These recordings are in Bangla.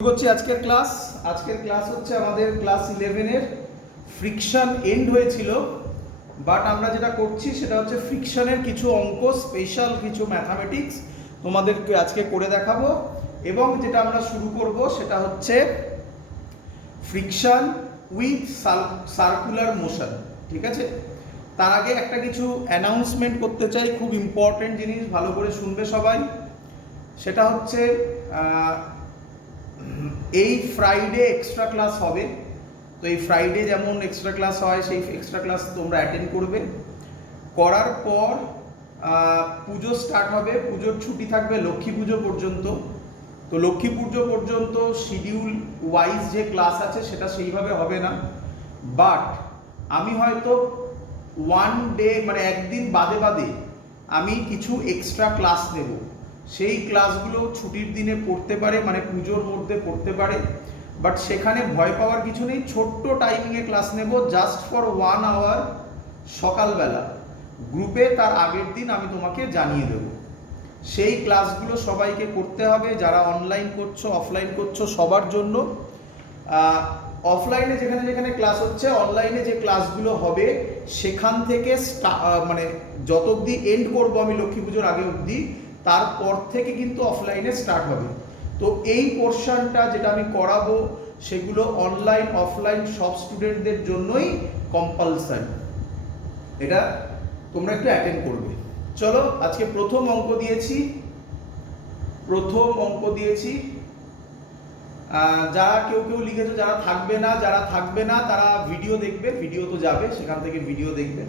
করছি আজকের ক্লাস হচ্ছে আমাদের ক্লাস 11 এর ফ্রিকশন এন্ড হয়েছিল, বাট আমরা যেটা করছি সেটা হচ্ছে ফ্রিকশনের কিছু অঙ্ক, স্পেশাল কিছু ম্যাথামেটিক্স তোমাদেরকে আজকে করে দেখাবো। এবং যেটা আমরা শুরু করব সেটা হচ্ছে ফ্রিকশন উইথ সার্কুলার মোশন। ঠিক আছে, তার আগে একটা কিছু অ্যানাউন্সমেন্ট করতে চাই, খুব ইম্পর্টেন্ট জিনিস, ভালো করে শুনবে সবাই। সেটা হচ্ছে এই ফ্রাইডে এক্সট্রা ক্লাস হবে। তো এই ফ্রাইডে যেমন এক্সট্রা ক্লাস হয়, সেই এক্সট্রা ক্লাস তোমরা অ্যাটেন্ড করবে। করার পর পুজো স্টার্ট হবে, পুজোর ছুটি থাকবে লক্ষ্মী পুজো পর্যন্ত। তো লক্ষ্মী পুজো পর্যন্ত শিডিউল ওয়াইজ যে ক্লাস আছে সেটা সেইভাবে হবে না, বাট আমি হয়তো ওয়ান ডে মানে একদিন বাদে বাদে আমি কিছু এক্সট্রা ক্লাস নেব। সেই ক্লাসগুলো ছুটির দিনে পড়তে পারে, মানে পুজোর মধ্যে পড়তে পারে, বাট সেখানে ভয় পাওয়ার কিছু নেই। ছোট্ট টাইমিংয়ে ক্লাস নেব, জাস্ট ফর 1 আওয়ার সকালবেলা গ্রুপে। তার আগের দিন আমি তোমাকে জানিয়ে দেব। সেই ক্লাসগুলো সবাইকে করতে হবে, যারা অনলাইন করছো, অফলাইন করছো, সবার জন্য। অফলাইনে যেখানে যেখানে ক্লাস হচ্ছে, অনলাইনে যে ক্লাসগুলো হবে সেখান থেকে মানে যত অবধি এন্ড করবো আমি লক্ষ্মী পুজোর আগে অবধি, তারপর থেকে কিন্তু অফলাইনে স্টার্ট হবে। তো এই পোর্শনটা যেটা আমি করাবো সেগুলো অনলাইন অফলাইন সব স্টুডেন্টদের জন্যই কম্পালসারি। এটা তোমরা একটু অ্যাটেন্ড করবে। চলো, আজকে প্রথম অঙ্ক দিয়েছি। যারা কেউ লিখেছো, যারা থাকবে না তারা ভিডিও দেখবে, ভিডিও তো যাবে, সেখান থেকে ভিডিও দেখবে।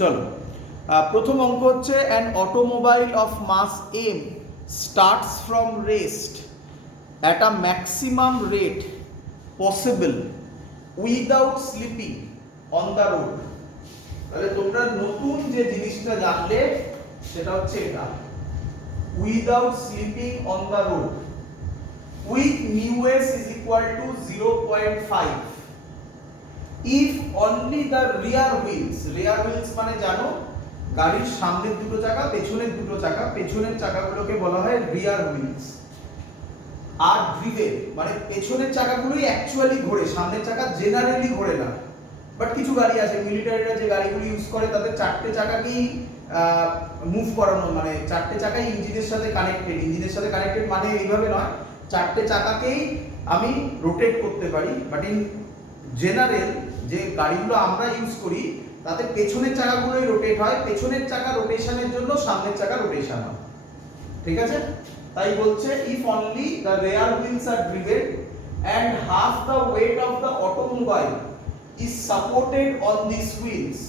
চলো, প্রথম অঙ্ক হচ্ছে an automobile of mass m starts from rest at a maximum rate possible without slipping on the road। তাহলে তোমরা নতুন যে জিনিসটা জানলে সেটা হচ্ছে এটা, without slipping on the road with mu s is equal to 0.5 if only the rear wheels মানে জানো গাড়ির সামনের দুটো চাকা, পেছনের দুটো চাকা, পেছনের চাকাগুলোকে বলা হয় রিয়ার হুইলস। আর ড্রিভেন মানে পেছনের চাকাগুলোই অ্যাকচুয়ালি ঘোরে, সামনের চাকা জেনারেলি ঘোরে না। বাট কিছু গাড়ি আছে, মিলিটারিরা যে গাড়িগুলো ইউজ করে তাদের চারটে চাকাকেই মুভ করানো, মানে চারটে চাকাই ইঞ্জিনের সাথে কানেক্টেড মানে এইভাবে নয়, চারটে চাকাকেই আমি রোটেট করতে পারি। বাট ইন জেনারেল যে গাড়িগুলো আমরা ইউজ করি তাতে পেছনের চাকাগুলোই রোটেট হয়, পেছনের চাকা রোটেশনের জন্য সামনের চাকা রোটেশন হয়। ঠিক আছে, তাই বলছে if only the rear wheels are driven and half the weight of the automobile is supported on these wheels,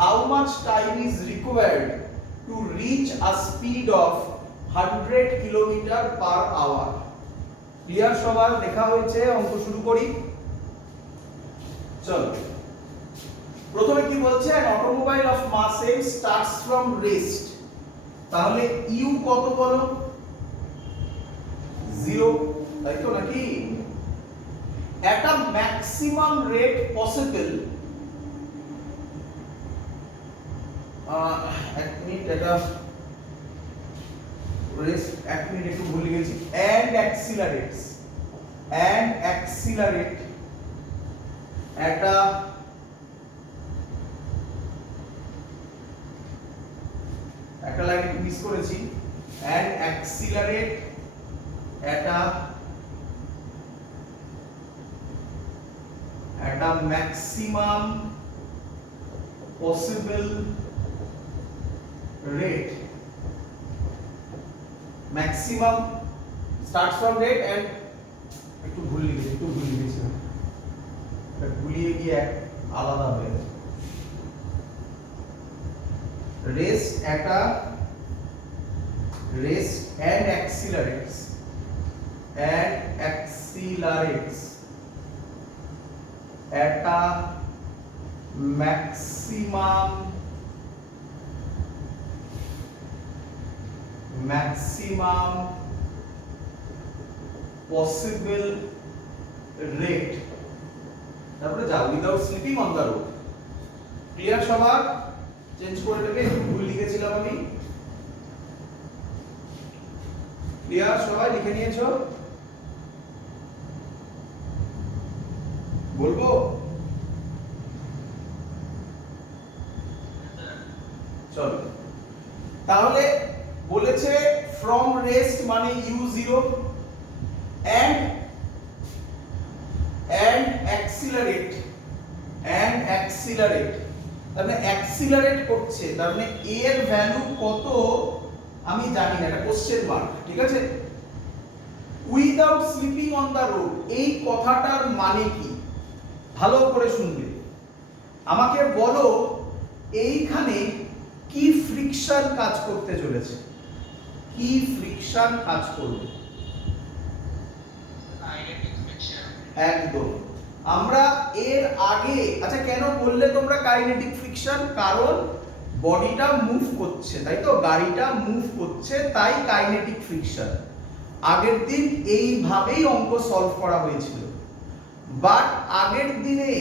how much time is required to reach a speed of 100 km/h? Clear সবার? লেখা হয়েছে, অঙ্ক শুরু করি। চলো, প্রথমে কি বলছে, an automobile of mass m starts from rest। তাহলে u কত বলো? 0, তাই তো নাকি? at a maximum rate possible, এক মিনিট, এটা রেস্ট, এক মিনিট একটু ভুলে গেছি, and accelerates at a একটা লাইন একটু মিস করেছি, and accelerate at a maximum possible rate। maximum starts from rate and একটু ভুলিয়ে গেছি, এটা ভুলিয়ে গিয়ে আলাদা হয়ে গেছে। rest and accelerates at a maximum possible rate। তারপরে যাও, without slipping on the road। Clear সবার? চেঞ্জ করে দেবে, ভুল লিখেছিলাম আমি। ক্লিয়ার সবাই? লিখে নিয়েছো? বলবো? চলো তাহলে বলেছে ফ্রম রেস্ট মানে u0 and accelerate তার মানে অ্যাক্সিলারেট করছে, তার মানে a এর ভ্যালু কত আমি জানি না, এটা কোশ্চেন মার্ক, ঠিক আছে। Without slipping on the road, এই কথাটার মানে কি ভালো করে শুনবে। আমাকে বলো এইখানে কি ফ্রিকশন কাজ করতে চলেছে, কি ফ্রিকশন কাজ করবে? একদম। আমরা এর আগে, আচ্ছা কেন বললে তোমরা কাইনেটিক ফ্রিকশন? কারণ বডিটা মুভ করছে, তাই তো, গাড়িটা মুভ করছে, তাই কাইনেটিক ফ্রিকশন। আগের দিন এইভাবেই অঙ্ক সলভ করা হয়েছিল, বাট আগের দিনে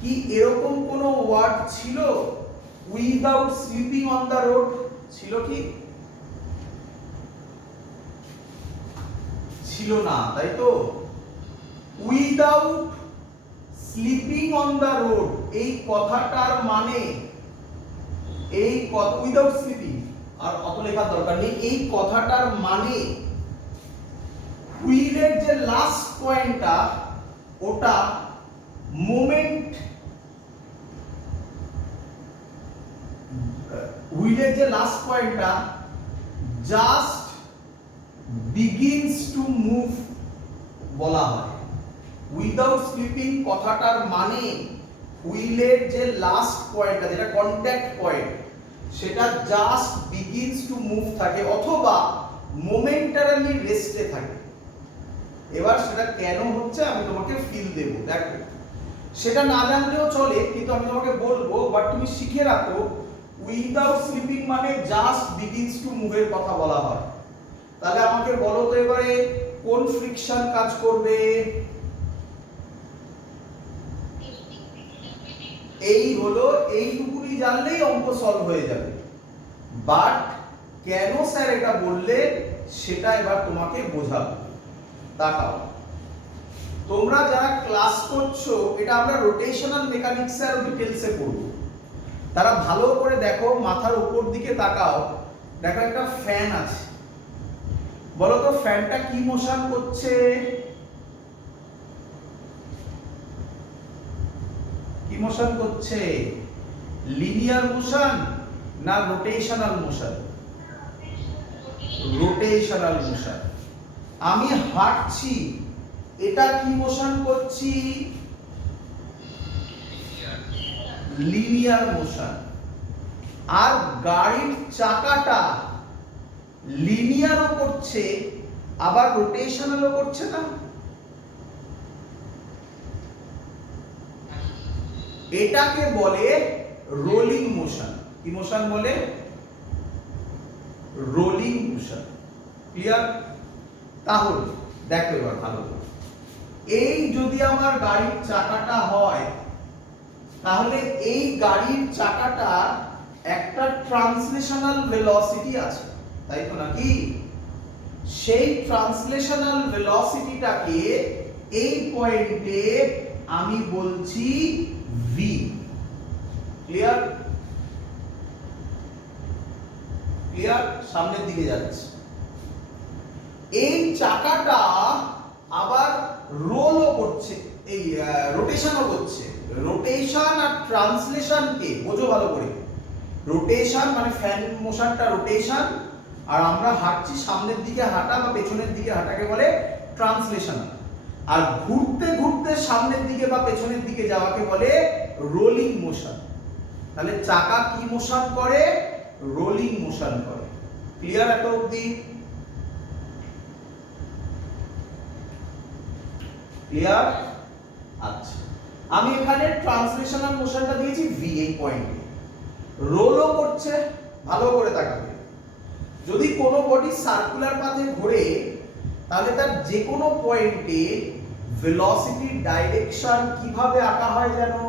কি এরকম কোনো ওয়ার্ড ছিল without slipping on the road? ছিল কি? ছিল না, তাই তো। Without slipping on the road এই কথাটার মানে, এই কথা উইদাউট স্লিপিং আর অত লেখার দরকার নেই, এই কথাটার মানে হুইলের যে লাস্ট পয়েন্টটা ওটা মোমেন্ট, হুইলের যে লাস্ট পয়েন্টটা জাস্ট বিগিনস টু মুভ বলা হয়। উইদাউট স্লিপিং কথাটার মানে হুইলের যে লাস্ট পয়েন্টটা, যেটা কন্ট্যাক্ট পয়েন্ট, সেটা জাস্ট বিগিনস টু মুভ থাকে অথবা মোমেন্টারিলি রেস্টে থাকে। এবার সেটা কেন হচ্ছে আমি তোমাকে ফিল দেব, দেখো সেটা না জানলেও চলে, কিন্তু আমি তোমাকে বলবো, বাট তুমি শিখে রাখো উইদাউট স্লিপিং মানে জাস্ট বিগিনস টু মুভের কথা বলা হয়। তাহলে আমাকে বলো তো এবারে কোন ফ্রিকশন কাজ করবে? এই হলো, এইটুকুনি জানলেই অঙ্ক সলভ হয়ে যাবে, বাট কেন স্যার এটা বললে সেটা এবার তোমাকে বোঝাবো। তাকাও, তোমরা যারা ক্লাস করছো, এটা আমরা রোটেশনাল মেকানিক্সে আর ডিটেইলসে পড়ব, তারা ভালো করে দেখো, মাথার উপর দিকে তাকাও, দেখো একটা ফ্যান আছে, বলো তো ফ্যানটা কি মোশন করছে? কি মোশন করছে? লিনিয়ার মোশন না রোটেশনাল মোশন? Rotational motion. আমি হাঁটছি, এটা কি মোশন করছি? Linear motion. আর গাড়ির চাকাটা লিনিয়ারও করছে আবার রোটেশনালও করছে না? এটাকে বলে রোলিং মোশন। কি মোশন বলে? Rolling motion. ক্লিয়ার? তাহলে দেখো এবার ভালো করে, এই যদি আমার গাড়ির চাকাটা হয়, তাহলে এই গাড়ির চাকাটা একটা ট্রান্সলেশনাল ভেলোসিটি আছে, তাই তো নাকি? সেই ট্রান্সলেশনাল ভেলোসিটিটাকে এই পয়েন্টে আমি বলছি v। ক্লিয়ার? ক্লিয়ার? সামনের দিকে যাচ্ছে, এই চাকাটা আবার রোলও করছে, এই রোটেশনও করছে। রোটেশন আর ট্রান্সলেশনকে বোঝো ভালো করে। রোটেশন মানে ফ্যান মোশনটা রোটেশন, আর আমরা হাঁটছি, সামনের দিকে হাঁটা বা পেছনের দিকে হাঁটাকে বলে ট্রান্সলেশন, আর ঘুরতে ঘুরতে সামনের দিকে বা পেছনের দিকে যাওয়াকে বলে রোলিং মোশন। তাহলে চাকা কি মোশন করে? রোলিং মোশন করে। ক্লিয়ার এত অবধি? ক্লিয়ার? আচ্ছা, আমি এখানে ট্রান্সলেশনাল মোশনটা দিয়েছি v এই পয়েন্টে, রোলও করছে। ভালো করে তাকাবে, যদি কোনো বডি সার্কুলার পাথে ঘোরে, তাহলে তার যে কোনো পয়েন্টে ভেলোসিটির ডাইরেকশন কিভাবে আঁকা হয় জানো?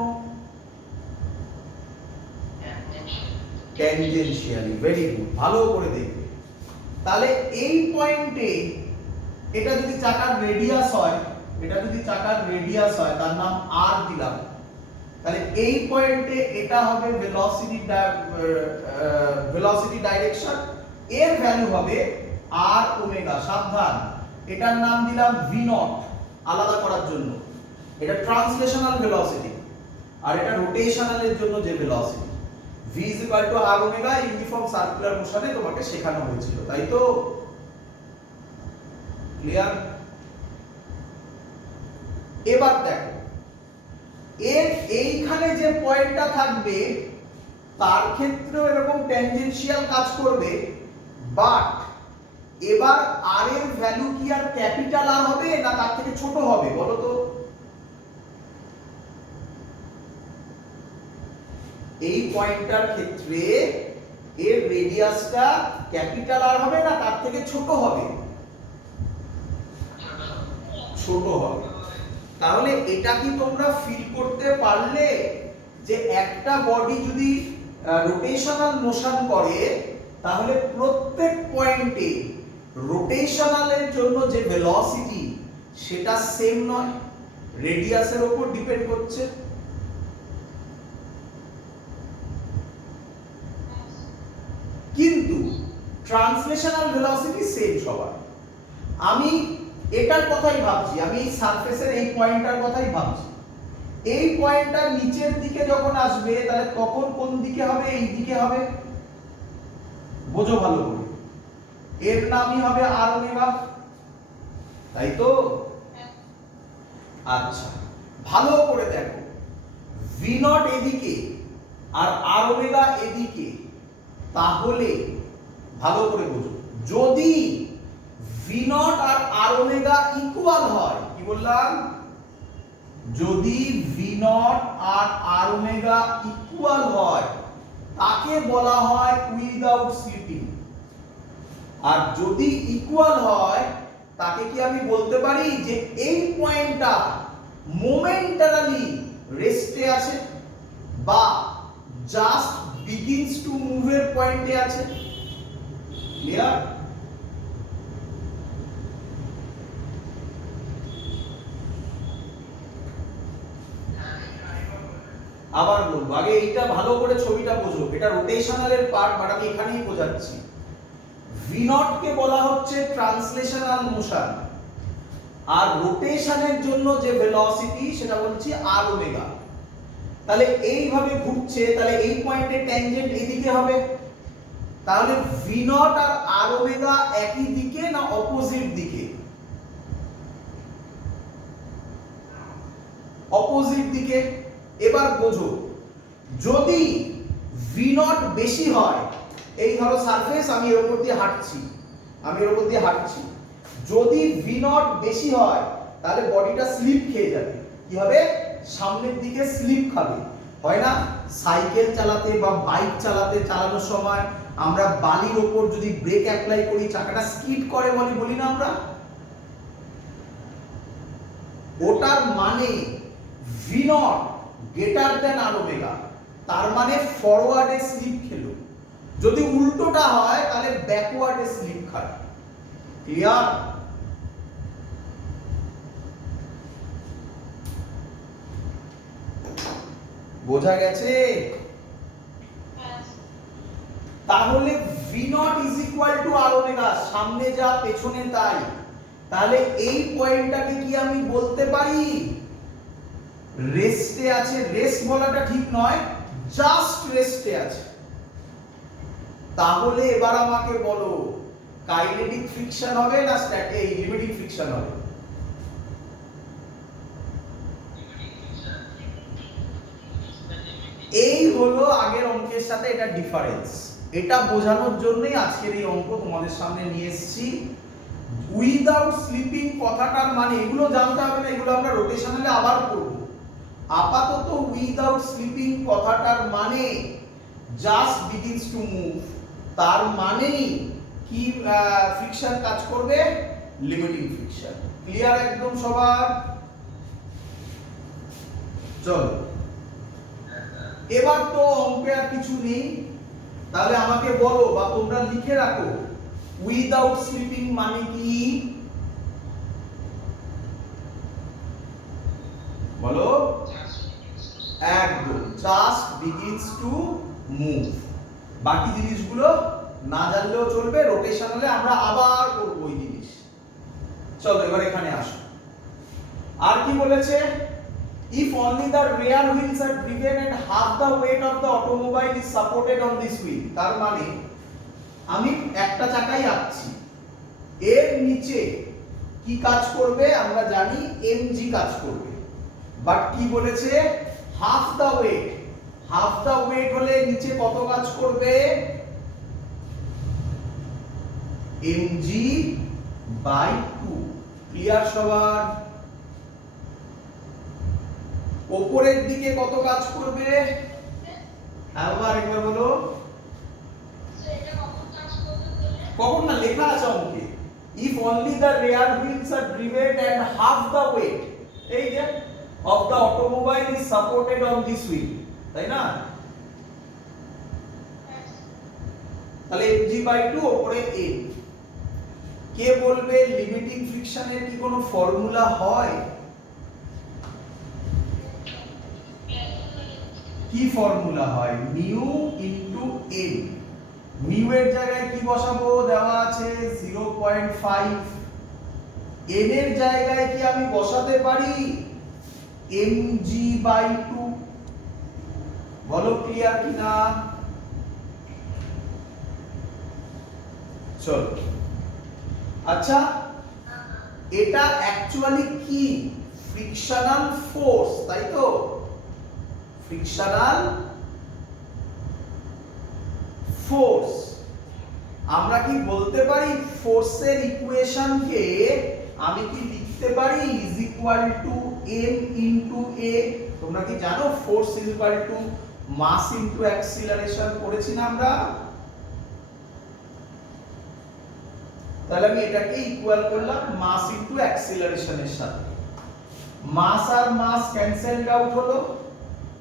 ট্যানজেনশিয়ালি। ভেরি গুড, ভালো করে দেখবে। তাহলে এই পয়েন্টে এটা যদি চাকার রেডিয়াস হয়, এটা যদি চাকার রেডিয়াস হয় তার নাম r দিলাম, তাহলে এই পয়েন্টে এটা হবে ভেলোসিটি ডাইরেকশন, এর ভ্যালু হবে r ওমেগা। সাবধান, এটার নাম দিলাম v নট আলাদা করার জন্য, এটা ট্রান্সলেশনাল ভেলোসিটি আর এটা রোটেশনালের জন্য যে velocity. v r omega uniform circular মোশনে তোমাকে শেখানো হয়েছিল, তাই তো? ক্লিয়ার? এবার দেখো এর এইখানে যে পয়েন্টটা থাকবে তার ক্ষেত্রেও এরকম ট্যানজেনশিয়াল কাজ করবে, বাট এবার r এর ভ্যালু কি আর ক্যাপিটাল R হবে না তার থেকে ছোট হবে বলো তো? এই পয়েন্টটার ক্ষেত্রে এর রেডিয়াসটা ক্যাপিটাল R হবে না তার থেকে ছোট হবে? ছোট হবে। তাহলে এটা কি তোমরা ফিল করতে পারলে যে একটা বডি যদি রোটেশনাল মোশন করে তাহলে প্রত্যেক পয়েন্টে রোটেশনালের জন্য যে ভেলোসিটি সেটা সেম নয়, রেডিয়াসের উপর ডিপেন্ড করছে। কিন্তু ট্রান্সলেশনাল ভেলোসিটি সেম সবার। আমি এটার কথাই ভাবছি, আমি এই সারফেসের এই পয়েন্টটার কথাই ভাবছি। এই পয়েন্টটা নিচের দিকে যখন আসবে তাহলে তখন কোন দিকে হবে? এই দিকে হবে। বোঝো ভালো করে, এর নামই হবে r ওমেগা, তাই তো? আচ্ছা, ভালো করে দেখো, v নট এদিকে আর r ওমেগা এদিকে, তাহলে ভালো করে বোঝো, যদি v নট আর r ওমেগা ইকুয়াল হয়, কি বললাম? যদি v নট আর r ওমেগা ইকুয়াল হয় তাকে বলা হয় উইদাউট স্লিপিং। আর যদি ইকুয়াল হয় তাকে কি আমি বলতে পারি যে এই পয়েন্টটা মোমেন্টারিলি রেস্টে আছে বা জাস্ট বিগিনস টু মুভ এর পয়েন্টে আছে? ক্লিয়ার? আবার বলবো, আগে এইটা ভালো করে ছবিটা বোঝো, এটা রোটেশনালের পার্ট, বাট আমি এখানেই বোঝাচ্ছি। v নট কে বলা হচ্ছে ট্রান্সলেশনাল মোশন, আর রোটেশনের জন্য যে ভেলোসিটি সেটা বলছি r ওমেগা। তাহলে এইভাবে ঘুরছে, তাহলে এই পয়েন্টে ট্যানজেন্ট এদিকে হবে, তাহলে v নট আর r ওমেগা একই দিকে না অপোজিট দিকে? অপোজিট দিকে। এবার বোঝো, যদি v নট বেশি হয়, এই ধরো সারফেস, আমি এর উপর দিয়ে হাঁটছি, যদি v নট বেশি হয় তাহলে বডিটা স্লিপ খেয়ে যাবে। কি হবে? সামনের দিকে স্লিপ খাবে। হয় না সাইকেল চালাতে বা বাইক চালানোর সময় আমরা বালির উপর যদি ব্রেক অ্যাপ্লাই করি চাকাটা স্কিড করে বলি না আমরা? ওটার মানে v not greater than r omega, তার মানে ফরওয়ার্ডে স্লিপ খেলো। যদি উল্টোটা হয় তাহলে ব্যাকওয়ার্ডে স্লিপ খায়। ক্লিয়ার? বোঝা গেছে? তাহলে v not is equal two r omega, সামনে যা পেছনে তাই। তাহলে এই পয়েন্টটাকে কি আমি বলতে পারি রেস্টে আছে? রেস্ট বলাটা ঠিক নয়, জাস্ট রেস্টে আছে। তাহলে এবার আমাকে বলো, কাইনেটিক ফ্রিকশন হবে না লিমিটিং ফ্রিকশন হবে? এই হলো আগের অঙ্কের সাথে এটা ডিফারেন্স। এটা বোঝানোর জন্যই আজকের এই অঙ্ক তোমাদের সামনে নিয়ে এসেছি। উইদাউট স্লিপিং কথাটার মানে, এগুলো জানতে হবে না, এগুলো আমরা রোটেশনালে আবার করব। আপাতত উইদাউট স্লিপিং কথাটার মানে জাস্ট বিগিনস টু মুভ, তার মানেই কি ফ্রিকশন কাজ করবে? Limiting friction. ক্লিয়ার একদম সবার? চলো, এবার তো অঙ্কে আর কিছু নেই, তাহলে আমাকে বলো বা তোমরা লিখে রাখো উইদাউট স্লিপিং মানে কি? বলো, একদম, জাস্ট বিগিনস টু মুভ। বাকি জিনিসগুলো না জানলেও চলবে, রোটেশন হলে আমরা আবার করব ওই জিনিস। চলো এবার এখানে আসো। আর কি বলেছে? if only the rear wheels are driven and half the weight of the automobile is supported on this wheel, তার মানে আমি একটা চাকাই আঁকছি, এর নিচে কি কাজ করবে আমরা জানি, এমজি কাজ করবে। বাট কি বলেছে? হাফ দা ওয়েট। হাফ দা ওয়েট হলে নিচে কত কাজ করবে? MG by 2। ক্লিয়ার সবার? উপরের দিকে কত কাজ করবে? আবার একবার বলো। কখন না লেখা আছে অঙ্কে, if only the rear wheels are driven and half the weight, এই যে, of the automobile is supported on this wheel, তাই না? তাহলে mg/2 উপরে m। কে বলবে লিমিটিং ফ্রিকশনের কি কোনো ফর্মুলা হয়? কি ফর্মুলা হয়? Mu into M. মিউ এর জায়গায় কি বসাবো? দেওয়া আছে 0.5। এম এর জায়গায় কি আমি বসাতে পারি mg/2? বলো ক্লিয়ার কিনা? চলো, আচ্ছা এটা অ্যাকচুয়ালি কি? ফ্রিকশনাল ফোর্স, তাই তো? Frictional force. আমরা কি বলতে পারি ফোর্সের ইকুয়েশনকে আমি কি লিখতে পারি is equal to m into a? তোমরা কি জানো force is equal to mass into acceleration করেছি না আমরা? তাহলে আমি এটাকে ইকুয়াল করলাম মাস ইনটু অ্যাক্সিলারেশনের সাথে। মাস আর মাস ক্যান্সেলড আউট হলো,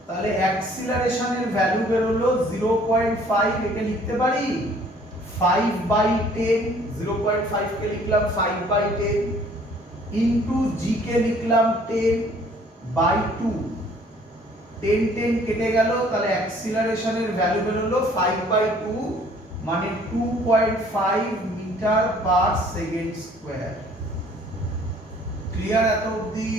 তাহলে অ্যাক্সিলারেশনের ভ্যালু বের হলো 0.5। একে লিখতে পারি 5/10। 0.5 কে লিখলাম 5/10 ইনটু জি কে লিখলাম 10/2। 10 10 কেটে গেল, তাহলে অ্যাক্সিলারেশনের ভ্যালু বের হলো 5/2 মানে 2.5 metre per second square. Clear এত অবধি?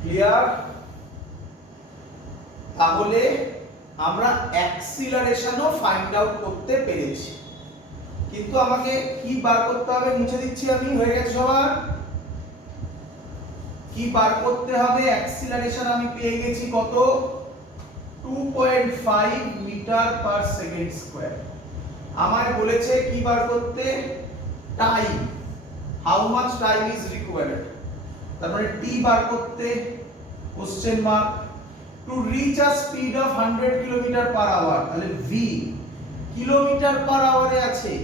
ক্লিয়ার? তাহলে আমরা অ্যাক্সিলারেশনও ফাইন্ড আউট করতে পেরেছি, কিন্তু আমাকে কি বার করতে হবে? মুছে দিচ্ছি আমি, হয়ে গেছে সবার? কি বার করতে হবে? অ্যাক্সিলারেশন আমি পেয়ে গেছি কত? 2.5 মিটার পার সেকেন্ড স্কয়ার। আমায় বলেছে কি বার করতে? Time, how much time is required. তার মানে টি বার করতে, question mark. To reach a speed of 100 kilometre per hour, তাহলে ভি কিলোমিটার পার আওয়ারে আছে,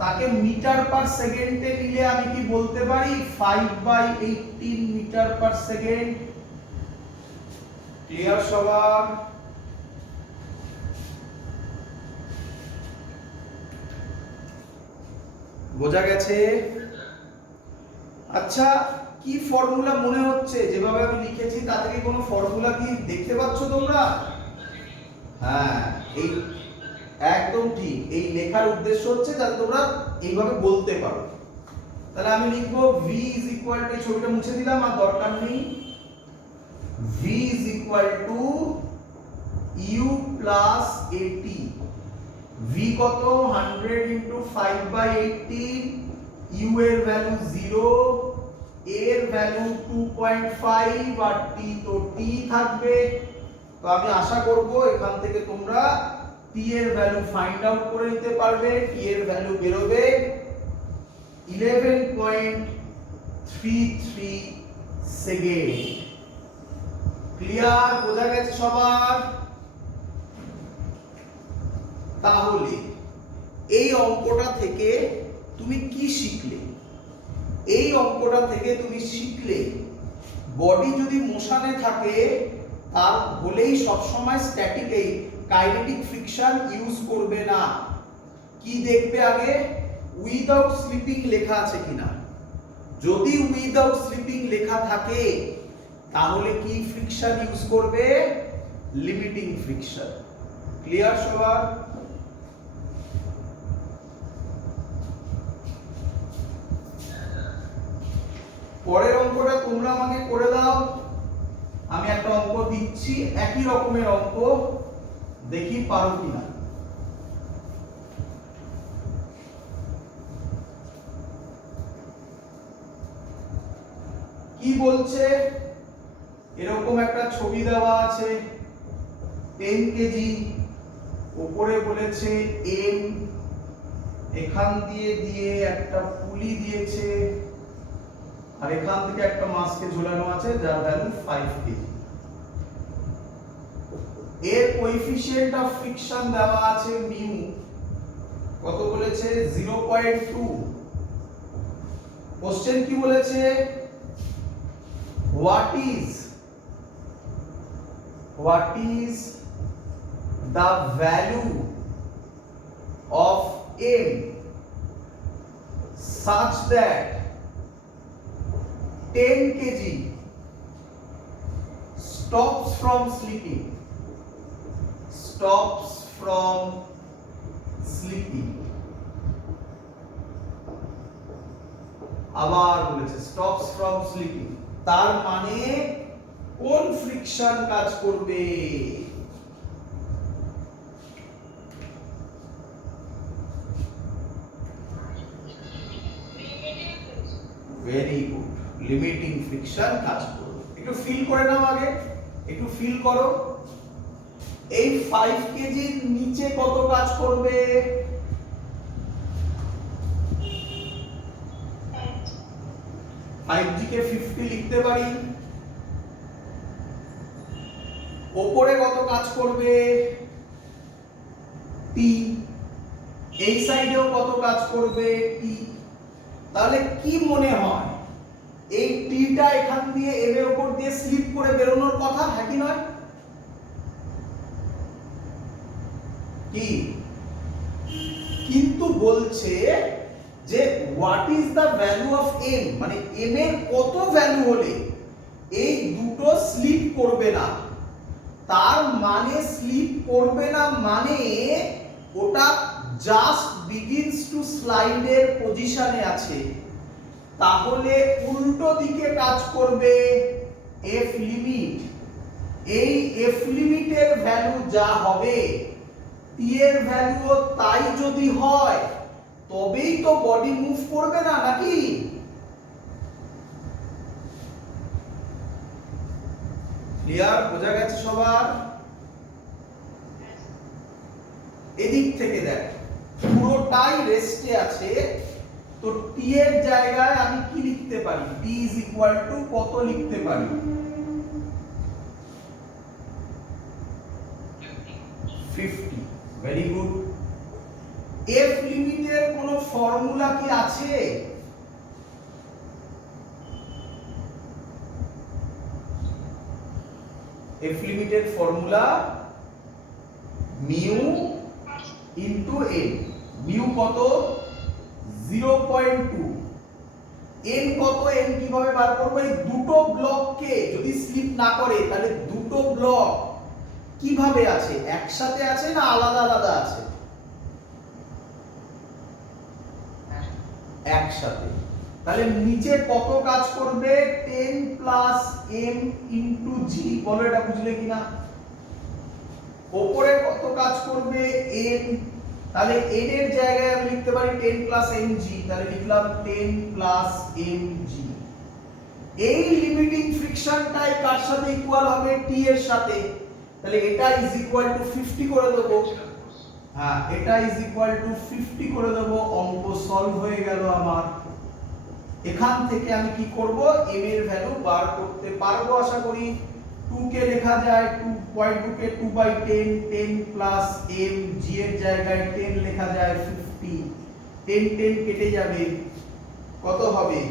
তাকে মিটার পার সেকেন্ডে নিলে আমি কি বলতে পারি 5/18 মিটার পার সেকেন্ড। ক্লিয়ার সবার? বোঝা গেছে? আচ্ছা, কি ফর্মুলা মনে হচ্ছে? যেভাবে আমি লিখেছি তা থেকে কোনো ফর্মুলা কি দেখতে পাচ্ছ তোমরা? হ্যাঁ, এই একদম ঠিক। এই লেখার উদ্দেশ্য হচ্ছে যাতে তোমরা এইভাবে বলতে পারো। তাহলে আমি লিখবো v ইজ ইকুয়াল টু, ছবিটা মুছে দিলাম আর দরকার নেই, v is equal two u plus at। v কত? 100 ইনটু 5/18। u এর ভ্যালু 0, a এর ভ্যালু 2.5 আর t তো t থাকবে। তো আমি আশা করব এখান থেকে তোমরা t এর ভ্যালু ফাইন্ড আউট করে নিতে পারবে। t এর ভ্যালু বের হবে 11.33 সেকেন্ড। ক্লিয়ার? বোঝা গেছে সবার? তাহলে এই অঙ্কটা থেকে তুমি কি শিখলে? এই অঙ্কটা থেকে তুমি শিখলে বডি যদি মোশনে থাকে তার হলেই সবসময় স্ট্যাটিক এই কাইনেটিক ফ্রিকশন ইউজ করবে না। কি দেখবে আগে উইদাউট স্লিপিং লেখা আছে কিনা। যদি উইদাউট স্লিপিং লেখা থাকে তাহলে কি ফ্রিকশন ইউজ করবে, লিমিটিং ফ্রিকশন। ক্লিয়ার সবার? পরের অঙ্কটা তোমরা আমাকে করে দাও। আমি একটা অঙ্ক দিচ্ছি, একই রকমের অঙ্ক, দেখি পারো কিনা। কি বলছে, এরকম একটা ছবি দেওয়া আছে 10 কেজি, উপরে বলেছে এম, এখান দিয়ে দিয়ে একটা পুলি দিয়েছে, আর এখান থেকে একটা মাছকে ঝোলানো আছে যার ভ্যালু 5 কেজি। এর কোএফিসিয়েন্ট অফ ফ্রিকশন দেওয়া আছে মিউ, কত বলেছে 0.2। কোশ্চেন কি বলেছে, what is the value of m such that 10 kg stops from sleeping, আবার বলেছে stops from sleeping, তার মানে কোন ফ্রিকশন কাজ করবে। ভেরি গুড, লিমিটিং ফ্রিকশন কাজ করবে। একটু ফিল করে নাও আগে, একটু ফিল করো। এই 5 কেজির নিচে কত কাজ করবে, 5g কে 50 লিখতে পারি। উপরে কত কাজ করবে, t, এই সাইডেও কত কাজ করবে, t। তাহলে কি মনে হয়, এই টিটা এখান দিয়ে এর উপর দিয়ে স্লিপ করে বেরোনোর কথা, হ্যাঁ কি নয়? কি কিন্তু বলছে যে what is the value of M, মানে এম এর কত ভ্যালু হলে এই দুটো স্লিপ করবে না। তার মানে স্লিপ করবে না মানে ওটা জাস্ট বিগিনস টু স্লাইডের পজিশনে আছে। তাহলে উল্টো দিকে কাজ করবে এফ লিমিট। এই এফ লিমিটের ভ্যালু যা হবে টি এর ভ্যালু তাই যদি হয় তবেই তো বডি মুভ করবে না, নাকি? ক্লিয়ার, বোঝা গেছে সবার? এদিক থেকে দেখ, পুরোটাই রেস্টে আছে, তো টি এর জায়গায় আমি কি লিখতে পারি, টি ইজ ইকুয়াল টু কত লিখতে পারি, 50। Very good. এফ লিমিটের কোনো ফর্মুলা কি আছে? এফ লিমিটের formula mu into N. Mu কত, 0.2। এন কত, এন কিভাবে বার করব, এই দুটো ব্লককে যদি স্লিপ না করে তাহলে দুটো ব্লক কিভাবে আছে, একসাথে আছে না আলাদা আলাদা আছে? একসাথে। তাহলে নিচে কত কাজ করবে, 10 প্লাস m ইনটু জি, বলো এটা বুঝলে কিনা? উপরে কত কাজ করবে, n, তাহলে n এর জায়গায় আমি লিখতে পারি 10 প্লাস mg, তাহলে লিখলাম 10 প্লাস mg। এই লিমিটিং ফ্রিকশনটাই কার সাথে ইকুয়াল হবে, t এর সাথে। তাহলে এটা ইজ ইকুয়াল টু 50 করে দেব। হ্যাঁ, এটা ইজ ইকুয়াল টু 50 করে দেব। অঙ্ক সলভ হয়ে গেল আমার। এখান থেকে আমি কি করব, m এর ভ্যালু বার করতে পারবো আশা করি। 2 কে লেখা যায় 2.2 কে 2/10, 10 প্লাস m, g এর জায়গায় 10 লেখা যায় 50। 10 10 কেটে যাবে, কত হবে,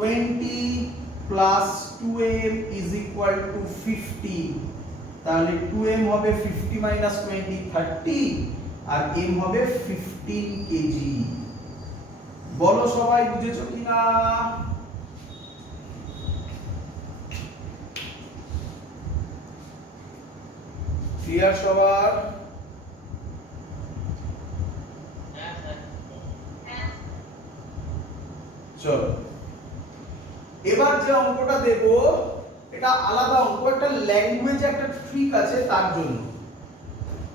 20 plus 2m is equal two 50। তাহলে 2m হবে 50 মাইনাস 20, 30। আর এম হবে 15 কেজি। বলো সবাই বুঝেছো কিনা? ক্লিয়ার সবার? চলো এবার যে অঙ্কটা দেব এটা আলাদা অঙ্ক, একটা ল্যাঙ্গুয়েজে একটা ট্রিক আছে তার জন্য,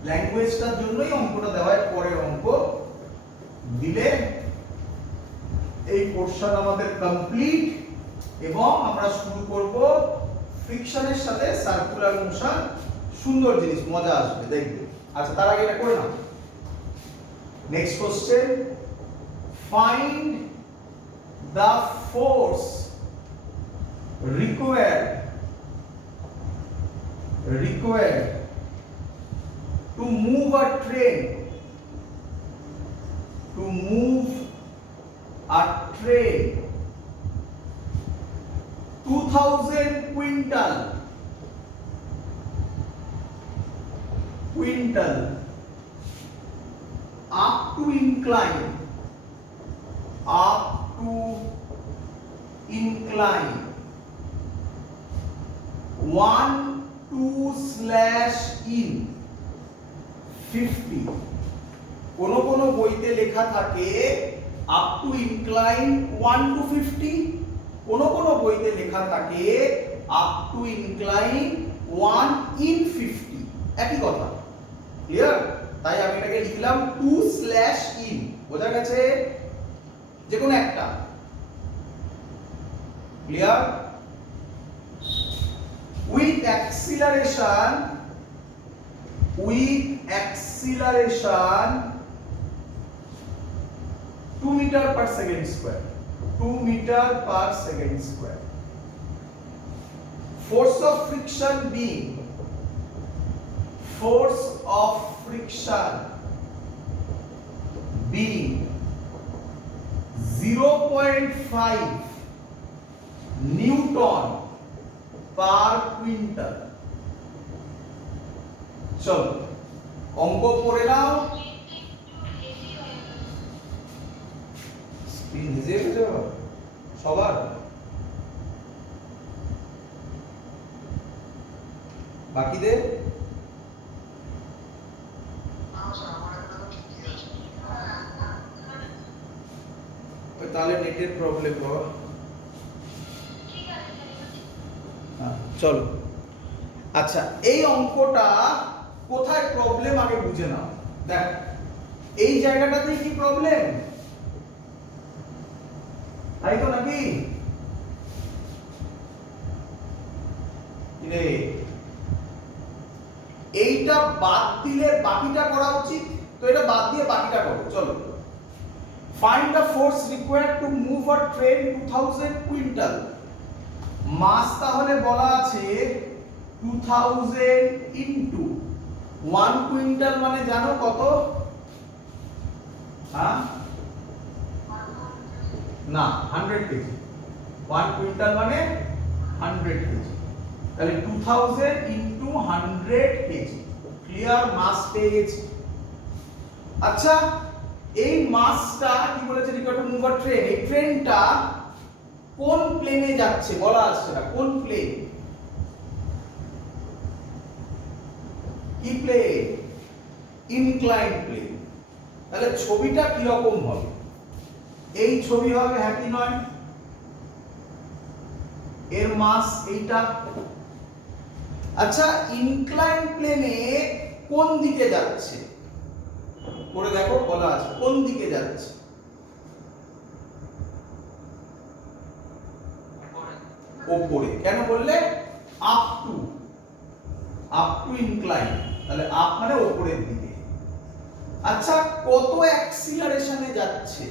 ল্যাঙ্গুয়েজটার জন্যই অঙ্কটা দেওয়া হয়। পরের অঙ্ক দিলে এই পোরশন আমাদের কমপ্লিট এবং আমরা শুরু করব ফ্রিকশনের সাথে সার্কুলার মোশন। সুন্দর জিনিস, মজা আসবে দেখবে। আচ্ছা তার আগে এটা করে নাও। Next question, find the force required to move a train 2000 quintal up to incline 1-2/in 50। কোন কোন বইতে লেখা থাকে আপ টু ইনক্লাইন 1 to 50, কোন কোন বইতে লেখা থাকে আপ টু ইনক্লাইন 1 in 50, একই কথা। ক্লিয়ার? তাই আমি এটাকে লিখলাম 2/in। বোঝা গেছে? যে কোনো একটা। Clear? with acceleration 2 meter per second square, 2 meter per second square, force of friction being 0.5 Newton per quintal। চলো অঙ্ক পড়ে নাও। স্ক্রিন ভিজে গেছে সবার? বাকিদের? তাহলে নেটের প্রবলেম বাবা। চলো আচ্ছা এই অঙ্কটা কোথায় প্রবলেম আগে বুঝে নাও। দেখ এই জায়গাটাতে কি প্রবলেম, তাই তো নাকি? এইটা বাদ দিলে বাকিটা করা উচিত, তো এটা বাদ দিয়ে বাকিটা করো। চলো find the force required to move a train 2000 quintal. Mass তাহলে বলা আছে 2000 ইনটু 1 কুইন্টাল মানে জানো কত? হ্যাঁ না 100 কেজি। 1 কুইন্টাল মানে 100 কেজি, তাহলে 2000 ইনটু 100 কেজি। ক্লিয়ার? মাস পেয়ে গেছি। আচ্ছা এই মাসটা কি বলেছে? Required to move a train. এই ট্রেনটা কোন প্লেনে যাচ্ছে বলা আছে না, কোন প্লেন? কি প্লেন? Incline plane. তাহলে ছবিটা কি রকম হবে? এই ছবি হবে, হ্যাপি নয়? এর মাস এইটা। আচ্ছা ইনক্লাইন প্লেনে কোন দিকে যাচ্ছে? পড়ে দেখো বলা আছে কোন দিকে যাচ্ছে। ওপরে। কেন বললে? আপ টু ইনক্লাইন, তাহলে আপ মানে ওপরের দিকে। আচ্ছা কত অ্যাক্সিলারেশনে যাচ্ছে?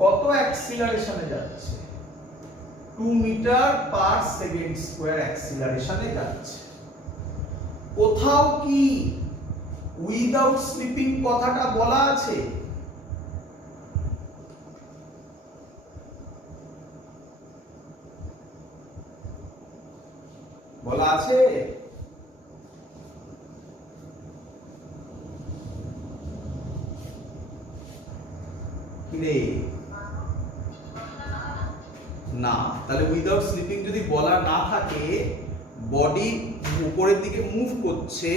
কত অ্যাক্সিলারেশনে যাচ্ছে? 2 মিটার পার সেকেন্ড স্কয়ার অ্যাক্সিলারেশনে যাচ্ছে। কোথাও কি উইদাউট স্লিপিং কথাটা বলা আছে? বলা আছে? কিরে না, তাহলে উইদাউট স্লিপিং যদি বলা না থাকে, বডি উপরের দিকে মুভ করছে,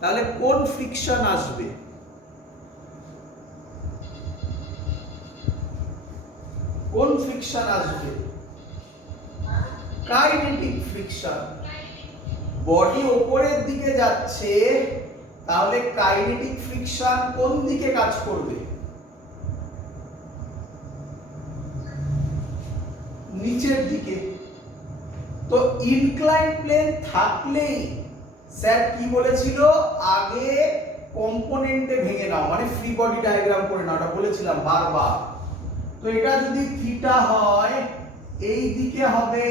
তাহলে কোন ফ্রিকশন আসবে? কোন ফ্রিকশন আসবে? Kinetic friction. বডি উপরের দিকে যাচ্ছে, তাহলে কাইনেটিক ফ্রিকশন কোন দিকে কাজ করবে? নিচের দিকে। তো ইনক্লাইন প্লেন থাকলেই স্যার কি বলেছিল, আগে কম্পোনেন্টে ভেঙে নাও, মানে ফ্রি বডি ডায়াগ্রাম করে নাও, এটা বলেছিলাম বারবার। তো এটা যদি থিটা হয়, এই দিকে হবে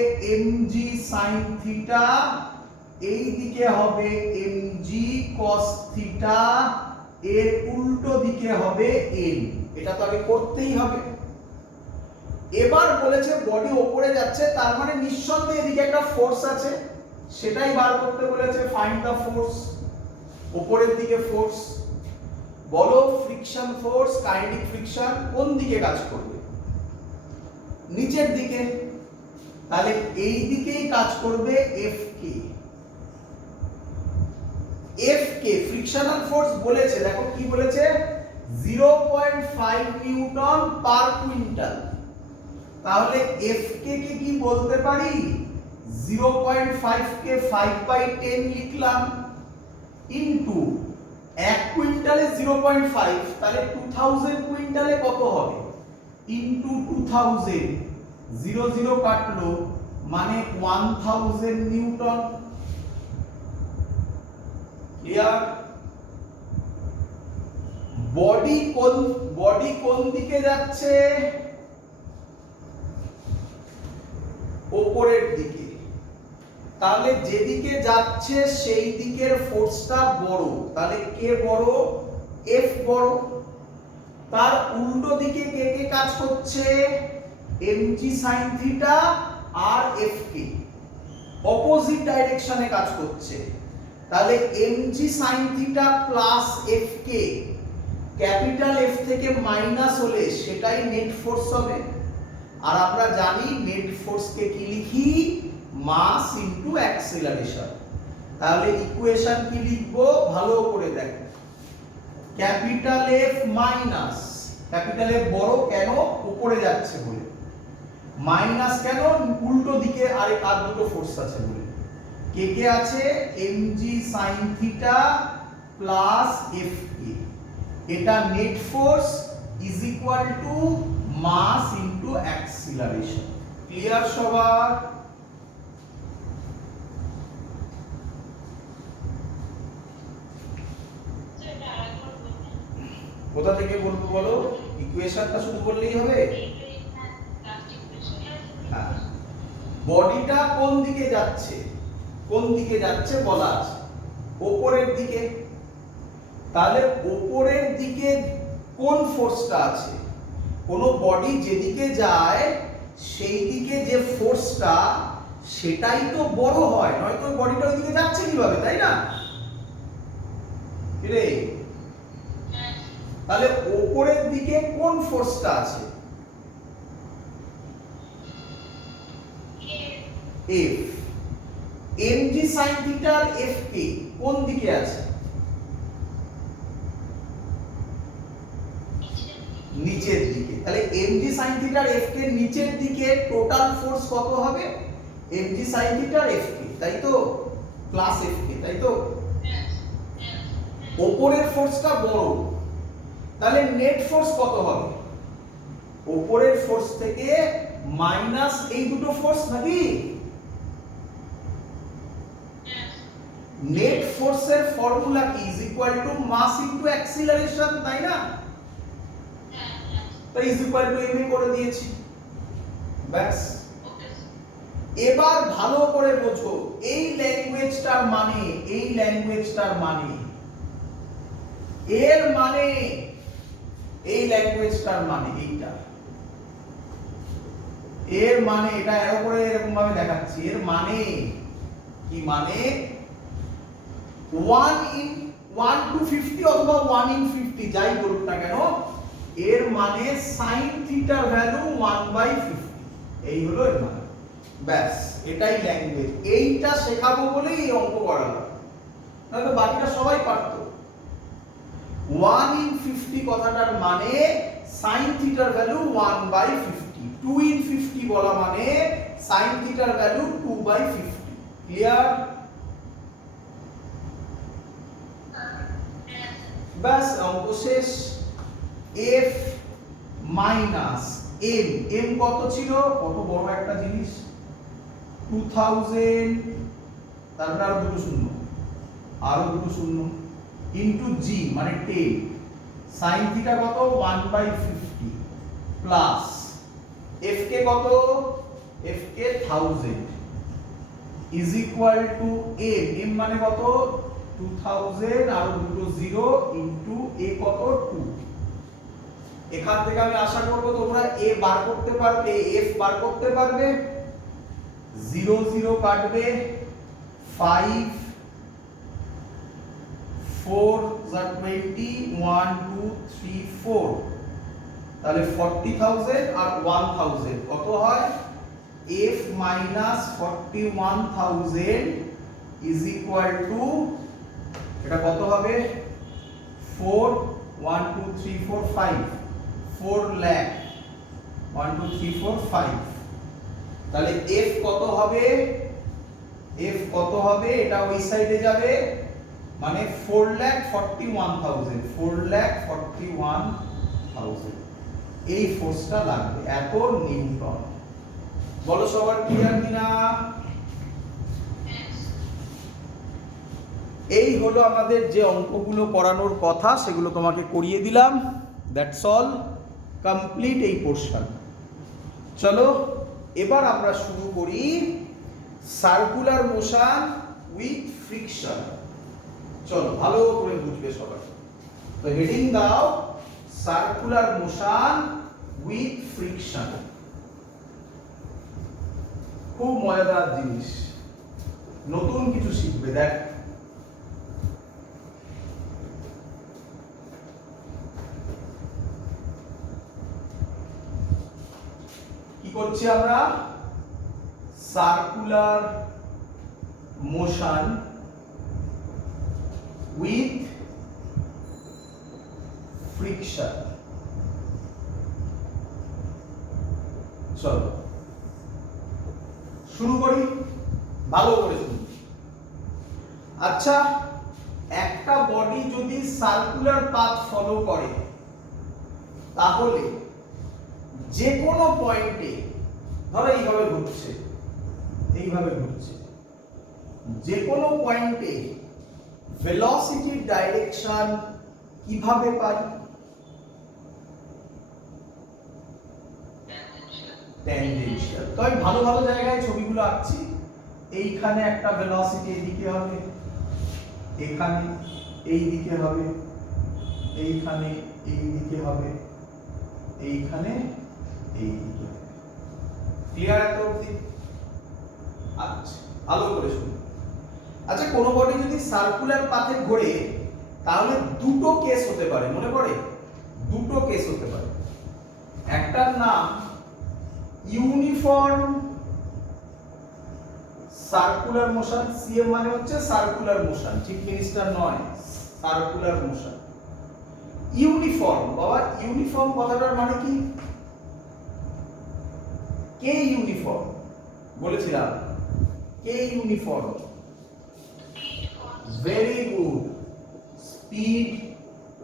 mg sin থিটা, এই দিকে হবে mg cos থিটা, এর উল্টো দিকে হবে n। এটা তো আগে করতেই হবে। এবার বলেছে বডি উপরে যাচ্ছে, তার মানে নিঃসন্দেহে এদিকে একটা ফোর্স আছে, সেটাই বার করতে বলেছে। Find the force. উপরের দিকে ফোর্স, বলো ফ্রিকশন ফোর্স, কাইনেটিক ফ্রিকশন কোন দিকে কাজ করবে? নিচের দিকে। তাহলে এই দিকেই কাজ করবে Fk। Fk ফ্রিকশনাল ফোর্স বলেছে, দেখো কি বলেছে, 0.5 নিউটন পার কুইন্টাল। তাহলে Fk কে কি বলতে পারি, 0.5 কে 5/10 লিখলাম, ইনটু 1 কুইন্টালে 0.5, তাহলে 2000 কুইন্টালে কত হবে, ইনটু 2000, 0 0 কাটলো, মানে 1000 নিউটন। ক্লিয়ার? বডি কোন দিকে যাচ্ছে? উপরের দিকে। তাহলে যেদিকে যাচ্ছে সেই দিকের ফোর্সটা বড়, তাহলে কে বড়? F বড়। তার উল্টো দিকে কে কে কাজ করছে? mg sin থিটা আর Fk অপোজিট ডাইরেকশনে কাজ করছে। তাহলে mg sin theta plus Fk, capital F থেকে মাইনাস হলে সেটাই নেট ফোর্স হবে। আর আমরা জানি নেট ফোর্স কে কি লিখি, মাস ইনটু অ্যাক্সিলারেশন। তাহলে ইকুয়েশন কি লিখবো ভালো করে দেখো, capital F minus, capital F বড় কেন, উপরে যাচ্ছে বলে, মাইনাস কেন, উল্টো দিকে আর দুটো ফোর্স আছে বলে, কে কে আছে, mg sin theta plus Fk, এটা net force is equal to mass into acceleration. Clear সবার? কোথা থেকে বলবো বলো, ইকুয়েশনটা শুধু বললেই হবে? হ্যাঁ, বডিটা কোন দিকে যাচ্ছে, কোন দিকে যাচ্ছে বলা আছে, উপরের দিকে। তাহলে উপরের দিকে কোন ফোর্সটা আছে? কোন বডি যেদিকে যায় সেই দিকে যে ফোর্সটা, সেটাই তো বড় হয়, নয়তো বডিটা ওই দিকে যাচ্ছে কিভাবে, তাই না? কি রে? তাহলে উপরের দিকে কোন ফোর্সটা আছে? F। mg sin থিটা আর Fk কোন দিকে আছে? নিচের দিকে। তাহলে mg sin থিটা আর Fk নিচের দিকে টোটাল ফোর্স কত হবে? mg sin থিটা আর Fk, তাই তো, প্লাস Fk, তাই তো। উপরের ফোর্সটা বড়, তাহলে নেট ফোর্স কত হবে? উপরের ফোর্স থেকে মাইনাস এই দুটো ফোর্স নাকি, নেট ফোর্সের ফর্মুলা কি, is equal to mass into acceleration, তাই না? তাই ইজ ইকুয়াল টু এম করে দিয়েছি, ব্যাস। এবার ভালো করে বোঝো এই ল্যাঙ্গুয়েজটার মানে, এই ল্যাঙ্গুয়েজটার মানে, এর মানে, এই ল্যাঙ্গুয়েজটার মানে এইটা, এর মানে এটা এর উপরে এরকম ভাবে দেখাচ্ছি, এর মানে কি, মানে 1 to 50 অথবা 1 in 50 যাই বলুক না কেন, এর মানে sin থিটার ভ্যালু 1/50, এই হলো এর মানে। ব্যাস, এটাই ল্যাঙ্গুয়েজ। এইটা শেখাবো বলেই এই অঙ্ক করানো, নয়তো বাকিটা সবাই পারতো। 1/50 কথাটার মানে sin থিটার ভ্যালু 1/50, 2/50 বলা মানে sin থিটার ভ্যালু 2/50। ক্লিয়ার? ব্যাস, অঙ্ক শেষ। f মাইনাস m, m কত ছিল? কত বড় একটা জিনিস, 2000, তারপর আরো দুটো শূন্য, আরো দুটো শূন্য, ইনটু g মানে 10, sin থিটা কত? 1/50 প্লাস f কে কত? f K 1000 is equal to m, m মানে কত? 2000 আর দুটো 0 ইনটু a কত? 2। এখান থেকে আমি আশা করব তোমরা a বার করতে পারবে, f বার করতে পারবে। 0 0 কাটবে, 5 4 যা 20, 1 2 3 4, তাহলে 40000 আর 1000 কত হয়? f minus 41000 is equal two, এটা কত হবে? 4 1 2 3 4 5, 4 লাখ, 1 2 3 4 5, তাহলে f কত হবে? f কত হবে? এটা ওই সাইডে যাবে, মানে 4,41,000, 4,41,000 এই ফোর্সটা লাগবে, এত নিউটন। বলো সবার ক্লিয়ার কিনা? এই হলো আমাদের যে অঙ্কগুলো করানোর কথা, সেগুলো তোমাকে করিয়ে দিলাম। দ্যাটস অল, কমপ্লিট এই পোর্শন। চলো এবার আমরা শুরু করি সার্কুলার মোশন উইথ ফ্রিকশন। চলো ভালো করে বুঝবে সবাই। তো হেডিং দাও, সার্কুলার মোশন উইথ ফ্রিকশন। খুব মজাদার জিনিস, নতুন কিছু শিখবে। দেখ, কি করছি আমরা? Circular motion with friction. চলো শুরু করি, ভালো করে শুনুন। আচ্ছা, একটা বডি যদি সার্কুলার পাথ ফলো করে, তাহলে যে কোনো পয়েন্টে, ধরো এইভাবে ঘুরছে, এইভাবে ঘুরছে, যে কোনো পয়েন্টে ভেলোসিটির ডাইরেকশন কিভাবে পাই? ট্যানজেনশিয়াল। তো আমি ভালো ভালো জায়গায় ছবিগুলো আঁকছি। এইখানে একটা ভেলোসিটি এদিকে হবে, এখানে এই দিকে হবে, এইখানে এই দিকে হবে, এইখানে এই দিকে। ক্লিয়ার এত অবধি? আচ্ছা, ভালো করে শুনুন। আচ্ছা, কোনো বডি যদি সার্কুলার পাথে ঘোরে, তাহলে দুটো কেস হতে পারে, মনে পড়ে? দুটো কেস হতে পারে। একটার নাম ইউনিফর্ম সার্কুলার মোশন, সিএম মানে হচ্ছে সার্কুলার মোশন, ঠিক মিনিস্টার নয়, সার্কুলার মোশন। ইউনিফর্ম, বাবা ইউনিফর্ম কথাটার মানে কি? কে ইউনিফর্ম বলেছিলাম? কে uniform? Very good, speed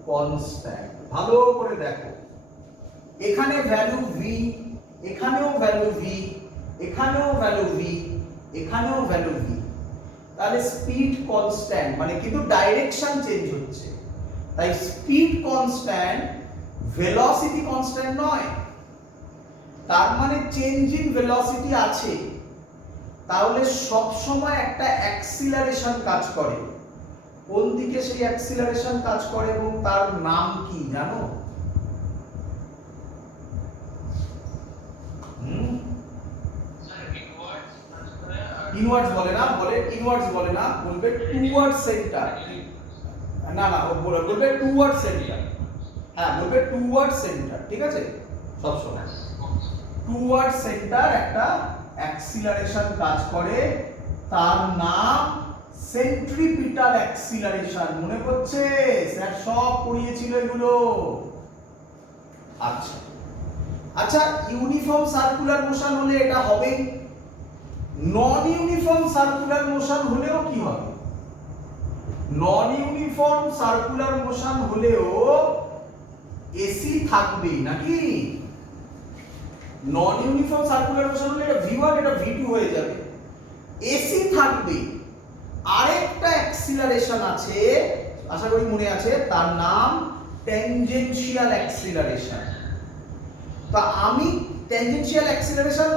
constant. ভালো করে দেখো, এখানে ভ্যালু ভি, এখানেও ভ্যালু ভি, এখানেও ভ্যালু ভি, এখানেও ভ্যালু ভি। তাহলে স্পিড কনস্ট্যান্ট মানে, কিন্তু ডাইরেকশন চেঞ্জ হচ্ছে, তাই স্পিড কনস্ট্যান্ট, ভেলোসিটি কনস্ট্যান্ট নয়। তার মানে চেঞ্জ ইন ভেলোসিটি আছে, তাহলে সব সময় একটা অ্যাক্সিলারেশন কাজ করে। কোন দিকে সেই অ্যাক্সিলারেশন কাজ করে এবং তার নাম কি জানো? ইনওয়ার্ডস বলে না, বলে ইনওয়ার্ডস বলে না, বলবে টুয়ার্ডস সেন্টার। না না, বলবে টুয়ার্ডস সেন্টার। হ্যাঁ বলবে টুয়ার্ড সেন্টার, ঠিক আছে, সব সময় টুয়ার্ড সেন্টার একটা অ্যাক্সিলারেশন কাজ করে, তার নাম সেন্ট্রিপিটাল অ্যাক্সিলারেশন। মনে পড়ছে? স্যার সব পড়িয়েছিল এগুলো। আচ্ছা আচ্ছা, ইউনিফর্ম সার্কুলার মোশন হলে এটা হবে। নন ইউনিফর্ম সার্কুলার মোশন হলেও কি হবে? নন ইউনিফর্ম সার্কুলার মোশন হলেও এসি থাকবে নাকি? নন ইউনিফর্ম সার্কুলার মোশন হলে এটা v1 এটা v2 হয়ে যাবে, এসি থাকবে। আরেকটা অ্যাক্সিলারেশন আছে, আশা করি মনে আছে, তার নাম ট্যানজেনশিয়াল অ্যাক্সিলারেশন। তা আমি ট্যানজেনশিয়াল অ্যাক্সিলারেশন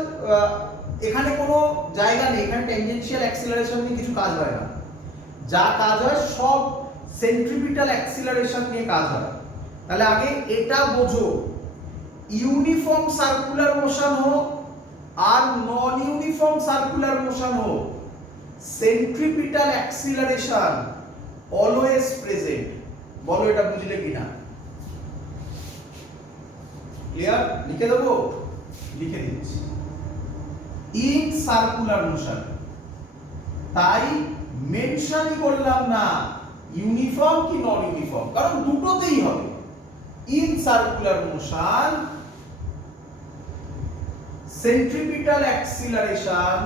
এখানে কোনো জায়গা নেই, এখানে ট্যানজেনশিয়াল অ্যাক্সিলারেশন নিয়ে কিছু কাজ হয় না। যা কাজ হয় সব সেন্ট্রিপিটাল অ্যাক্সিলারেশন নিয়ে কাজ হয়। তাহলে আগে এটা বোঝো, ইউনিফর্ম সার্কুলার মোশন হোক আর নন ইউনিফর্ম সার্কুলার মোশন হোক, সেন্ট্রিপিটাল অ্যাক্সিলারেশন অলওয়েজ প্রেজেন্ট। বলো এটা বুঝলে কিনা? ক্লিয়ার? লিখে দেবো? লিখে দিচ্ছি। ইন সার্কুলার মোশন, তাই মেনশনই করলাম না ইউনিফর্ম কি নন ইউনিফর্ম, কারণ দুটোতেই হবে। In circular motion centripetal acceleration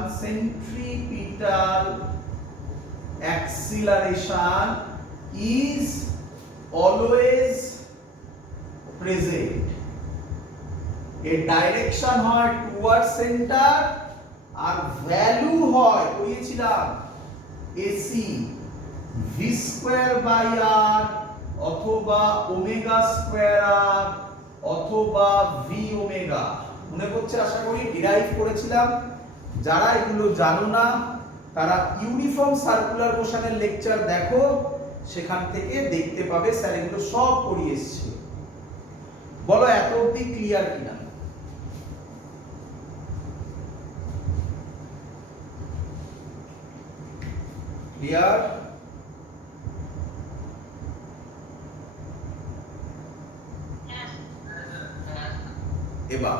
is always present. এর ডাইরেকশন হয় টুয়ার্ড সেন্টার আর ভ্যালু হয় পড়িয়েছিলাম AC V square by R অথবা ওমেগা স্কয়ার আর অথবা ভি ওমেগা। মনে করছে আশা করি, ডিরাইভ করেছিলাম। যারা এগুলো জানো না তারা ইউনিফর্ম সার্কুলার মোশনের লেকচার দেখো, সেখান থেকে দেখতে পাবে স্যার এগুলো সব পড়িয়ে এসেছে। বলো এত অবধি ক্লিয়ার কিনা? ক্লিয়ার? এবার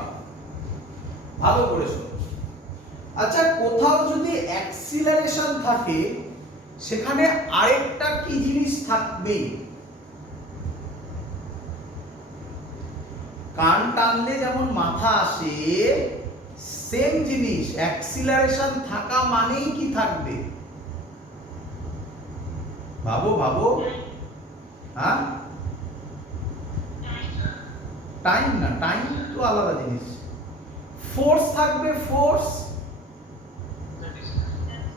ভালো করে শোনো। আচ্ছা, কোথাও যদি অ্যাক্সিলারেশন থাকে সেখানে আরেকটা কি জিনিস থাকবে? কান টানলে যেমন মাথা আসে, সেম জিনিস অ্যাক্সিলারেশন থাকা মানেই কি থাকবে? ভাবো ভাবো। হ্যাঁ, টাইম না, টাইম তো আলাদা জিনিস। ফোর্স থাকবে, ফোর্স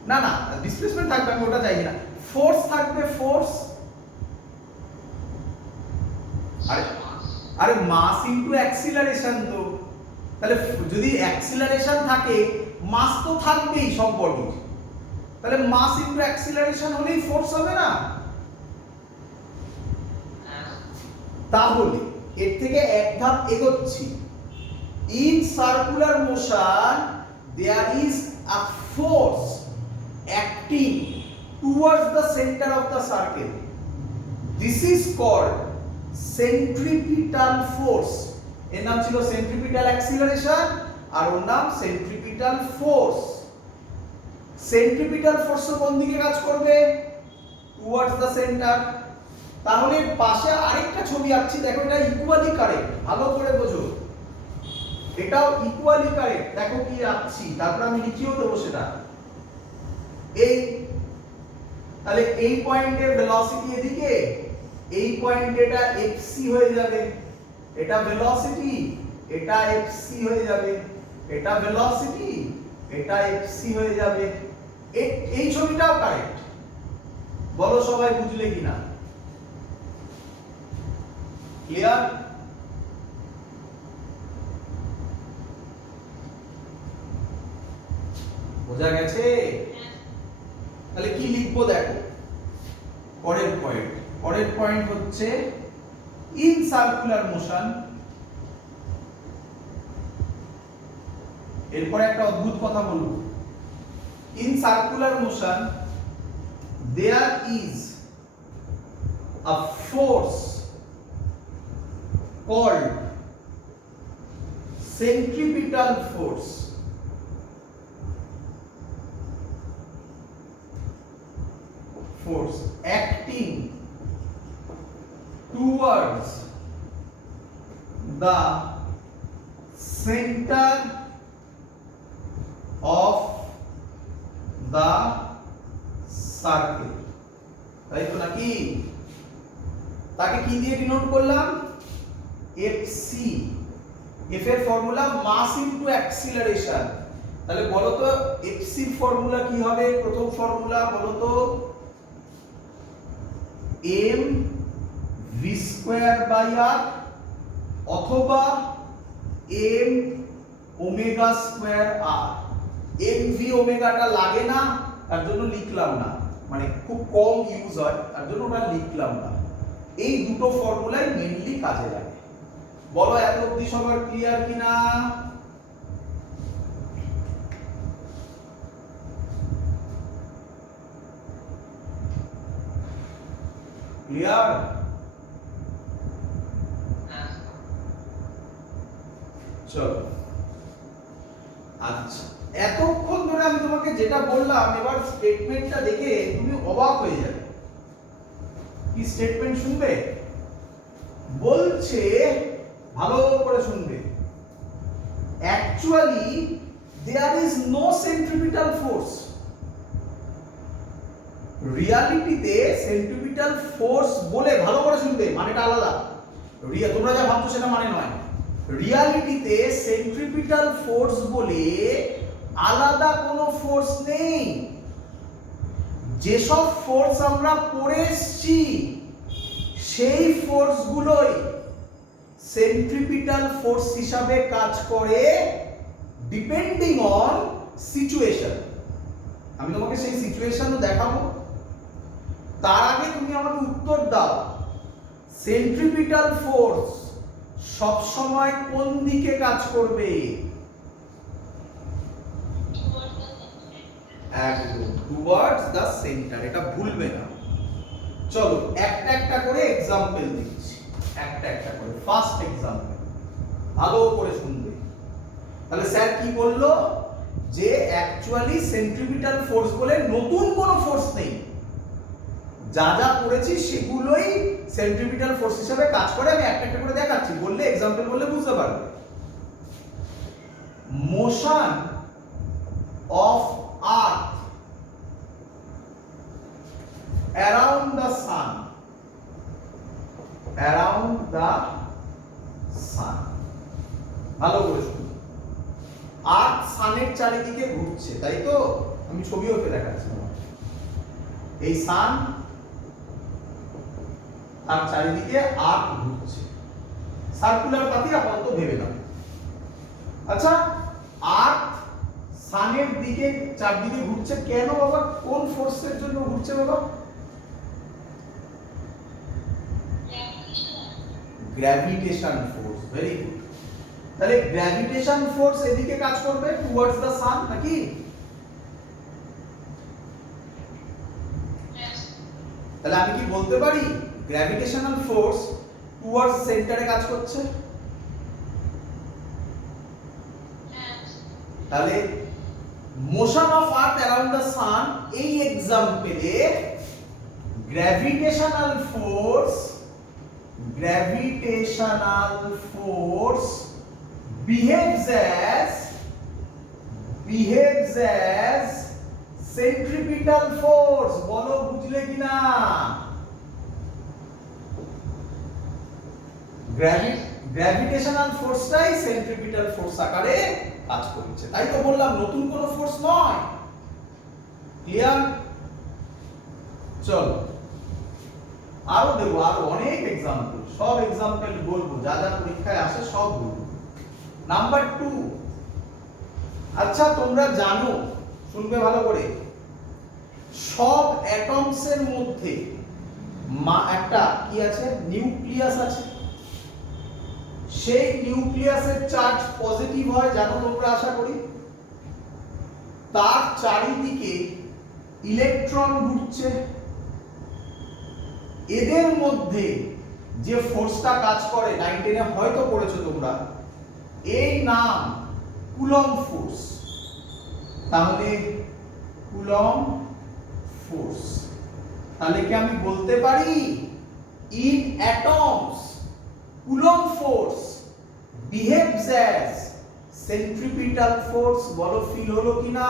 না না, ডিসপ্লেসমেন্ট থাকবে, আমি ওটা চাই না। ফোর্স থাকবে, ফোর্স। আরে আরে মাস ইনটু অ্যাক্সিলারেশন তো। তাহলে যদি অ্যাক্সিলারেশন থাকে মাস তো থাকবেই সব বডির, তাহলে মাস ইনটু অ্যাক্সিলারেশন হলেই ফোর্স হবে না? তাহলে এর থেকে এক ধাপ এগোচ্ছি। In circular motion there is a force acting towards the center of the circle. This is called centripetal force. এর নাম ছিল centripetal acceleration আর ওর নাম centripetal force. centripetal force কোন দিকে কাজ করবে? towards the center. তাহলে পাশে আরেকটা ছবি আঁকছি, দেখো এটা ইকুয়ালি কারেক্ট, ভালো করে বোঝো। এটাও ইকুয়ালি কারেক্ট, দেখো কি আঁকছি, তারপর আমি লিখিও দেবো সেটা। এই তাহলে এই পয়েন্টের ভেলোসিটি এদিকে, এই পয়েন্টে এটা fc হয়ে যাবে, এটা ভেলোসিটি, এটা fc হয়ে যাবে, এটা ভেলোসিটি, এটা fc হয়ে যাবে। এই ছবিটাও কারেক্ট। বলো সবাই বুঝলে কিনা? ক্লিয়ার? বোঝা গেছে? তাহলে কি লিখবো দেখো, পরের পয়েন্ট হচ্ছে ইন সার্কুলার মোশন। এরপরে একটা অদ্ভুত কথা বলবো। In circular motion there is a force called centripetal force. Force acting towards the center of the circle. তাই তো নাকি? তাকে কি দিয়ে ডিনোট করলাম? FC. F এর ফর্মুলা মাস ইনটু অ্যাক্সিলারেশন। তাহলে বলো তো FC এর ফর্মুলা কি হবে? প্রথম ফর্মুলা বলো তো m v square by r অথবা m omega square r। m v ওমেগাটা লাগে না, তার জন্য লিখলাম না, মানে খুব কম ইউজ হয়, তার জন্য ওটা লিখলাম না। এই দুটো ফর্মুলাই মেইনলি কাজে লাগে। বলো এত অবধি সবার ক্লিয়ার কিনা? ক্লিয়ার? চলো, আচ্ছা এতক্ষণ ধরে আমি তোমাকে যেটা বললাম, এবার স্টেটমেন্টটা দেখে তুমি অবাক হয়ে যাবে। কি স্টেটমেন্ট শুনবে? বলছে, ভালো করে শুনবে, actually there is no centripetal force. রিয়ালিটিতে সেন্ট্রিপিটাল ফোর্স বলে, ভালো করে শুনবে, মানেটা আলাদা। তোমরা যা ভাবছো সেটা মানে নয়। রিয়ালিটিতে সেন্ট্রিপিটাল ফোর্স বলে আলাদা কোনো ফোর্স নেই। যেসব ফোর্স আমরা পড়ে এসেছি সেই ফোর্সগুলোই সেন্ট্রিপিটাল ফোর্স হিসাবে কাজ করে, ডিপেন্ডিং অন সিচুয়েশন। আমি তোমাকে সেই সিচুয়েশনও দেখাবো। তার আগে তুমি আমাকে উত্তর দাও, সেন্ট্রিপিটাল ফোর্স সব সময় কোন দিকে কাজ করবে? একদম টুয়ার্ডস দ্য সেন্টার, এটা ভুলবে না। চলো একটা একটা করে एग्जांपल দিচ্ছি, একটা একটা করে। ফার্স্ট एग्जांपल ভালো করে শুনবে। তাহলে স্যার কি বললো? যে অ্যাকচুয়ালি সেন্ট্রিপিটাল ফোর্স বলে নতুন কোনো ফোর্স নেই, যা যা পড়েছি সেগুলোই সেন্ট্রিপিটাল ফোর্স হিসেবে কাজ করে। আমি একটা একটা করে দেখাচ্ছি, বললে एग्जांपल বললে বুঝতে পারবে। Motion of earth around the sun, around the sun, ভালো করে শুনুন। আর্থ সানের চারিদিকে ঘুরছে, তাই তো? আমি ছবি ওকে দেখাচ্ছি। এই সান আর চারিদিকে আর্থ ঘুরছে, সার্কুলার পাতি আপাতত ভেবে নাও। আচ্ছা, আর্থ সানের দিকে চারদিকে ঘুরছে কেন বাবা? কোন ফোর্সের জন্য ঘুরছে বাবা? Gravitation force. Very good. তাহলে গ্র্যাভিটেশন ফোর্স এদিকে কাজ করবে টুয়ার্ডস দ্য সান, নাকি? তাহলে আমি কি বলতে পারি গ্র্যাভিটেশনাল ফোর্স টুয়ার্ডস সেন্টারে কাজ করছে? তাহলে motion of earth around the sun, এই এক্সাম্পলে gravitational force behaves as centripetal force। বলো বুঝলে কিনা? গ্র্যাভিটেশনাল ফোর্সটাই সেন্ট্রিপিটাল ফোর্স আকারে কাজ করছে। তাই তো বললাম নতুন কোনো ফোর্স নয়। ক্লিয়ার? চলো আরো দেবো, আরো অনেক एग्जांपल, সব एग्जांपल বলবো, যা যা পরীক্ষায় আসে সব বলবো। নাম্বার 2, আচ্ছা তোমরা জানো, শুনবে ভালো করে, সব অ্যাটমস এর মধ্যে একটা কি আছে? নিউক্লিয়াস আছে। সেই নিউক্লিয়াসের চার্জ পজিটিভ হয়, জানো তোমরা আশা করি। তার চারিদিকে ইলেকট্রন ঘুরছে। এদের মধ্যে যে ফোর্সটা কাজ করে 9 10 এ হয়তো পড়েছো তোমরা, এই নাম কুলম্ব ফোর্স। তাহলে কুলম্ব ফোর্স, তাহলে কি আমি বলতে পারি in atoms coulomb force behaves as centripetal force? বলো ফিল হলো কিনা?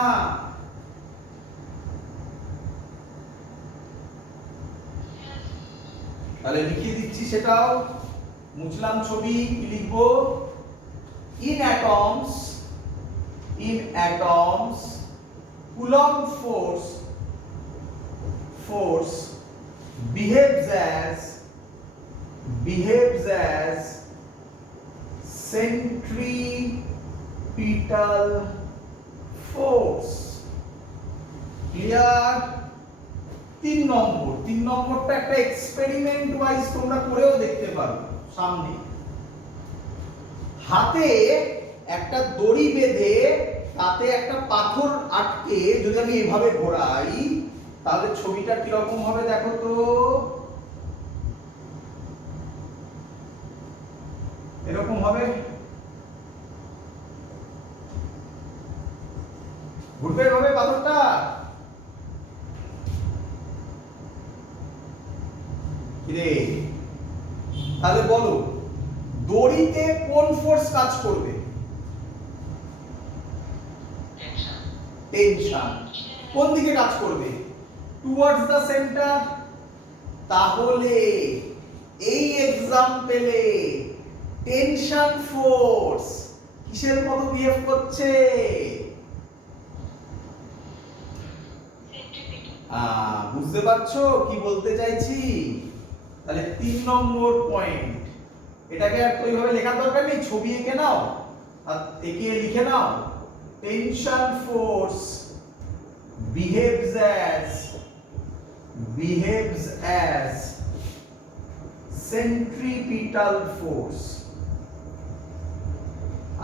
তাহলে লিখিয়ে দিচ্ছি, সেটাও মুছলাম ছবি, কি লিখবো? In atoms coulomb force behaves as centripetal force. Clear? 3 নম্বরটা একটা এক্সপেরিমেন্ট ওয়াইজ তোমরা করেও দেখতে পারো। সামনে হাতে একটা দড়ি বেঁধে তাতে একটা পাথর আটকে যদি আমি এভাবে ঘোরাই, তাহলে ছবিটা কিরকম হবে দেখো তো। এরকম হবে, ঘুরবে এভাবে পাথরটা। কিরে, তাহলে বলো দড়িতে কোন ফোর্স কাজ করবে? টেনশন। কোন দিকে কাজ করবে? Towards the centre. তাহলে এই এক্সাম্পলে টেনশন ফোর্স কিসের মতো বিহেভ করছে? বুঝতে পারছো কি বলতে চাইছি? তাহলে 3 নম্বর পয়েন্ট, এটাকে আর ওইভাবে লেখার দরকার নেই, ছবি এঁকে নাও আর এঁকে লিখে নাও। Tension force behaves as centripetal force.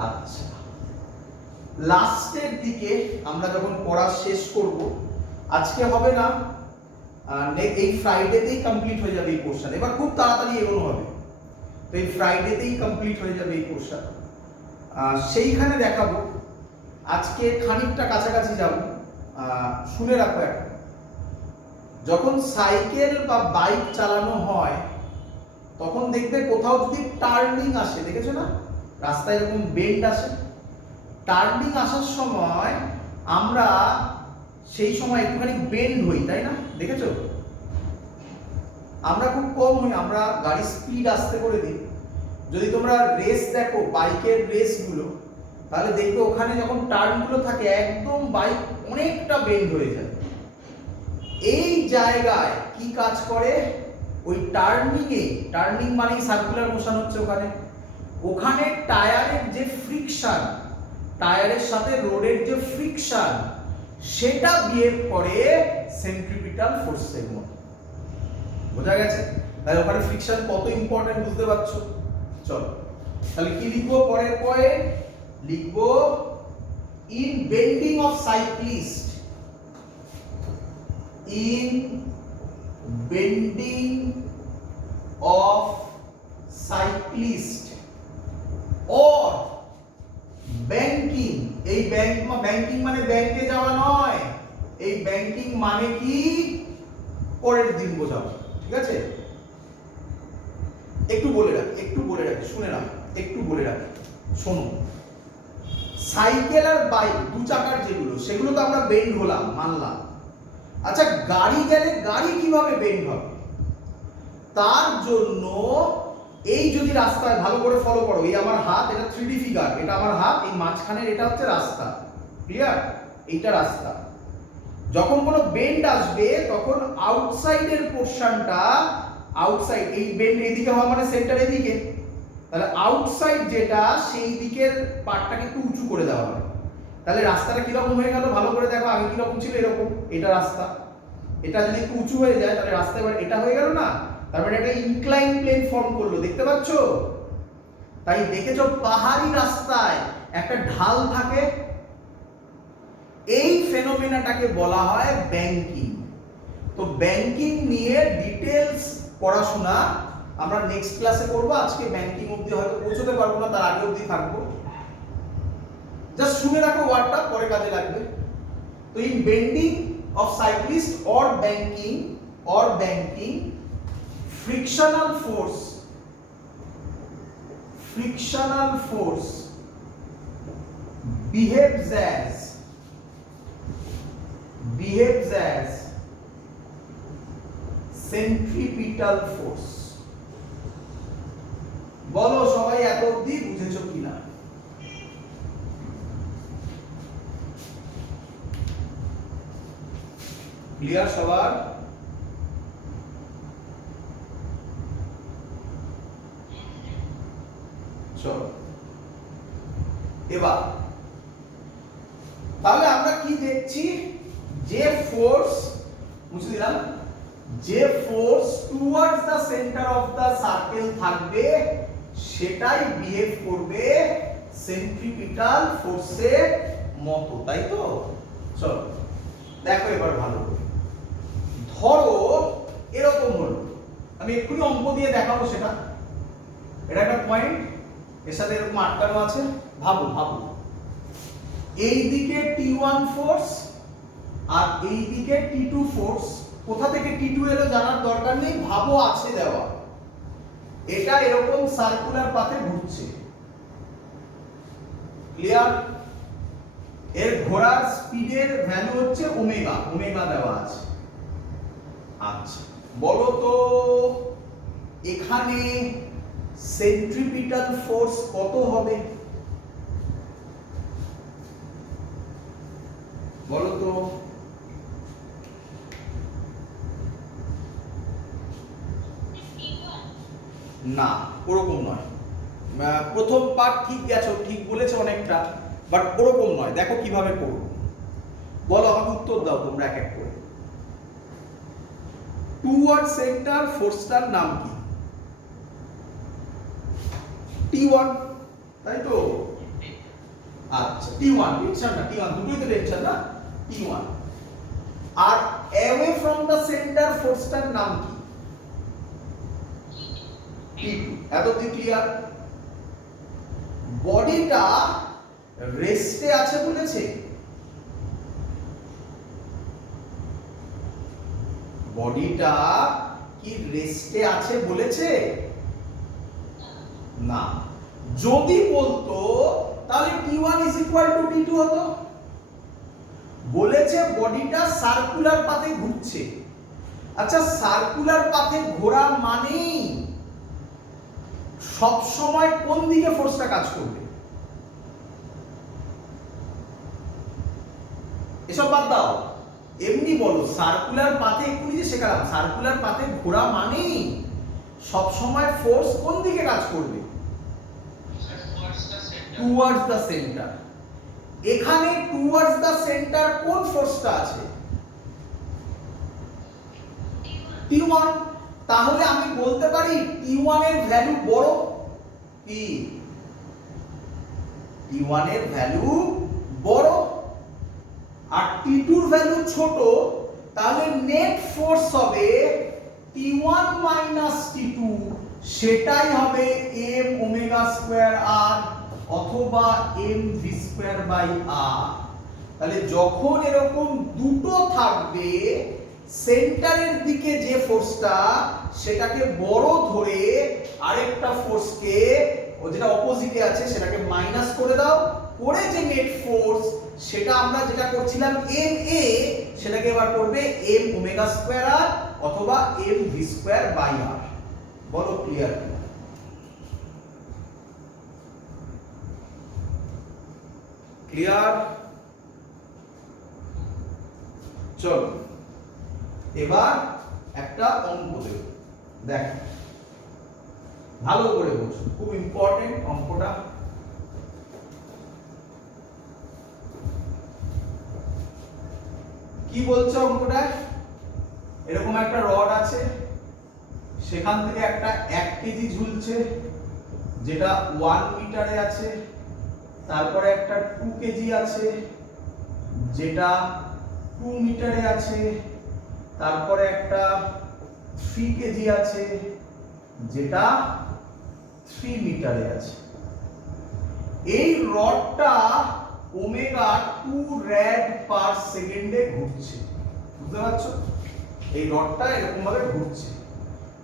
আচ্ছা, লাস্টের দিকে আমরা যখন পড়া শেষ করব, আজকে হবে না, এই ফ্রাইডেতেই কমপ্লিট হয়ে যাবে এই পোরশন। এবার খুব তাড়াতাড়ি এগোনো হবে, তো এই ফ্রাইডেতেই কমপ্লিট হয়ে যাবে এই পোরশন। সেইখানে দেখাবো। আজকে খানিকটা কাছাকাছি যাব। শুনে রাখো, একটা যখন সাইকেল বা বাইক চালানো হয় তখন দেখবে কোথাও যদি টার্নিং আসে, দেখেছো না রাস্তায় এরকম বেন্ড আসে, টার্নিং আসার সময় আমরা সেই সময় একটুখানি বেন্ড হই, তাই না? দেখেছো? আমরা খুব কম হই, আমরা গাড়ির স্পিড আস্তে করে দিই। যদি তোমরা রেস দেখো, বাইকের রেসগুলো, তাহলে দেখবে ওখানে যখন টার্নগুলো থাকে একদম বাইক অনেকটা বেন্ড হয়ে যায়। এই জায়গায় কি কাজ করে? ওই টার্নিং মানেই সার্কুলার মোশন হচ্ছে ওখানে টায়ারের যে ফ্রিকশন, টায়ারের সাথে রোডের যে ফ্রিকশন, সেটা বিহেভ করে সেন্ট্রিপিটাল ফোর্সের মতো। বোঝা গেছে? তাহলে ওখানে ফ্রিকশন কত ইম্পর্টেন্ট বুঝতে পারছো? চলো তাহলে কি লিখবো? পরের পয়েন্ট লিখবো in bending of cyclist, in bending of cyclist or banking. এই ব্যাংকিং মানে ব্যাংকে যাওয়া নয়, এই ব্যাংকিং মানে কি পরের দিন বোঝাবো, ঠিক আছে? একটু বলে রাখি শুনে নাও, একটু বলে রাখি শোনো। সাইকেল আর বাইক দু চাকার যেগুলো, সেগুলো তো আমরা বেন্ড হলাম, মানলাম। আচ্ছা, গাড়ি গেলে গাড়ি কিভাবে বেন্ড হবে? তার জন্য এই যদি রাস্তায় ভালো করে ফলো করো, এই আমার হাত, এটা 3D ফিগার, এটা আমার হাত, এই মাঝখানের এটা হচ্ছে রাস্তা, ক্লিয়ার? এইটা রাস্তা। যখন কোনো বেন্ড আসবে তখন আউটসাইডের পোরশনটা, আউটসাইড এই বেন্ড এদিকে হওয়া মানে সেন্টার এদিকে, তাহলে আউটসাইড যেটা সেই দিকের পার্টটাকে একটু উঁচু করে দেওয়া হবে। তাহলে রাস্তাটা কিরকম হয়ে গেল ভালো করে দেখো। আগে কিরকম ছিল? এরকম, এটা রাস্তা, এটা যদি একটু উঁচু হয়ে যায় তাহলে রাস্তা এবার এটা হয়ে গেল না, তারপরে একটা ইনক্লাইন প্লেন ফর্ম করলো, দেখতে পাচ্ছ? তাই দেখেছো পাহাড়ি রাস্তায় একটা ঢাল থাকে, এই ফেনোমেনাটাকে বলা হয় ব্যাংকিং। তো ব্যাংকিং নিয়ে ডিটেলস পড়াশোনা আমরা নেক্সট ক্লাসে করব, আজকে ব্যাংকিং অবধি হয়তো পৌঁছতে পারবো না, তার আগে অবধি থাকবো। জাস্ট শুনে রাখো ওয়ার্ডটা, পরে কাজে লাগবে। তো in bending of cyclist or banking frictional force behaves as centripetal force. বলো সবাই এত অবধি বুঝেছো কিনা? ক্লিয়ার সবার? চলো এবার তাহলে আমরা কি দেখছি, যে ফোর্স, মুছে দিলাম, যে force towards the centre of the circle থাকবে সেটাই বিহেভ করবে সেন্ট্রিপিটাল ফোর্সের মতো, তাই তো? চলো দেখো এবার ভালো করে। ধরো এরকম হলো, আমি এক্ষুনি অঙ্ক দিয়ে দেখাবো সেটা। এটা একটা পয়েন্ট, এর সাথে এরকম আটকানো আছে। ভাবো এই দিকে T1 ফোর্স আর এই দিকে T2 ফোর্স। কোথা থেকে T2 এলো জানার দরকার নেই, ভাবো আছে দেওয়া। এটা এরকম সার্কুলার পাথে ঘুরছে, ক্লিয়ার? এর ঘোরার স্পিডের ভ্যালু হচ্ছে ওমেগা দেওয়া আছে। আচ্ছা বলো তো এখানে সেন্ট্রিপিটাল ফোর্স কত হবে বলো তো? না, ওরকম নয়। প্রথম পার্ট ঠিক গেছো, ঠিক বলেছো অনেকটা, বাট ওরকম নয়। দেখো কিভাবে করব, বলো আমাকে উত্তর দাও তোমরা এক এক করে। টুয়ার্ড সেন্টার ফোর্সটার নাম কি? T1, তাই তো? আচ্ছা T1, টেনশন না, T1 দুটোই তো টেনশন না, T1। আর অ্যাওয়ে ফ্রম দা সেন্টার ফোর্সটার নাম কি? T2। এত কি ক্লিয়ার? বডিটা রেস্টে আছে বলেছে, বডিটা কি রেস্টে আছে বলেছে? না। যদি বলতো তাহলে T1 = T2 হতো। বলেছে বডিটা সার্কুলার পাথে ঘুরছে। আচ্ছা সার্কুলার পাথে ঘোরা মানেই সব সময় কোন দিকে ফোর্সটা কাজ করবে? এসব বাদ দাও, এমনি বলো সার্কুলার পাথে, এক্ষুনি যে শেখালাম, সার্কুলার পাথে ঘোরা মানেই সব সময় ফোর্স কোন দিকে কাজ করবে? Towards the centre. এখানে টুয়ার্ডস দা সেন্টার কোন ফোর্সটা আছে? T1। তাহলে আমি বলতে পারি T1 এর ভ্যালু বড় কি? T1 এর ভ্যালু বড় আর T2 এর ভ্যালু ছোট। তাহলে নেট ফোর্স হবে T1 - T2, সেটাই হবে m⍵²r অথবা mv²/r। তাহলে যখন এরকম দুটো থাকবে, সেন্টারের দিকে যে ফোর্সটা সেটাকে বড় ধরে আরেকটা ফোর্সকে যেটা অপোজিটে আছে সেটাকে মাইনাস করে দাও, করে যে নেট ফোর্স সেটা আমরা যেটা করছিলাম ma, সেটাকে এবার করবে m⍵²r অথবা mv²/r। বলো ক্লিয়ার? ক্লিয়ার? চলো এবার একটা অঙ্ক দেব, দেখ ভালো করে বোঝো, খুব ইম্পর্টেন্ট অঙ্কটা। কি বলছে অঙ্কটায়? এরকম একটা রড আছে, সেখান থেকে একটা 1 কেজি ঝুলছে যেটা 1 মিটারে আছে, তারপরে একটা 2 কেজি আছে যেটা 2 মিটারে আছে, তারপরে একটা 3 কেজি আছে, যেটা 3 মিটারে আছে। এই রডটা ওমেগা 2 র‍্যাড পার সেকেন্ডে ঘুরছে, বুঝতে পারছো? এই রডটা এরকম ভাবে ঘুরছে,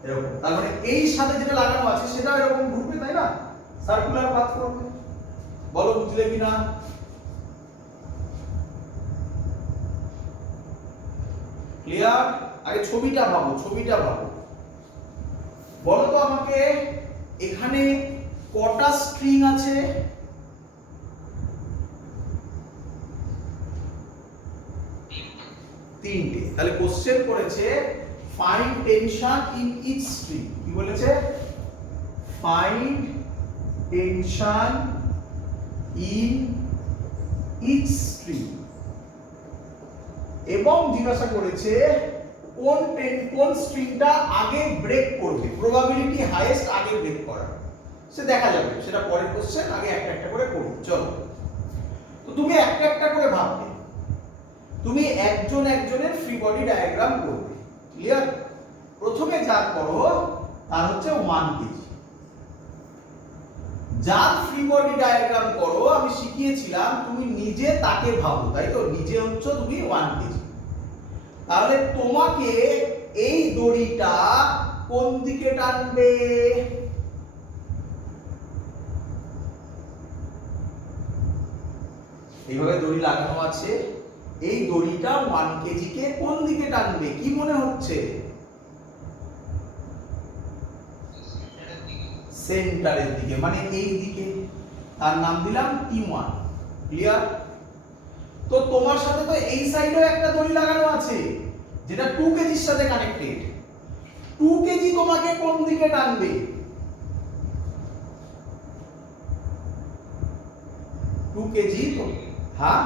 এরকম। তার মানে এই সাথে যেটা লাগানো আছে সেটা এরকম ঘুরবে, তাই না? সার্কুলার পাথ করবে। বলো বুঝলে কিনা? ক্লিয়ার? আগে ছবিটা ভাবো, ছবিটা ভাবো। বলো তো আমাকে, এখানে কটা স্ট্রিং আছে? তিনটে। তাহলে কোশ্চেন করেছে find tension in each string. কি বলেছে? Find tension in each string. এবং জিজ্ঞাসা করেছে কোন স্ট্রিংটা আগে ব্রেক করবে, প্রবাবিলিটি হাইয়েস্ট আগে ব্রেক করার। সে দেখা যাবে, সেটা পরের কোশ্চেন। আগে একটা একটা করে করি, চলো। তো তুমি একটা একটা করে ভাববে, তুমি একজন একজনের ফ্রি বডি ডায়াগ্রাম করবে। ক্লিয়ার? প্রথমে যা করো তার হচ্ছে 1 কেজি। যার ফ্রি বডি ডায়াগ্রাম করো আমি শিখিয়েছিলাম তুমি নিজে তাকে ভাবো, তাই তো? নিজে হচ্ছে তুমি 1 কেজি। তাহলে তোমাকে এই দড়িটা কোন দিকে টানবে? এইভাবে দড়ি লাগানো আছে, এই দড়িটা 1 কেজি কে কোন দিকে টানবে? কি মনে হচ্ছে? সেন্টারের দিকে, মানে এই দিকে। তার নাম দিলাম T1। ক্লিয়ার? তো তোমার সাথে তো এই সাইডেও একটা দড়ি লাগানো আছে যেটা 2 কেজির সাথে কানেক্টেড। 2 কেজি তোমাকে কোন দিকে টানবে? টু কেজি তো, হ্যাঁ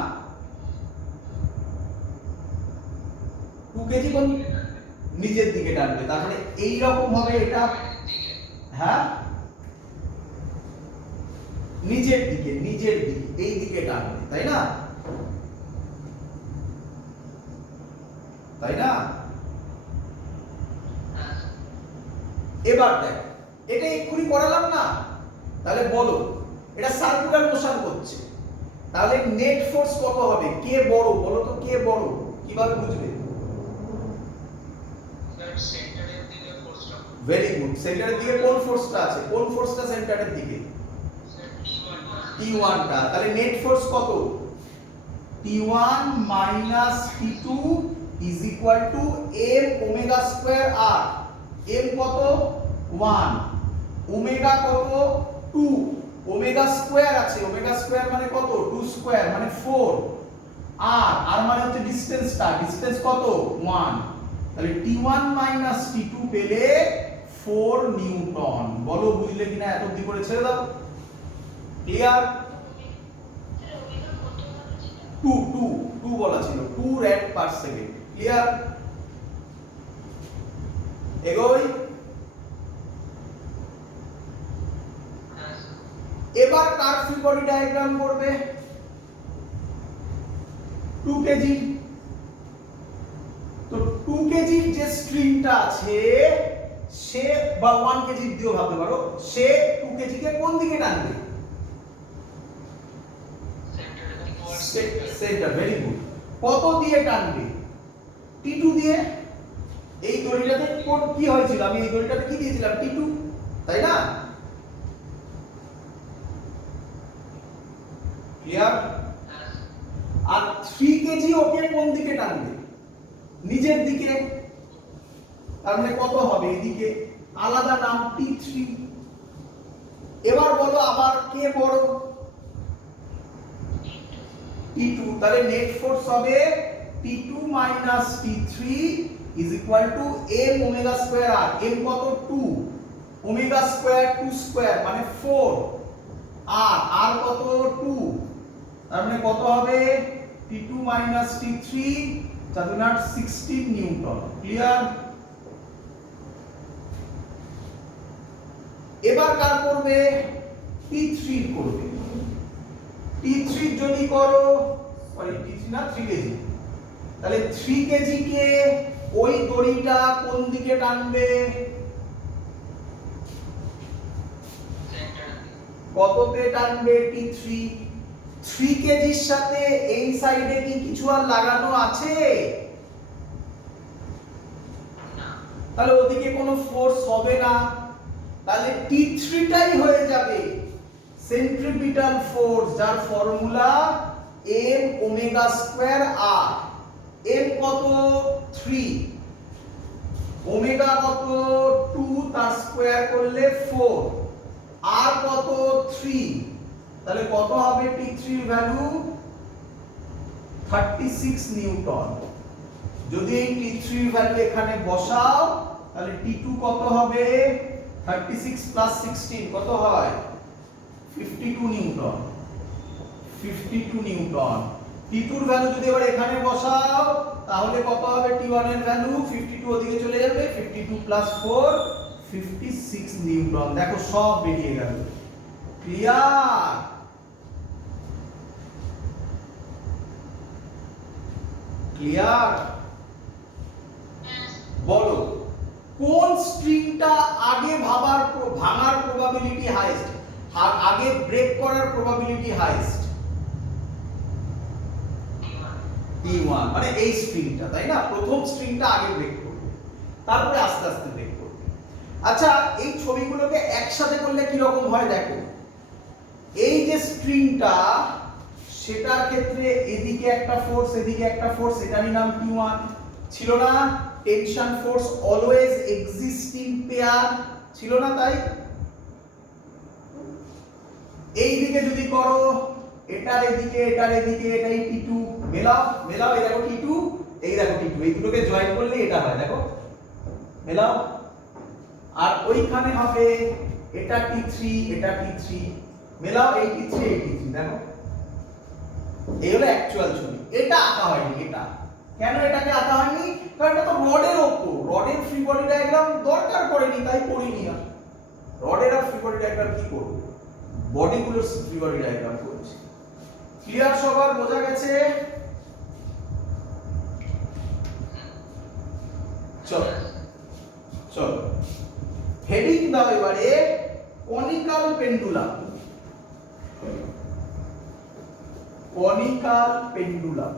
2 কেজি কোন নিজের দিকে টানবে। তার মানে এই রকম হবে এটা, হ্যাঁ নিজের দিকে, নিজের দিকে, এই দিকে টানবে, তাই না? তাই না? এবার দেখ, এটা এক্ষুনি করালাম না? তাহলে বলো, এটা সার্কুলার মোশন করছে, তাহলে নেট ফোর্স কত হবে? কে বড় বলো তো, কে বড়? কিভাবে বুঝবে? সেন্টারের দিকে ফোর্সটা। Very good. সেন্টারের দিকে কোন ফোর্সটা আছে? কোন ফোর্সটা সেন্টারের দিকে? T1 টা। তাহলে নেট ফোর্স কত? T1 minus T2 is equal to m omega square r। m কত? 1। ওমেগা কত? 2। ওমেগা স্কয়ার আছে, ওমেগা স্কয়ার মানে কত? 2 স্কয়ার মানে 4। r মানে হচ্ছে ডিসটেন্সটা, ডিসটেন্স কত? 1। তাহলে T1 মাইনাস T2 পেলে 4 নিউটন। বলো বুঝলে কিনা? এত অবধি করে ছেড়ে দাও। ক্লিয়ার? 2 বলা ছিল, 2 র‍্যাড পার সেকেন্ড। ক্লিয়ার? এগোই। এবার কার ফ্রি বডি ডায়াগ্রাম করবে? 2 কেজি। তো 2 কেজির যে স্ট্রিংটা আছে সে, বা 1 কেজি দিয়েও ভাবতে পারো, সে 2 কেজি কে কোন দিকে টানবে? সেন্টার। Very good. কত দিয়ে টানবে? T2 দিয়ে। এই দড়িটাতে কোন কি হয়েছিল? আমি এই দড়িটাতে কি দিয়েছিলাম? T2, তাই না? ক্লিয়ার? আর 3 কেজি ওকে কোন দিকে টানবে? নিজের দিকে। তার মানে কত হবে? এদিকে। আলাদা নাম T3। এবার বলো আবার কে বড়? T2। তাহলে নেট ফোর্স হবে T2 minus T3 is equal to m omega square r। m কত? 2। ওমেগা স্কয়ার 2 স্কয়ার মানে 4। r কত? 2। তার মানে কত হবে? T2 minus T3 চাতুর্নাট 16 Newton. Clear? এবার কার করবে? T3 করবে। T3 যদি করো, সরি T3 না, 3 কেজি। তাহলে 3 কেজি কে ওই দড়িটা কোন দিকে টানবে? কততে টানবে T3 3 কেজির সাথে এই সাইডে কি কিছু আর লাগানো আছে? না। তাহলে ওদিকে কোনো ফোর্স হবে না, তাহলে T3 টাই হয়ে যাবে সেন্ট্রিপিটাল ফোর্স, যার formula m omega square r। m কত 3, ওমেগা কত 2, তার স্কয়ার করলে 4, r কত 3, তাহলে কত হবে T3 এর ভ্যালু 36 নিউটন। যদি এই T3 এর ভ্যালু এখানে বসাও তাহলে T2 কত হবে 36 প্লাস 16 কত হয় 52 নিউটন। 52 নিউটন। T2 এর ভ্যালু যদি এবার এখানে বসাও তাহলে কত হবে T1 এর ভ্যালু 52 ওদিকে চলে যাবে 52 প্লাস 4 56 নিউটন। দেখো সব বেরিয়ে গেল। ক্লিয়ার? ক্লিয়ার? বলো কোন স্ট্রিংটা আগে ভাঙার প্রবাবিলিটি হাইয়েস্ট, আগে ব্রেক করার প্রবাবিলিটি হাইয়েস্ট? T1, মানে এই স্ট্রিংটা, তাই না? প্রথম স্ট্রিংটা আগে ব্রেক করবে, তারপরে আস্তে আস্তে ব্রেক করবে। আচ্ছা, এই ছবিগুলোকে একসাথে করলে কি রকম হয় দেখো। এই যে স্ট্রিংটা, সেটার ক্ষেত্রে এদিকে একটা ফোর্স এদিকে একটা ফোর্স, এটারই নাম T1 ছিল না? Tension force always exist in pair ছিল না? তাই এই দিকে যদি করো এটার এদিকে এটাই T2, মেলাও মেলাও, এই দেখো T2, এই দেখো T2, এই দুটোকে জয়েন করলে এটা হয়, দেখো মেলাও। আর ওইখানে হবে এটা T3 এটা T3, মেলাও এই T3 এই T3, দেখো এই হলো অ্যাকচুয়াল ছবি। এটা আঁকা হয়নি। এটা কেন এটাকে আঁকা হয়নি? কারণ এটা তো রডের ওপর, রডের ফ্রি বডি ডায়াগ্রাম দরকার পড়েনি, তাই করিনি। আর রডের আর ফ্রি বডি ডায়াগ্রাম কি করব, বডিগুলোর ফ্রি বডি ডায়াগ্রাম করেছি। ক্লিয়ার? সবার বোঝা গেছে? চলো চলো হেডিং দাও এবারে conical pendulum. Conical pendulum.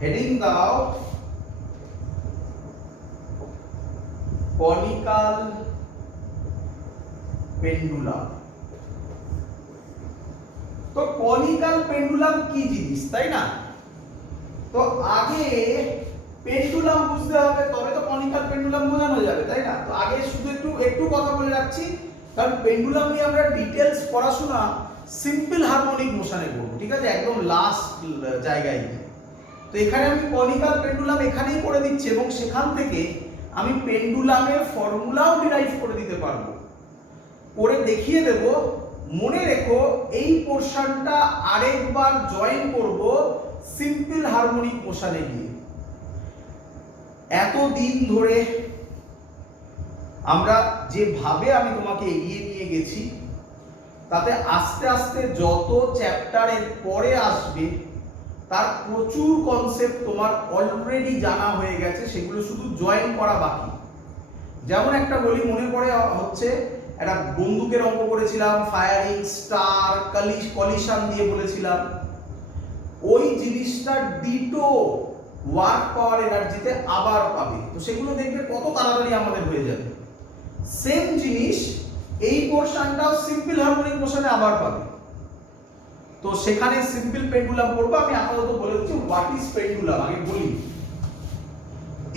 Heading দাও কনিক্যাল পেন্ডুলাম। তো কনিক্যাল পেন্ডুলাম কি জিনিস, তাই না? তো আগে পেন্ডুলাম বুঝতে হবে, তবে তো কনিক্যাল পেন্ডুলাম বোঝানো যাবে, তাই না? তো আগে শুধু একটু কথা বলে রাখছি, কারণ পেন্ডুলাম নিয়ে আমরা ডিটেইলস পড়াশোনা সিম্পল হারমোনিক মোশনে করব, ঠিক আছে, একদম লাস্ট জায়গায় গিয়ে। তো এখানে আমি কনিক্যাল পেন্ডুলাম এখানেই করে দিচ্ছি, এবং সেখান থেকে আমি পেন্ডুলামের ফর্মুলাও ডিরাইভ করে দিতে পারবো, করে দেখিয়ে দেব। মনে রেখো এই পোরশনটা আরেকবার জয়েন করব সিম্পল হারমোনিক মোশনে গিয়ে। এত দিন ধরে আমরা যেভাবে আমি তোমাকে এগিয়ে নিয়ে গেছি, তাতে আস্তে আস্তে যত চ্যাপ্টারের পরে আসবে তার প্রচুর কনসেপ্ট তোমার অলরেডি জানা হয়ে গেছে, সেগুলো শুধু জয়েন করা বাকি। যেমন একটা বলি, মনে পড়ে হচ্ছে একটা বন্দুকের অঙ্ক করেছিলাম, ফায়ারিং, স্টার, কলিশন দিয়ে বলেছিলাম। ওই জিনিসটা ডিটো ওয়ার্ক পাওয়ার এনার্জিতে আবার পাবে, তো সেগুলো দেখবে কত তাড়াতাড়ি আমাদের হয়ে যাবে। সেম জিনিস এই পোরশনটাও সিম্পল হারমোনিক মোশনে আবার পাবে। তো সেখানে সিম্পল পেন্ডুলাম পড়বো। আমি আপাতত বলে দিচ্ছি হোয়াট ইজ পেন্ডুলাম, আগে বলি।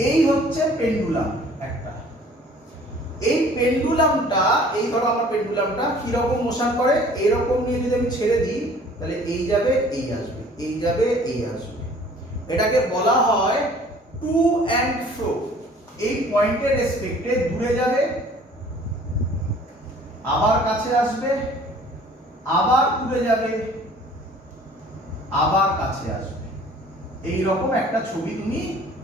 এই হচ্ছে পেন্ডুলাম একটা। এই পেন্ডুলামটা, এই ধরো আমার পেন্ডুলামটা কি রকম মোশন করে, এরকম নিয়ে যদি আমি ছেড়ে দিই তাহলে এই যাবে এই আসবে, এই যাবে এই আসবে। এটাকে বলা হয় টু অ্যান্ড ফ্রো। এই পয়েন্টের রেসপেক্টে দূরে যাবে, আবার কাছে আসবে, আবার দূরে যাবে, আবার কাছে আসবে। এই রকম একটা ছবি তুমি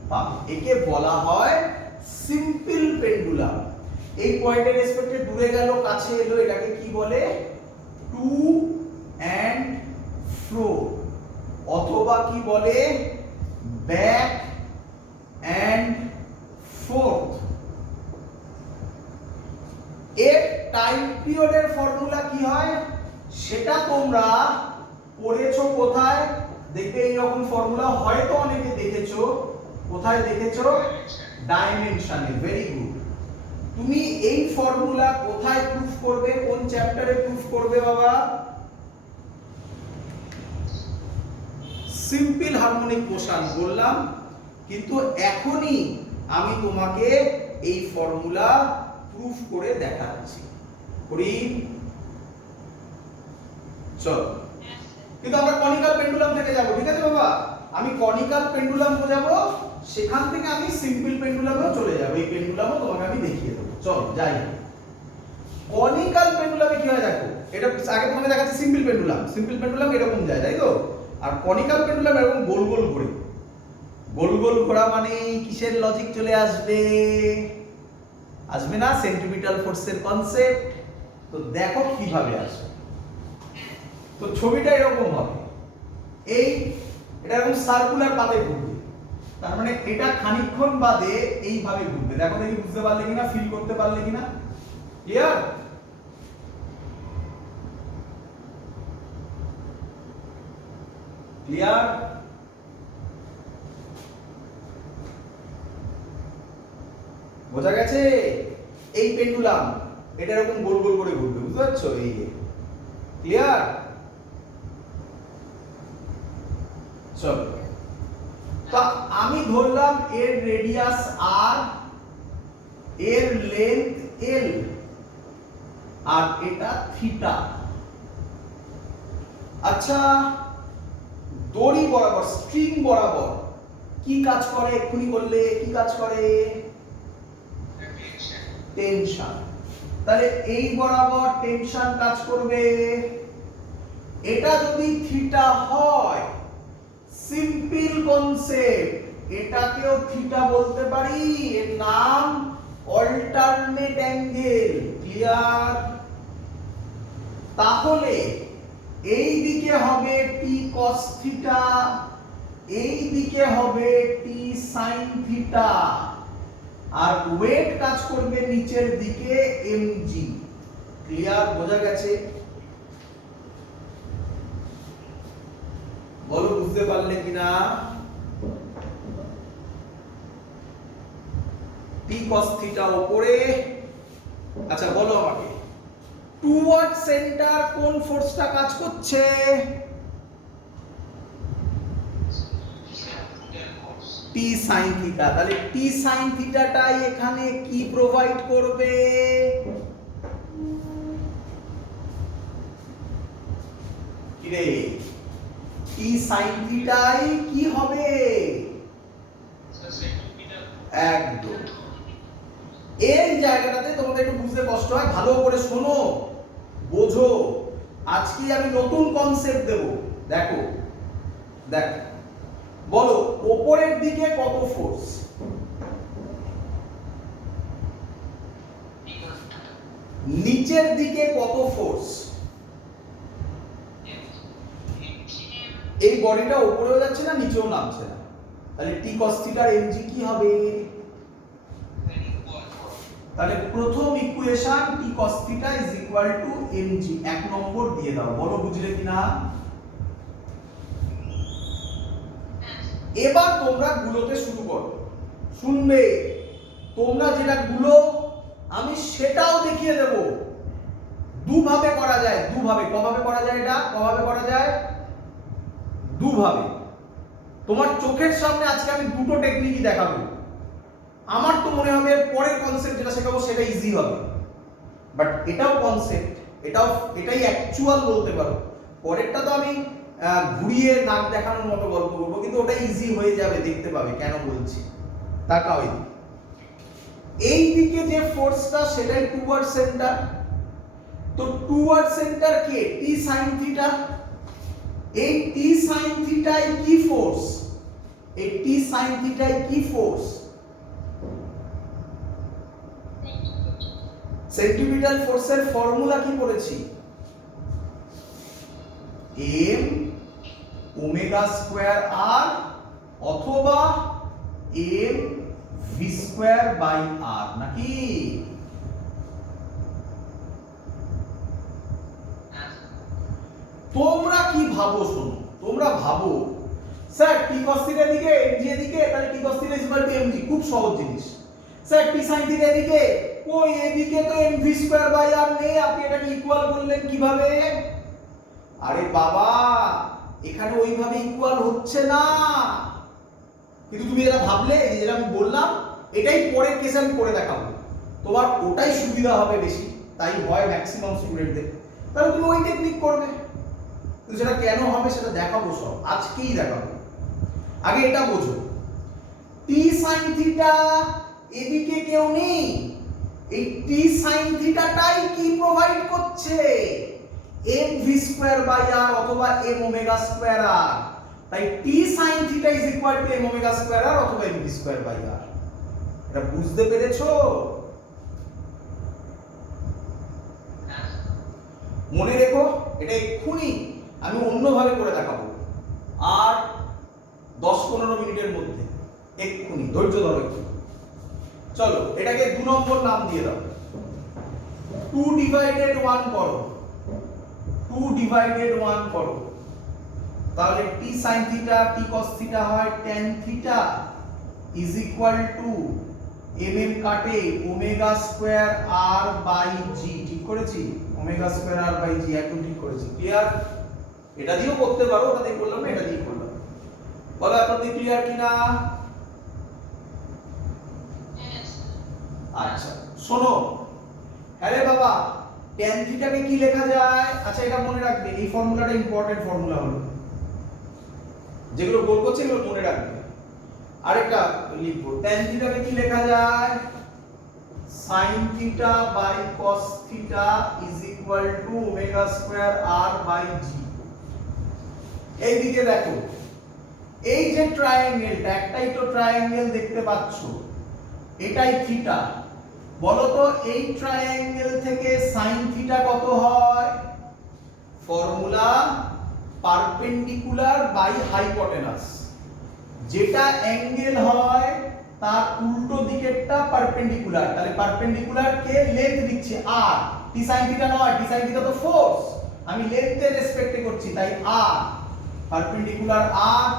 পাবে। একে বলা হয় সিম্পল পেন্ডুলাম। এই পয়েন্টের রেসপেক্টে দূরে গেল, কাছে এলো, এটাকে কি বলে? টু অ্যান্ড ফ্রো, অথবা কি বলে? Back and fourth. এর টাইম পিরিয়ডের ফর্মুলা কি হয় সেটা তোমরা পড়েছো কোথায়? দেখবে এইরকম ফর্মুলা হয়তো অনেকে দেখেছো। কোথায় দেখেছো? ডাইমেনশনে। Very good. তুমি এই ফর্মুলা কোথায় প্রুফ করবে? কোন চ্যাপ্টারে প্রুফ করবে বাবা? সিম্পল হারমোনিক মোশন বললাম, কিন্তু এখনই আমি তোমাকে এই ফর্মুলা প্রুফ করে দেখাচ্ছি। করি? চলো, কিন্তু আমরা কনিক্যাল পেন্ডুলাম থেকে যাব, ঠিক আছে বাবা? আমি কনিক্যাল পেন্ডুলাম বোঝাবো, সেখান থেকে আমি সিম্পল পেন্ডুলামেও চলে যাব। এই পেন্ডুলামও তোমাকে আমি দেখিয়ে দেবো। চলো যাই। কনিক্যাল পেন্ডুলামে কি হয় দেখো, এটা আগে তোমাকে দেখাচ্ছি সিম্পল পেন্ডুলাম। সিম্পল পেন্ডুলাম এরকম যায়, তাই তো? আর কনিক্যাল পেন্ডুলাম এরকম গোল গোল ঘোরে। গোল গোল ঘোরা মানে কিসের লজিক চলে আসবে? আসবে না? সেন্ট্রিপিটাল ফোর্সের কনসেপ্ট। তো দেখো কিভাবে আসবে। তো ছবিটা এরকম হবে, এটা এরকম সার্কুলার পাতে ঘুরবে। তার মানে এটা খানিকক্ষণ বাদে এইভাবে ঘুরবে। দেখো দেখি বুঝতে পারলে কিনা, ফিল করতে পারলে কিনা? ক্লিয়ার? ক্লিয়ার? বোঝা গেছে? এই পেন্ডুলাম এটা এরকম গোল গোল করে ঘুরবে, বুঝতে পারছো? এই ক্লিয়ার? চলো, তা আমি ধরলাম এর রেডিয়াস আর, এর লেন্থ এল, আর এটা থিটা। আচ্ছা, দড়ি বরাবর, স্ট্রিং বরাবর কি কাজ করে? এক্ষুনি বললে কি কাজ করে? টেনশন। তাহলে এই বরাবর টেনশন কাজ করবে। এটা যদি থিটা হয়, সিম্পল কনসেপ্ট, এটাকেও থিটা বলতে পারি। এর নাম অল্টারনেট অ্যাঙ্গেল। ক্লিয়ার? তাহলে এই দিকে হবে টি কস থিটা, এই দিকে হবে টি সাইন থিটা, আর ওয়েট কাজ করবে নিচের দিকে mg। ক্লিয়ার? বোঝা গেছে? বলো বুঝতে পারলে কিনা? টি cos থিটা উপরে। আচ্ছা বলো আমাকে, টুয়ার্ড সেন্টার কোন ফোর্সটা কাজ করছে? টি সাইন থিটা। তাহলে টি সাইন থিটাটাই এখানে কি প্রোভাইড করবে? কি রে? টি সাইন থিটাই কি হবে? একদম। এই জায়গাটাতে তোমাদের একটু বুঝতে কষ্ট হয়, ভালো করে শোনো, বোঝো। আজকে আমি নতুন কনসেপ্ট দেব। দেখো দেখো, বলো উপরের দিকে কত ফোর্স? নিচের দিকে কত ফোর্স? এই বডিটা উপরেও যাচ্ছে না, নিচেও নামছে না। তাহলে টি cos থিটার mg কি হবে? তাহলে প্রথম equation T cos theta is equal to mg, এক নম্বর দিয়ে দাও। বলো বুঝলে কিনা? এবার তোমরা গুলোতে শুরু করো। শুনবে, তোমরা যেটা গুলো আমি সেটাও দেখিয়ে দেব। দুভাবে করা যায়, দুভাবে। কভাবে করা যায়? এটা কভাবে করা যায়? দুভাবে। তোমার চোখের সামনে আজকে আমি দুটো টেকনিকই দেখাবো। আমার তো মনে হবে পরের কনসেপ্ট যেটা শেখাবো সেটা ইজি হবে, বাট এটাও কনসেপ্ট, এটাই অ্যাকচুয়াল বলতে পারো। পরেরটা তো আমি ঘুরিয়ে নাক দেখানোর মতো গল্প করবো, কিন্তু ওটা ইজি হয়ে যাবে, দেখতে পাবে কেন বলছি। তাকাও এই দিকে যে ফোর্সটা সেটাই টুয়ার্ড সেন্টার। তো টুয়ার্ড সেন্টার কে? টি সাইন থিটা। এই টি সাইন থিটাই কি ফোর্স? এই টি সাইন থিটাই কি ফোর্স? সেন্ট্রিপিটাল ফোর্সের ফর্মুলা কি পড়েছি? m ওমেগা স্কয়ার r অথবা এম ভি স্কোয়ার বাই আর, নাকি? তোমরা কি ভাবো? শোনো, তোমরা ভাবো স্যার টি cos থিটা এদিকে এমজি এদিকে, তাহলে টি cos theta equal to MG. খুব সহজ জিনিস। স্যার টি sin থিটা এদিকে, কই এদিকে তো mv স্কয়ার বাই আর নেই, আপনি এটাকে ইকুয়াল করলেন কিভাবে? আরে বাবা, এখানে ওইভাবে ইকুয়াল হচ্ছে না। কিন্তু তুমি যেটা ভাবলে, যেটা আমি বললাম, এটাই পরের কেসে আমি করে দেখাবো, তোমার ওটাই সুবিধা হবে বেশি, তাই হয় ম্যাক্সিমাম স্টুডেন্টদের। তাহলে তুমি ওই টেকনিক করবে, কিন্তু সেটা কেন হবে সেটা দেখাবো, সব আজকেই দেখাবো। আগে এটা বোঝো, টি সাইন থিটা এদিকে কেউ নেই, এই টি সাইন থিটাটাই কি প্রোভাইড করছে? M V square by R অথবা এম ওমেগা স্কয়ার আর। তাই T sine theta is equal to M omega square R অথবা M V square by R. এটা বুঝতে পেরেছো? মনে রেখো, এটা এক্ষুনি আমি অন্যভাবে করে দেখাবো, আর 10-15 মিনিটের মধ্যে, এক্ষুনি ধৈর্য ধরো একটু। চলো এটাকে 2 নম্বর নাম দিয়ে দাও, 2 ডিভাইডেড 1 করো, 2 ডিভাইডেড 1 করো। তাহলে T sin theta T cos theta হয় tan theta is equal to M কাটে omega square R by g. ঠিক করেছি? Omega square R by g, একদম ঠিক করেছি। ক্লিয়ার? এটা দিয়েও করতে পারো, ওটা দিয়ে করলাম না, এটা দিয়ে করলাম। বলো আপনাদের ক্লিয়ার কিনা? আচ্ছা শোনো, আরে বাবা, tan থিটাকে কি লেখা যায়? আচ্ছা এটা মনে রাখবে, এই ফর্মুলাটা ইম্পর্টেন্ট ফর্মুলা হলো, যেগুলো গোল করছে এগুলো মনে রাখবে। আরেকটা লিখবো, tan থিটাকে কি লেখা যায়? sin theta by cos theta is equal to omega square R by G. এইদিকে দেখো, এই যে ট্রায়াঙ্গেলটা, একটাই তো ট্রায়াঙ্গেল দেখতে পাচ্ছো, এটাই থিটা। বলো তো এই ট্রায়াঙ্গেল থেকে sin থিটা কত হয়? Formula perpendicular by hypotenuse. যেটা অ্যাঙ্গেল হয় তার উল্টো দিকেরটা পারপেন্ডিকুলার, তাহলে পারপেন্ডিকুলার কে লেন্থ দিচ্ছে আর, টি sin থিটা নয়, টি sin থিটা তো ফোর্স, আমি লেন্থের রেসপেক্টে করছি, তাই আর পারপেন্ডিকুলার আর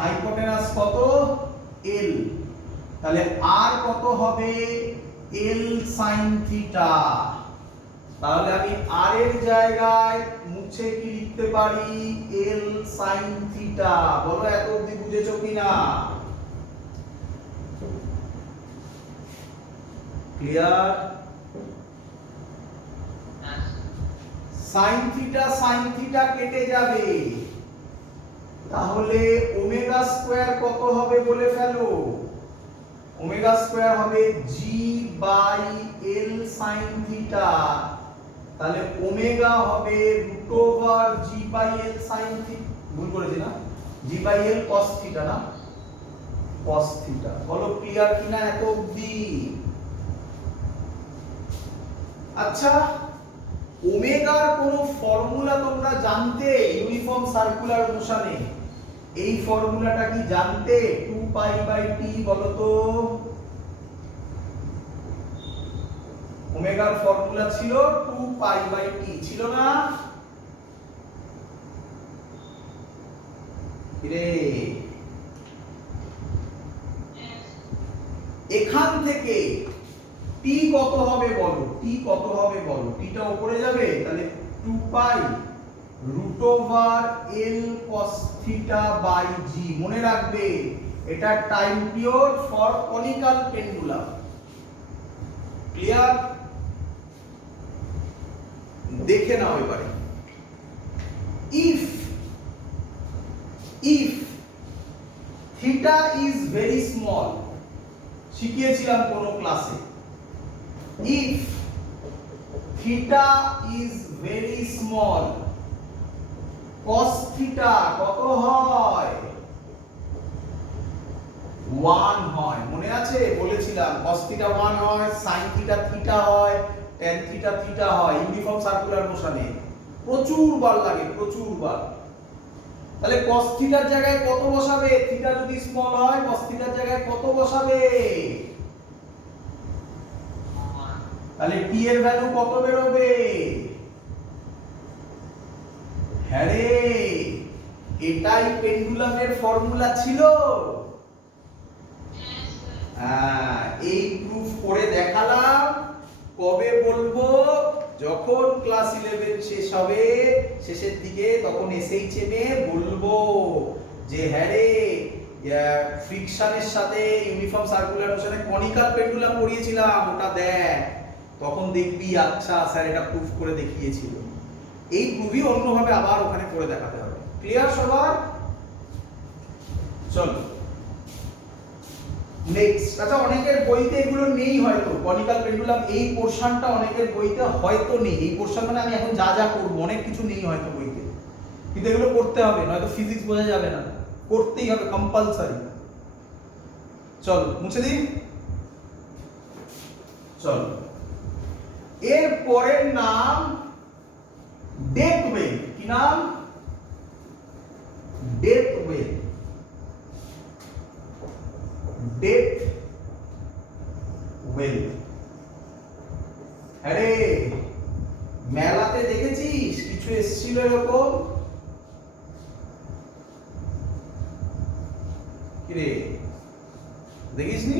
হাইপোটেনাস কত? এল। তাহলে আর কত হবে? এল sin থিটা। তাহলে আমি আর এর জায়গায় মুছে কি লিখতে পারি? এল sin থিটা। বলো এত অবধি বুঝেছো কিনা? ক্লিয়ার? sin থিটা কেটে যাবে, তাহলে ওমেগা স্কয়ার কত হবে বলে ফেলো? ওমেগা স্কয়ার হবে g by L sin theta. তাহলে ওমেগা হবে root over g by L sin theta. ভুল করেছি না? G by L cos theta না, cos থিটা। বলো ক্লিয়ার কিনা এত অবধি? আচ্ছা, ওমেগার কোন ফর্মুলা তোমরা জানতে? ইউনিফর্ম সার্কুলার মোশনে এই ফর্মুলাটা কি জানতে? 2 পাই বাই টি। বলো তো, ওমেগার ফর্মুলা ছিল 2 পাই বাই টি, ছিল না? রে এখান থেকে টি কত হবে বলো? টি কত হবে বলো? টিটা উপরে যাবে, তাহলে 2 pi root over L cos theta by g. মনে রাখবে এটা time period for conical pendulum. Clear? দেখে নাও এবারে, if theta is very small, শিখিয়েছিলাম কোন ক্লাসে, if theta is very small, cos theta কত হয়? 1 হয়। মনে আছে? বলেছিলাম cos থিটা 1 হয়, sin থিটা থিটা হয়, tan থিটা থিটা হয়। ইউনিফর্ম সার্কুলার মোশনে প্রচুর বার লাগে, প্রচুর বার। তাহলে cos থিটার জায়গায় কত বসাবে? থিটা যদি স্মল হয় cos থিটার জায়গায় কত বসাবে? তাহলে t এর ভ্যালু কত বেরোবে? হ্যাঁ রে, এটাই পেন্ডুলামের ফর্মুলা ছিল। এই প্রুফ করে দেখালাম। কবে বলবো? যখন ক্লাস 11 শেষ হবে, শেষের দিকে, তখন এসএইচএম এ বলবো যে হ্যাঁ রে, ফ্রিকশনের সাথে ইউনিফর্ম সার্কুলার মোশনে কনিক্যাল পেন্ডুলাম পড়িয়েছিলাম, ওটা দেখ। তখন দেখবি আচ্ছা স্যার এটা প্রুফ করে দেখিয়েছিল। এই প্রুফই অন্যভাবে আবার ওখানে করে দেখাতে হবে। ক্লিয়ার সবার? চলো নেক্সট। আচ্ছা, অনেকের বইতে এগুলো নেই হয়তো, কনিক্যাল পেন্ডুলাম এই পোরশনটা অনেকের বইতে হয়তো নেই। এই পোরশন মানে আমি এখন যা যা করব, অনেক কিছু নেই হয়তো বইতে, কিন্তু এগুলো করতে হবে, নয়তো ফিজিক্স বোঝা যাবে না। করতেই হবে, কম্পালসারি। চলো মুছে দিই। চলো, এর পরের নাম ডেথ ওয়েভ। কি নাম? Death wave. Death wave. আরে মেলাতে দেখেছিস কিছু এসেছিল এরকম? কি রে, দেখিসনি?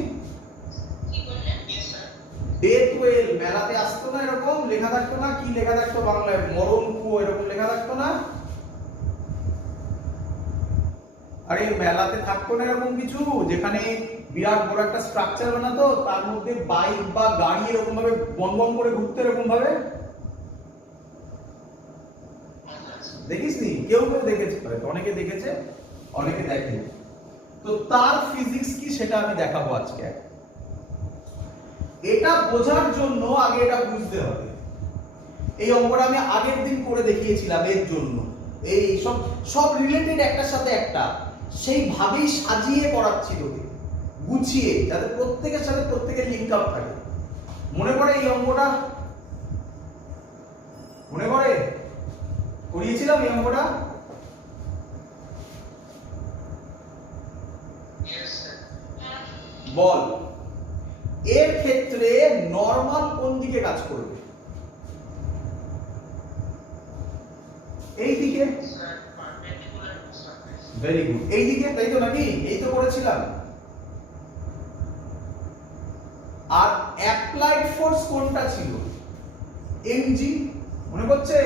ডেথ ওয়েল মেলাতে আসতো না? এরকম লেখা থাকতো না? কি লেখা থাকতো বাংলায়? মরণ কুয়ো এরকম লেখা থাকতো না? আরে মেলাতে থাকতো না এরকম কিছু, যেখানে বিরাট বড় একটা স্ট্রাকচার বানাতো, তার মধ্যে বাইক বা গাড়ি এরকম ভাবে বন করে ঘুরতো এরকম ভাবে? দেখিসনি? কেউ কেউ দেখেছে, অনেকে দেখেছে, অনেকে দেখেনি। তো তার ফিজিক্স কি সেটা আমি দেখাবো আজকে। এটা বোঝার জন্য আগে এটা বুঝতে হবে। এই অঙ্কটা আমি আগের দিন করে দেখিয়েছিলাম, এর জন্য এই সব সব রিলেটেড একটার সাথে একটা, সেইভাবেই সাজিয়ে করাচ্ছি তোকে, গুছিয়ে, যাতে প্রত্যেকের সাথে প্রত্যেকের লিঙ্ক আপ থাকে। মনে পড়ে এই অঙ্কটা? মনে পড়ে করিয়েছিলাম এই অঙ্কটা? বল, এর ক্ষেত্রে নরমাল কোন দিকে কাজ করবে? এই দিকে। ভেরি গুড, এই দিকে, তাই তো নাকি? এই তো করেছিলাম। আর অ্যাপ্লাইড ফোর্স কোনটা ছিল? এমজি। মনে পড়ছে?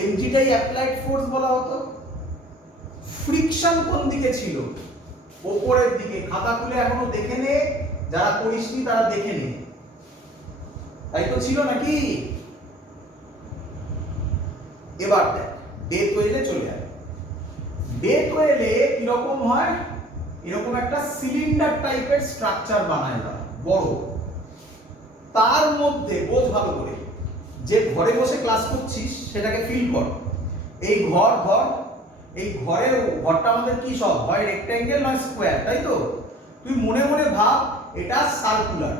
এমজিটাই অ্যাপ্লাইড ফোর্স বলা হতো। ফ্রিকশন কোন দিকে ছিল? উপরের দিকে। খাতা খুলে এখনো দেখে নে, যারা করিসনি তারা দেখে নে, তাই তো ছিল নাকি? এবার দেখ, ডেথ ওয়েলে চলে আয়। ডেথ ওয়েলে কিরকম হয়? এরকম একটা সিলিন্ডার টাইপের স্ট্রাকচার বানায় না, বড়। তার মধ্যে বোঝ ভালো করে, যে ঘরে বসে ক্লাস করছিস সেটাকে ফিল কর। এই ঘর, এই ঘরের ঘরটা আমাদের কি সব হয়? রেক্ট্যাঙ্গেল নয় স্কোয়ার, তাই তো? তুই মনে মনে ভাব এটা সার্কুলার।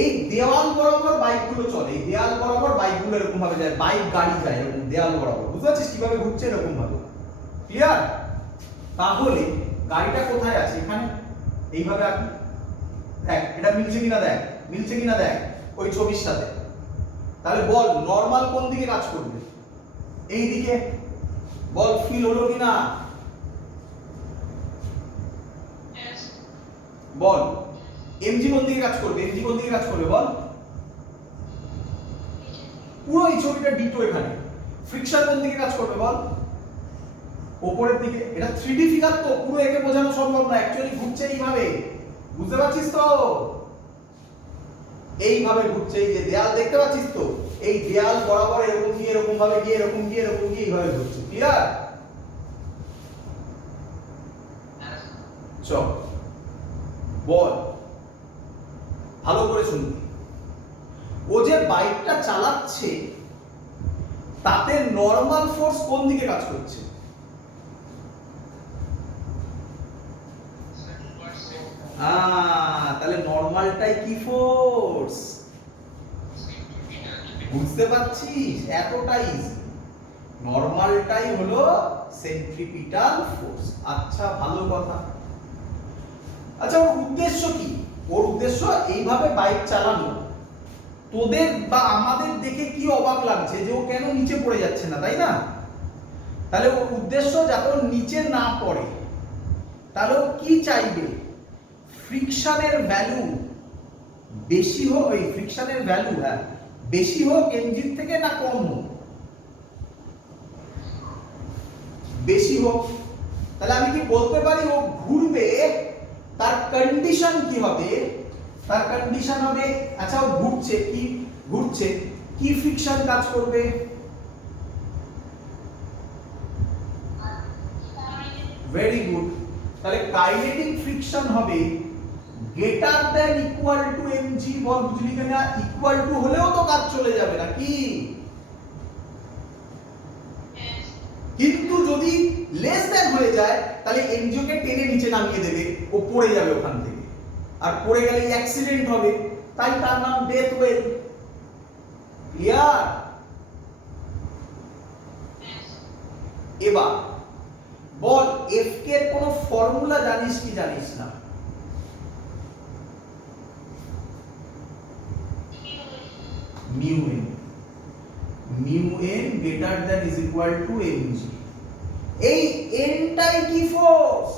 এই দেওয়াল বরাবর বাইকগুলো চলে, এই দেওয়াল বরাবর বাইকগুলো এরকম ভাবে যায়, বাইক গাড়ি যায় এরকম দেওয়াল বরাবর। বুঝতে পারছিস কিভাবে ঘুরছে এরকম ভাবে? ক্লিয়ার? তাহলে গাড়িটা কোথায় আছে? এখানে এইভাবে আঁকি, দেখ এটা মিলছে কিনা, দেখ মিলছে কিনা, দেখ ওই ছবির সাথে। তাহলে বল নরমাল কোন দিকে কাজ করবে? এই দিকে। বল ফিল হলো কিনা? বল এমজি কোন দিকে কাজ করবে? এমজি কোন দিকে কাজ করবে বল? পুরো এই ছবিটা ডিটো এখানে। ফ্রিকশন কোন দিকে কাজ করবে বল? উপরের দিকে। এটা 3D ফিগার তো, পুরো একে বোঝানো সম্ভব না, অ্যাকচুয়ালি ঘুরছে এইভাবে। বুঝতে পারছিস তো? এইভাবে ঘুরছে, এই যে দেয়াল দেখতে পাচ্ছিস তো, এই দেয়াল বরাবর এরকম গিয়ে এরকম ভাবে গিয়ে এরকম গিয়ে এরকম গিয়ে এইভাবে ঘুরছে। ক্লিয়ার? চল বল, ভালো করে শুনবি। ও যে বাইকটা চালাচ্ছে তাতে নরমাল ফোর্স কোন দিকে কাজ করছে? তাহলে নরমালটাই কি ফোর্স? বুঝতে পারছিস? এতটাই ইজি। নরমালটাই হলো সেন্ট্রিপিটাল ফোর্স। আচ্ছা, ভালো কথা। আচ্ছা, ওর উদ্দেশ্য কি? ওর উদ্দেশ্য এইভাবে বাইক চালানো তোদের বা আমাদের দেখে কি অবাক লাগছে যে ও কেন নিচে পড়ে যাচ্ছে না, তাই না? তাহলে ওর উদ্দেশ্য যাতে ও নিচে না পড়ে, তাহলে ও কি চাইবে? ফ্রিকশনের ভ্যালু বেশি হোক, ওই ফ্রিকশনের ভ্যালু বেশি হোক ইঞ্জিন থেকে না কম হোক? বেশি হোক। তাহলে আমি কি বলতে পারি ও ঘুরবে, তার কন্ডিশন কি হবে? তার কন্ডিশন হবে, আচ্ছা ও ঘুরছে, কি ঘুরছে, কি ফ্রিকশন কাজ করবে? Very good. তাহলে কাইনেটিক ফ্রিকশন হবে greater than equal to mg। বল বুঝলি কিনা? ইকুয়াল টু হলেও তো কাজ চলে যাবে নাকি? কিন্তু যদি লেস দ্যান হয়ে যায় তাহলে mg কে টেনে নিচে নামিয়ে দেবে, ও পড়ে যাবে ওখান থেকে, আর পড়ে গেলে অ্যাক্সিডেন্ট হবে, তাই তার নাম ডেথ ওয়েল। ক্লিয়ার? এবার বল এফ কে এর কোনো ফর্মুলা জানিস কি জানিস না? Mu N. Mu N greater than is equal to mg। এই এনটাই কি force?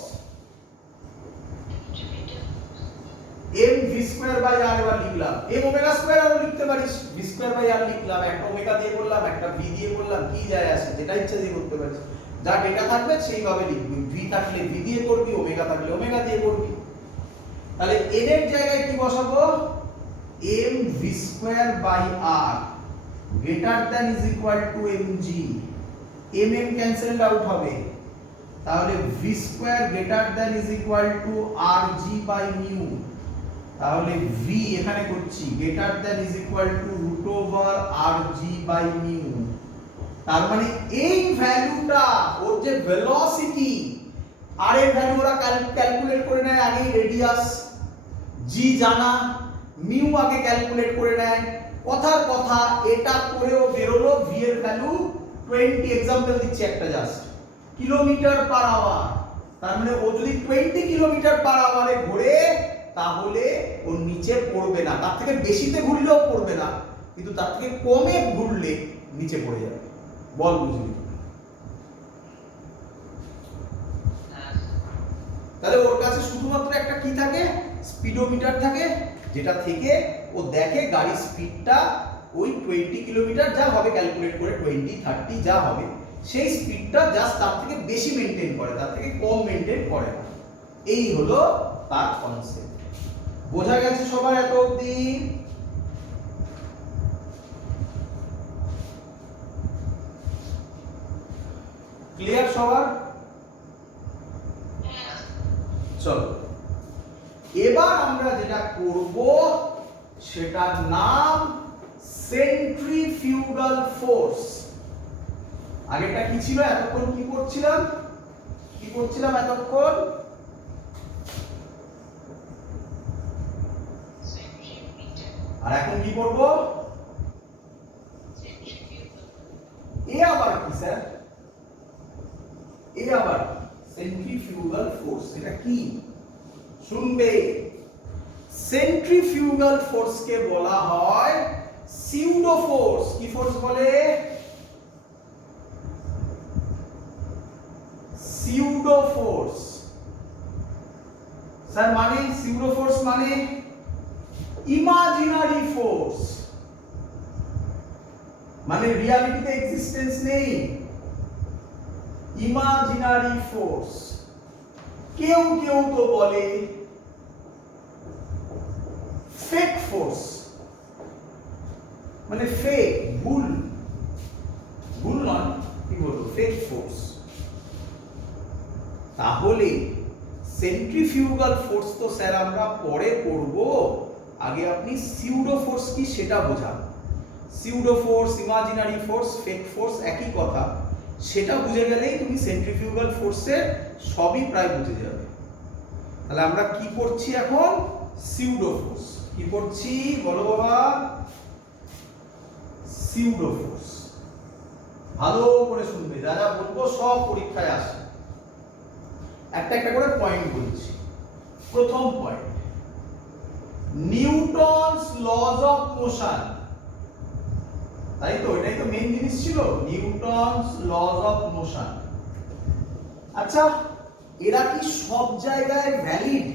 m v square by r এবার লিখলাম, m ওমেগা স্কয়ার আরও লিখতে পারিস, v স্কয়ার বাই r লিখলাম, একটা ওমেগা দিয়ে বললাম, একটা v দিয়ে বললাম, কি যায় আসে, যেটা ইচ্ছা দিয়ে করতে পারিস। যা ডেটা থাকবে সেইভাবে লিখবি, v থাকলে v দিয়ে করবি, ওমেগা থাকলে ওমেগা দিয়ে করবি। তাহলে n এর জায়গায় কি বসাবো? m v square by r greater than is equal to mg। m cancelled out হবে, তাহলে v square greater than is equal to rg by mu. তাহলে v এখানে করছি greater than is equal to root over rg by mu. তার মানে এই ভ্যালুটা, ওর যে ভেলোসিটি, আর এর ভ্যালু ওরা ক্যালকুলেট করে নেয় আগেই, রেডিয়াস g জানা, মিউ আগে ক্যালকুলেট করে নেয়। কথার কথা এটা করেও বেরোলো v এর ভ্যালু 20, এক্সাম্পল দিচ্ছি একটা জাস্ট, কিলোমিটার পার আওয়ার। তার মানে ও যদি 20 কিলোমিটার পার আওয়ারে ঘোরে তাহলে ও নিচে পড়বে না, তার থেকে বেশিতে ঘুরলেও পড়বে না, কিন্তু তার থেকে কমে ঘুরলে নিচে পড়ে যাবে। বল বুঝলি? তাহলে ওর কাছে শুধুমাত্র একটা কি থাকে? স্পিডোমিটার থাকে, যেটা থেকে ও দেখে গাড়ির স্পিডটা ওই 20 কিলোমিটার যা হবে ক্যালকুলেট করে, 20 30 যা হবে, সেই স্পিডটা জাস্ট তার থেকে বেশি মেইনটেইন করে, তার থেকে কম মেইনটেইন করে না। এই হলো তার কনসেপ্ট। বোঝা গেছে সবার এত অবধি? ক্লিয়ার সবার? চলো এবার আমরা যেটা করব সেটার নাম সেন্ট্রিফিউগাল ফোর্স। আগেরটা কি ছিল? এতক্ষণ কি করছিলাম? এতক্ষণ আর এখন কি করব? এ আবার কি স্যার? এ আবার সেন্ট্রিফিউগাল ফোর্স। এটা কি শুনবে? সেন্ট্রিফিউগাল ফোর্স কে বলা হয় সিউডো ফোর্স। কি ফোর্স বলে? Pseudo force. স্যার মানে সিউডো ফোর্স মানে ইমাজিনারি ফোর্স, মানে রিয়ালিটিতে এক্সিস্টেন্স নেই, ইমাজিনারি ফোর্স। কেউ কেউ তো বলে ফেক ফোর্স, মানে ফেক, ভুল, ভুল নয়, কি বলবো, ফেক ফোর্স। তাহলে সেন্ট্রিফিউগাল ফোর্স তো স্যার আমরা পরে পড়ব, আগে আপনি সিউডো ফোর্স কি সেটা বোঝান। Pseudo force, imaginary force, fake force একই কথা, সেটা বুঝে গেলেই তুমি সেন্ট্রিফিউগাল ফোর্সের সবই প্রায় বুঝে যাবে। তাহলে আমরা কি করছি এখন? Pseudo force. কি করছি বলো বাবা? Pseudo force. ভালো করে শুনবে, যা যা বলবো সব পরীক্ষায় আসে। একটা একটা করে পয়েন্ট বলছি। প্রথম point, Newton's lodge of motion. তাই তো, এটাই তো মেইন জিনিস ছিল, নিউটনস লজ অফ মোশন। আচ্ছা, এরা কি সব জায়গায় ভ্যালিড?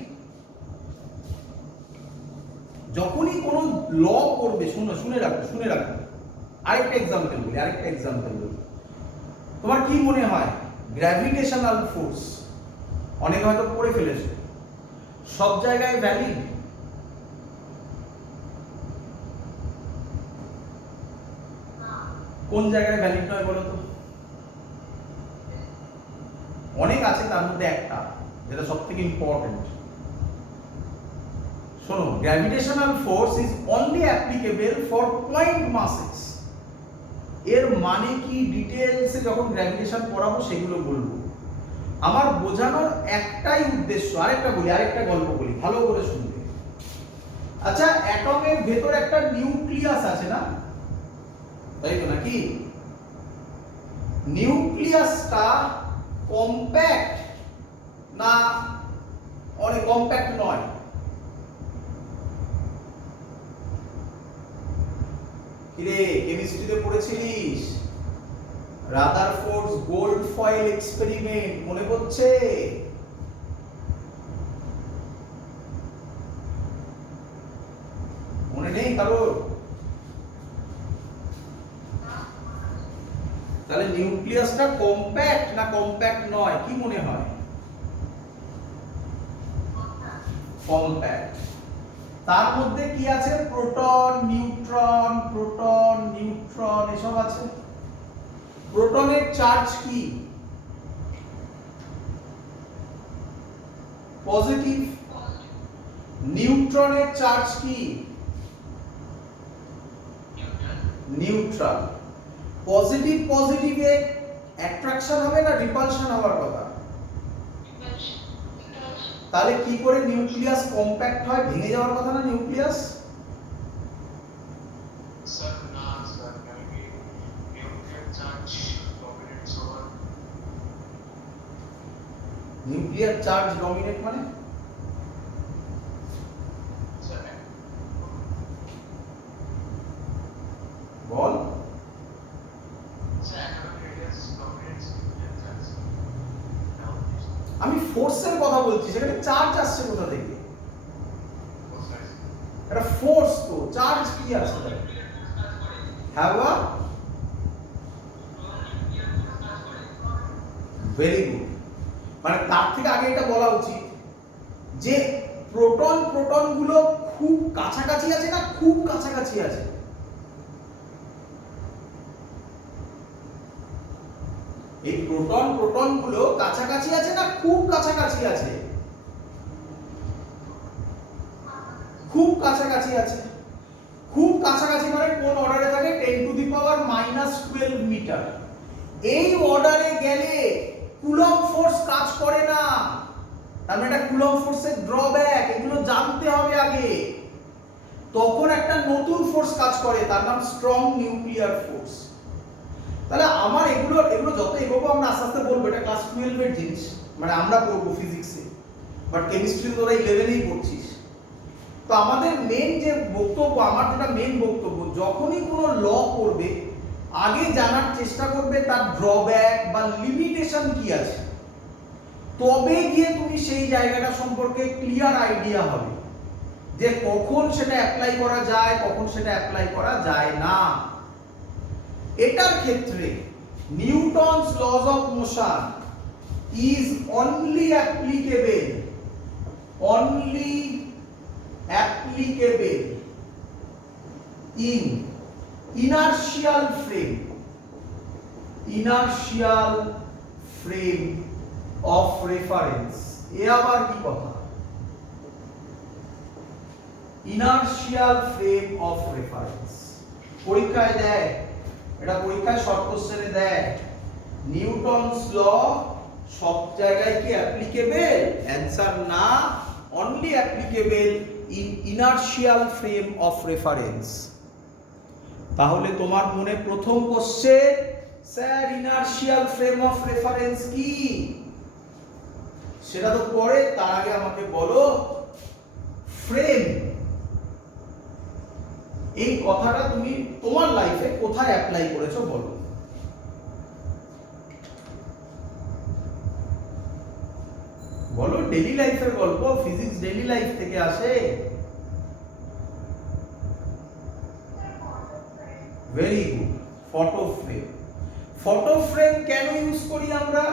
যখনই কোনো ল করবে, শুনে রাখো। আরেকটা এক্সাম্পল বলি। তোমার কি মনে হয় গ্র্যাভিটেশনাল ফোর্স, অনেক হয়তো পড়ে ফেলেছো, সব জায়গায় ভ্যালিড? কোন জায়গায় ভ্যালিড নয় বলো তো? অনেক আছে, তার মধ্যে একটা যেটা সবথেকে ইম্পর্টেন্ট। শোনো, gravitational force is only applicable for point মাসেস। এর মানে কি ডিটেইলসে যখন গ্র্যাভিটেশন পড়াবো সেগুলো বলবো। আমার বোঝানোর একটাই উদ্দেশ্য। আরেকটা গল্প বলি, ভালো করে শুনবে। আচ্ছা, অ্যাটমের ভেতর একটা নিউক্লিয়াস আছে না, তাই তো নাকি? নিউক্লিয়াসটা কম্প্যাক্ট না অনেক কম্প্যাক্ট নয়? কিরে, কেমিস্ট্রিতে পড়েছিলিস রাদারফোর্ডস গোল্ড ফয়েল এক্সপেরিমেন্ট, মনে পড়ছে? মনে নেই কারোর? তাহলে নিউক্লিয়াসটা কম্প্যাক্ট না কম্প্যাক্ট নয়, কি মনে হয়? কম্প্যাক্ট। তার মধ্যে কি আছে? প্রোটন নিউট্রন এসব আছে। প্রোটনের চার্জ কি? পজিটিভ। নিউট্রনের চার্জ কি? নিউট্রাল। পজিটিভে অ্যাট্রাকশন হবে না রিপালশন হওয়ার কথা? তাহলে কি করে নিউক্লিয়াস কম্প্যাক্ট হয়? ভেঙে যাওয়ার কথা না নিউক্লিয়াস? স্যার না sir, maybe nuclear charge dominates over. Nuclear charge dominate মানে? স্যার বল। Sir atomic radius dominates nuclear charge. আমি ফোর্সের কথা বলছি, সেখানে চার্জ আসছে কোথা থেকে? এটা ফোর্স তো, চার্জ কি আছে? হ্যাঁ, ভেরি গুড। মানে তার থেকে আগে এটা বলা উচিত যে প্রোটন গুলো খুব কাছাকাছি আছে না খুব কাছাকাছি আছে? এই প্রোটন গুলো কাছাকাছি আছে না খুব কাছাকাছি আছে? খুব কাছাকাছি আছে। খুব কাছাকাছি মানে কোন অর্ডারে থাকে? 10⁻⁻12 মিটার। এই অর্ডারে গেলে কুলম্ব ফোর্স কাজ করে না। তার মানে এটা কুলম্ব ফোর্সের ড্রব্যাক, এগুলো জানতে হবে আগে। তখন একটা নতুন ফোর্স কাজ করে, তার নাম স্ট্রং নিউক্লিয়ার ফোর্স। তাহলে আমার এগুলো যত এগোবো আমরা আস্তে আস্তে বলবো, এটা ক্লাস 12 এর জিনিস, মানে আমরা পড়বো ফিজিক্সে, বাট কেমিস্ট্রি তোরা 11এই পড়ছিস। তো আমাদের মেন যে বক্তব্য, আমার যেটা মেন বক্তব্য, যখনই কোনো ল করবে আগে জানার চেষ্টা করবে তার ড্রব্যাক বা লিমিটেশন কি আছে, তবে গিয়ে তুমি সেই জায়গাটা সম্পর্কে ক্লিয়ার আইডিয়া হবে যে কখন সেটা অ্যাপ্লাই করা যায়, কখন সেটা অ্যাপ্লাই করা যায় না। এটার ক্ষেত্রে Newton's lodge of motion is only applicable in inertial frame of reference. এ আবার কি কথা? inertial frame of reference পরীক্ষায় দেয়, এটা পরীক্ষায় শর্ট কোশ্চেনে দেয়। নিউটনস ল সব জায়গায় কি অ্যাপ্লিকেবল? অ্যানসার না, only applicable in inertial frame of reference. তাহলে তোমার মনে প্রথম question sir inertial frame of reference কি সেটা তো পরে, তার আগে আমাকে বলো ফ্রেম এই কথাটা তুমি তোমার লাইফে কোথায় অ্যাপ্লাই করেছো বলো। বলো, ডেইলি লাইফের গল্প, ফিজিক্স ডেইলি লাইফ থেকে আসে। Very good, photo frame. Photo frame কেন ইউজ করি আমরা?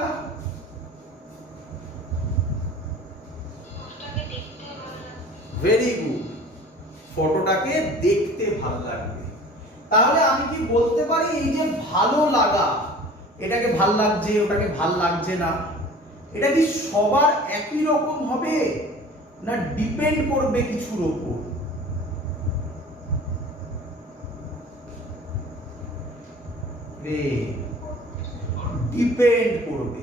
ভেরি গুড, ফটোটাকে দেখতে ভালো লাগবে। তাহলে আমি কি বলতে পারি এই যে ভালো লাগা, এটাকে ভাল লাগছে ওটাকে ভাল লাগছে না, এটা কি সবার একই রকম হবে না ডিপেন্ড করবে কিছুর উপর? ডিপেন্ড করবে।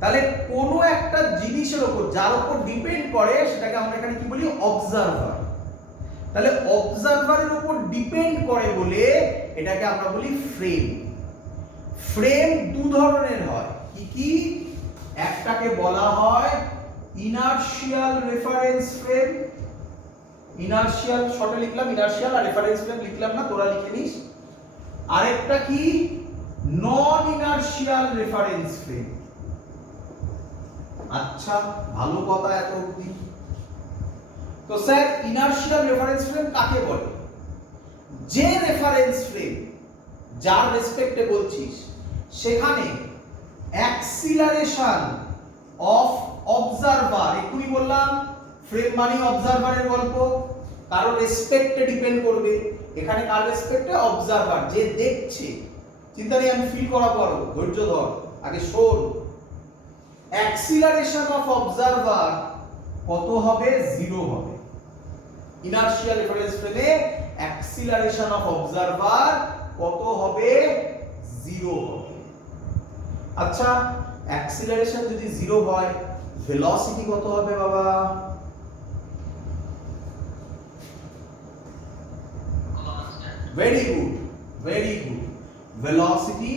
তাহলে কোনো একটা জিনিসের উপর যার উপর ডিপেন্ড করে সেটাকে আমরা এখানে কি বলি? অবজারভার। তাহলে অবজারভারের উপর ডিপেন্ড করে বলে এটাকে আমরা বলি ফ্রেম। ফ্রেম দু ধরনের হয়, কি কি? একটাকে বলা হয় ইনার্শিয়াল রেফারেন্স ফ্রেম। ইনার্শিয়াল শর্টে লিখলাম ইনার্শিয়াল, আর রেফারেন্স ফ্রেম লিখলাম না, তোরা লিখে নিস। আরেকটা কি? নন ইনার্শিয়াল রেফারেন্স ফ্রেম। আচ্ছা, ভালো কথা এত অবধি। তো স্যার ইনার্শিয়াল রেফারেন্স ফ্রেম কাকে বলে? যে রেফারেন্স ফ্রেম যার রেসপেক্টে বলছিস সেখানে অ্যাক্সিলারেশন অফ অবজারভার, এক্ষুনি বললাম ফ্রেম মানে অবজারভারের গল্প, কারো রেসপেক্টে ডিপেন্ড করবে। এখানে কার রেসপেক্টে? অবজারভার, যে দেখছে। চিন্তা নেই, আমি ফিল করাবো, আরো ধৈর্য ধর, আগে শোন। অ্যাক্সিলারেশন অফ অবজারভার কত হবে? 0 হবে। ইনার্শিয়াল রেফারেন্স ফ্রেমে অ্যাক্সিলারেশন অফ অবজারভার কত হবে? 0 হবে। আচ্ছা, অ্যাক্সিলারেশন যদি 0 হয় ভেলোসিটি কত হবে বাবা? Very good, very good, velocity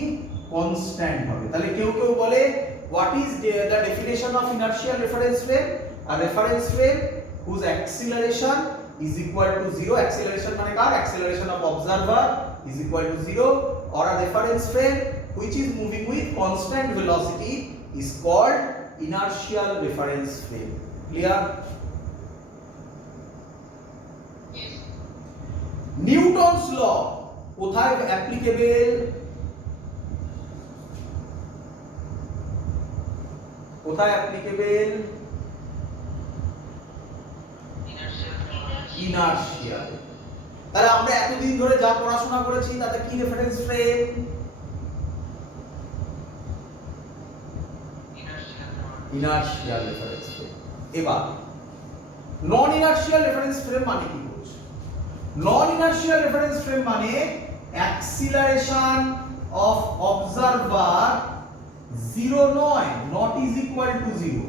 constant হবে। তাহলে কেউ কেউ বলে what is the definition of inertial reference frame? A reference frame whose acceleration is equal to 0, acceleration মানে কার? acceleration of observer is equal to 0, or a reference frame which is moving with constant velocity is called inertial reference frame. Clear? Yes. Newton's law কোথায় applicable? কোথায় অ্যাপ্লিকেবল? ইনার্শিয়াল। তাহলে আমরা এতদিন ধরে যা পড়াশোনা করেছি তাতে কি reference frame? Inertial reference frame. এবার নন ইনার্শিয়াল রেফারেন্স ফ্রেম মানে কি বলছো? নন ইনার্শিয়াল রেফারেন্স ফ্রেম মানে অ্যাক্সিলারেশন অফ অবজারভার 0 নয়, নট ইজ ইকুয়াল টু 0।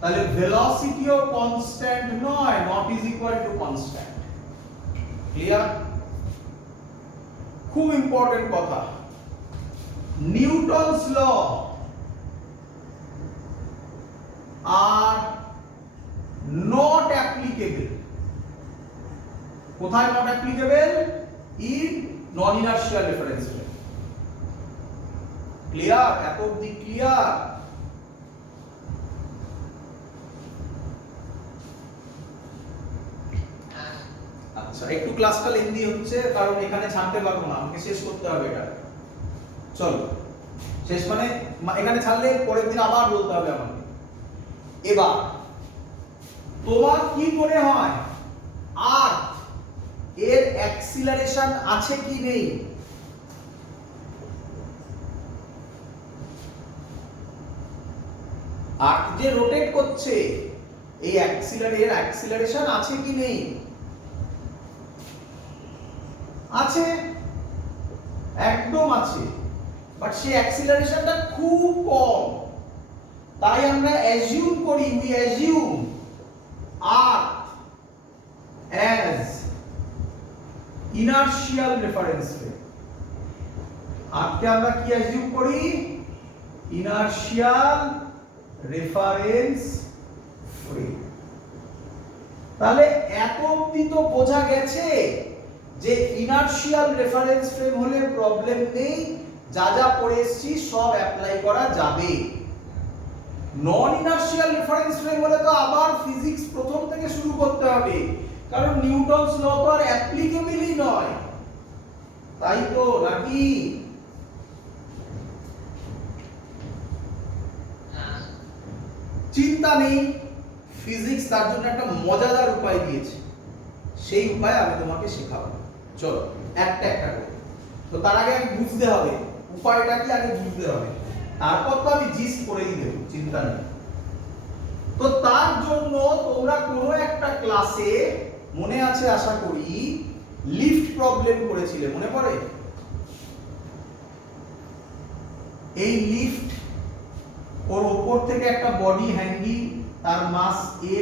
তাহলে ভেলোসিটিও কনস্ট্যান্ট নয়, not is equal to constant. Clear? খুব ইম্পর্টেন্ট কথা, নিউটনস ল আর নট অ্যাপ্লিকেবল। কোথায় not applicable? In non inertial reference frame. Clear? এত অবধি ক্লিয়ার? আচ্ছা, একটু ক্লাসটা লেন্দি হচ্ছে কারণ এখানে ছাড়তে পারবো না, আমাকে শেষ করতে হবে এটা। চলো শেষ মানে এখানে ছাড়লে পরের দিন আবার বলতে হবে আমাকে। এবার তোমার কি মনে হয় আর্থ এর অ্যাক্সিলারেশন আছে কি নেই? আর্থ যে রোটেট করছে এই অ্যাক্সিলারেশন আছে কি নেই? আছে, একদম আছে, বাট সেই অ্যাক্সিলারেশনটা খুব কম। তাই আমরা অ্যাজিউম করি, we assume earth as inertial reference frame. আরকে আমরা কি অ্যাজিউম করি? Inertial reference frame. তাহলে এত অবধি তো বোঝা গেছে যে ইনার্শিয়াল রেফারেন্স ফ্রেম হলে প্রবলেম নেই, যা যা পড়ে এসেছি সব অ্যাপ্লাই করা যাবে। নন ইনার্শিয়াল রেফারেন্স ফ্রেম হলে তো আবার ফিজিক্স প্রথম থেকে শুরু করতে হবে, কারণ নিউটনস ল তো আর অ্যাপ্লিকেবলই নয়, তাই তো নাকি? চিন্তা নেই, ফিজিক্স তার জন্য একটা মজাদার উপায় দিয়েছে, সেই উপায় আমি তোমাকে শেখাবো। চলো একটা একটা করে। তো তার আগে আমি বুঝতে হবে উপায়টা কি, আগে বুঝতে হবে, তারপর তো আমি জিস্ট করেই দেবো, চিন্তা নেই। তো তার জন্য তোমরা কোনো একটা ক্লাসে মনে আছে আশা করি লিফট প্রবলেম করেছিলে, মনে পড়ে? এই লিফট, ওর উপর থেকে একটা বডি হ্যাঙ্গিং, তার মাস a,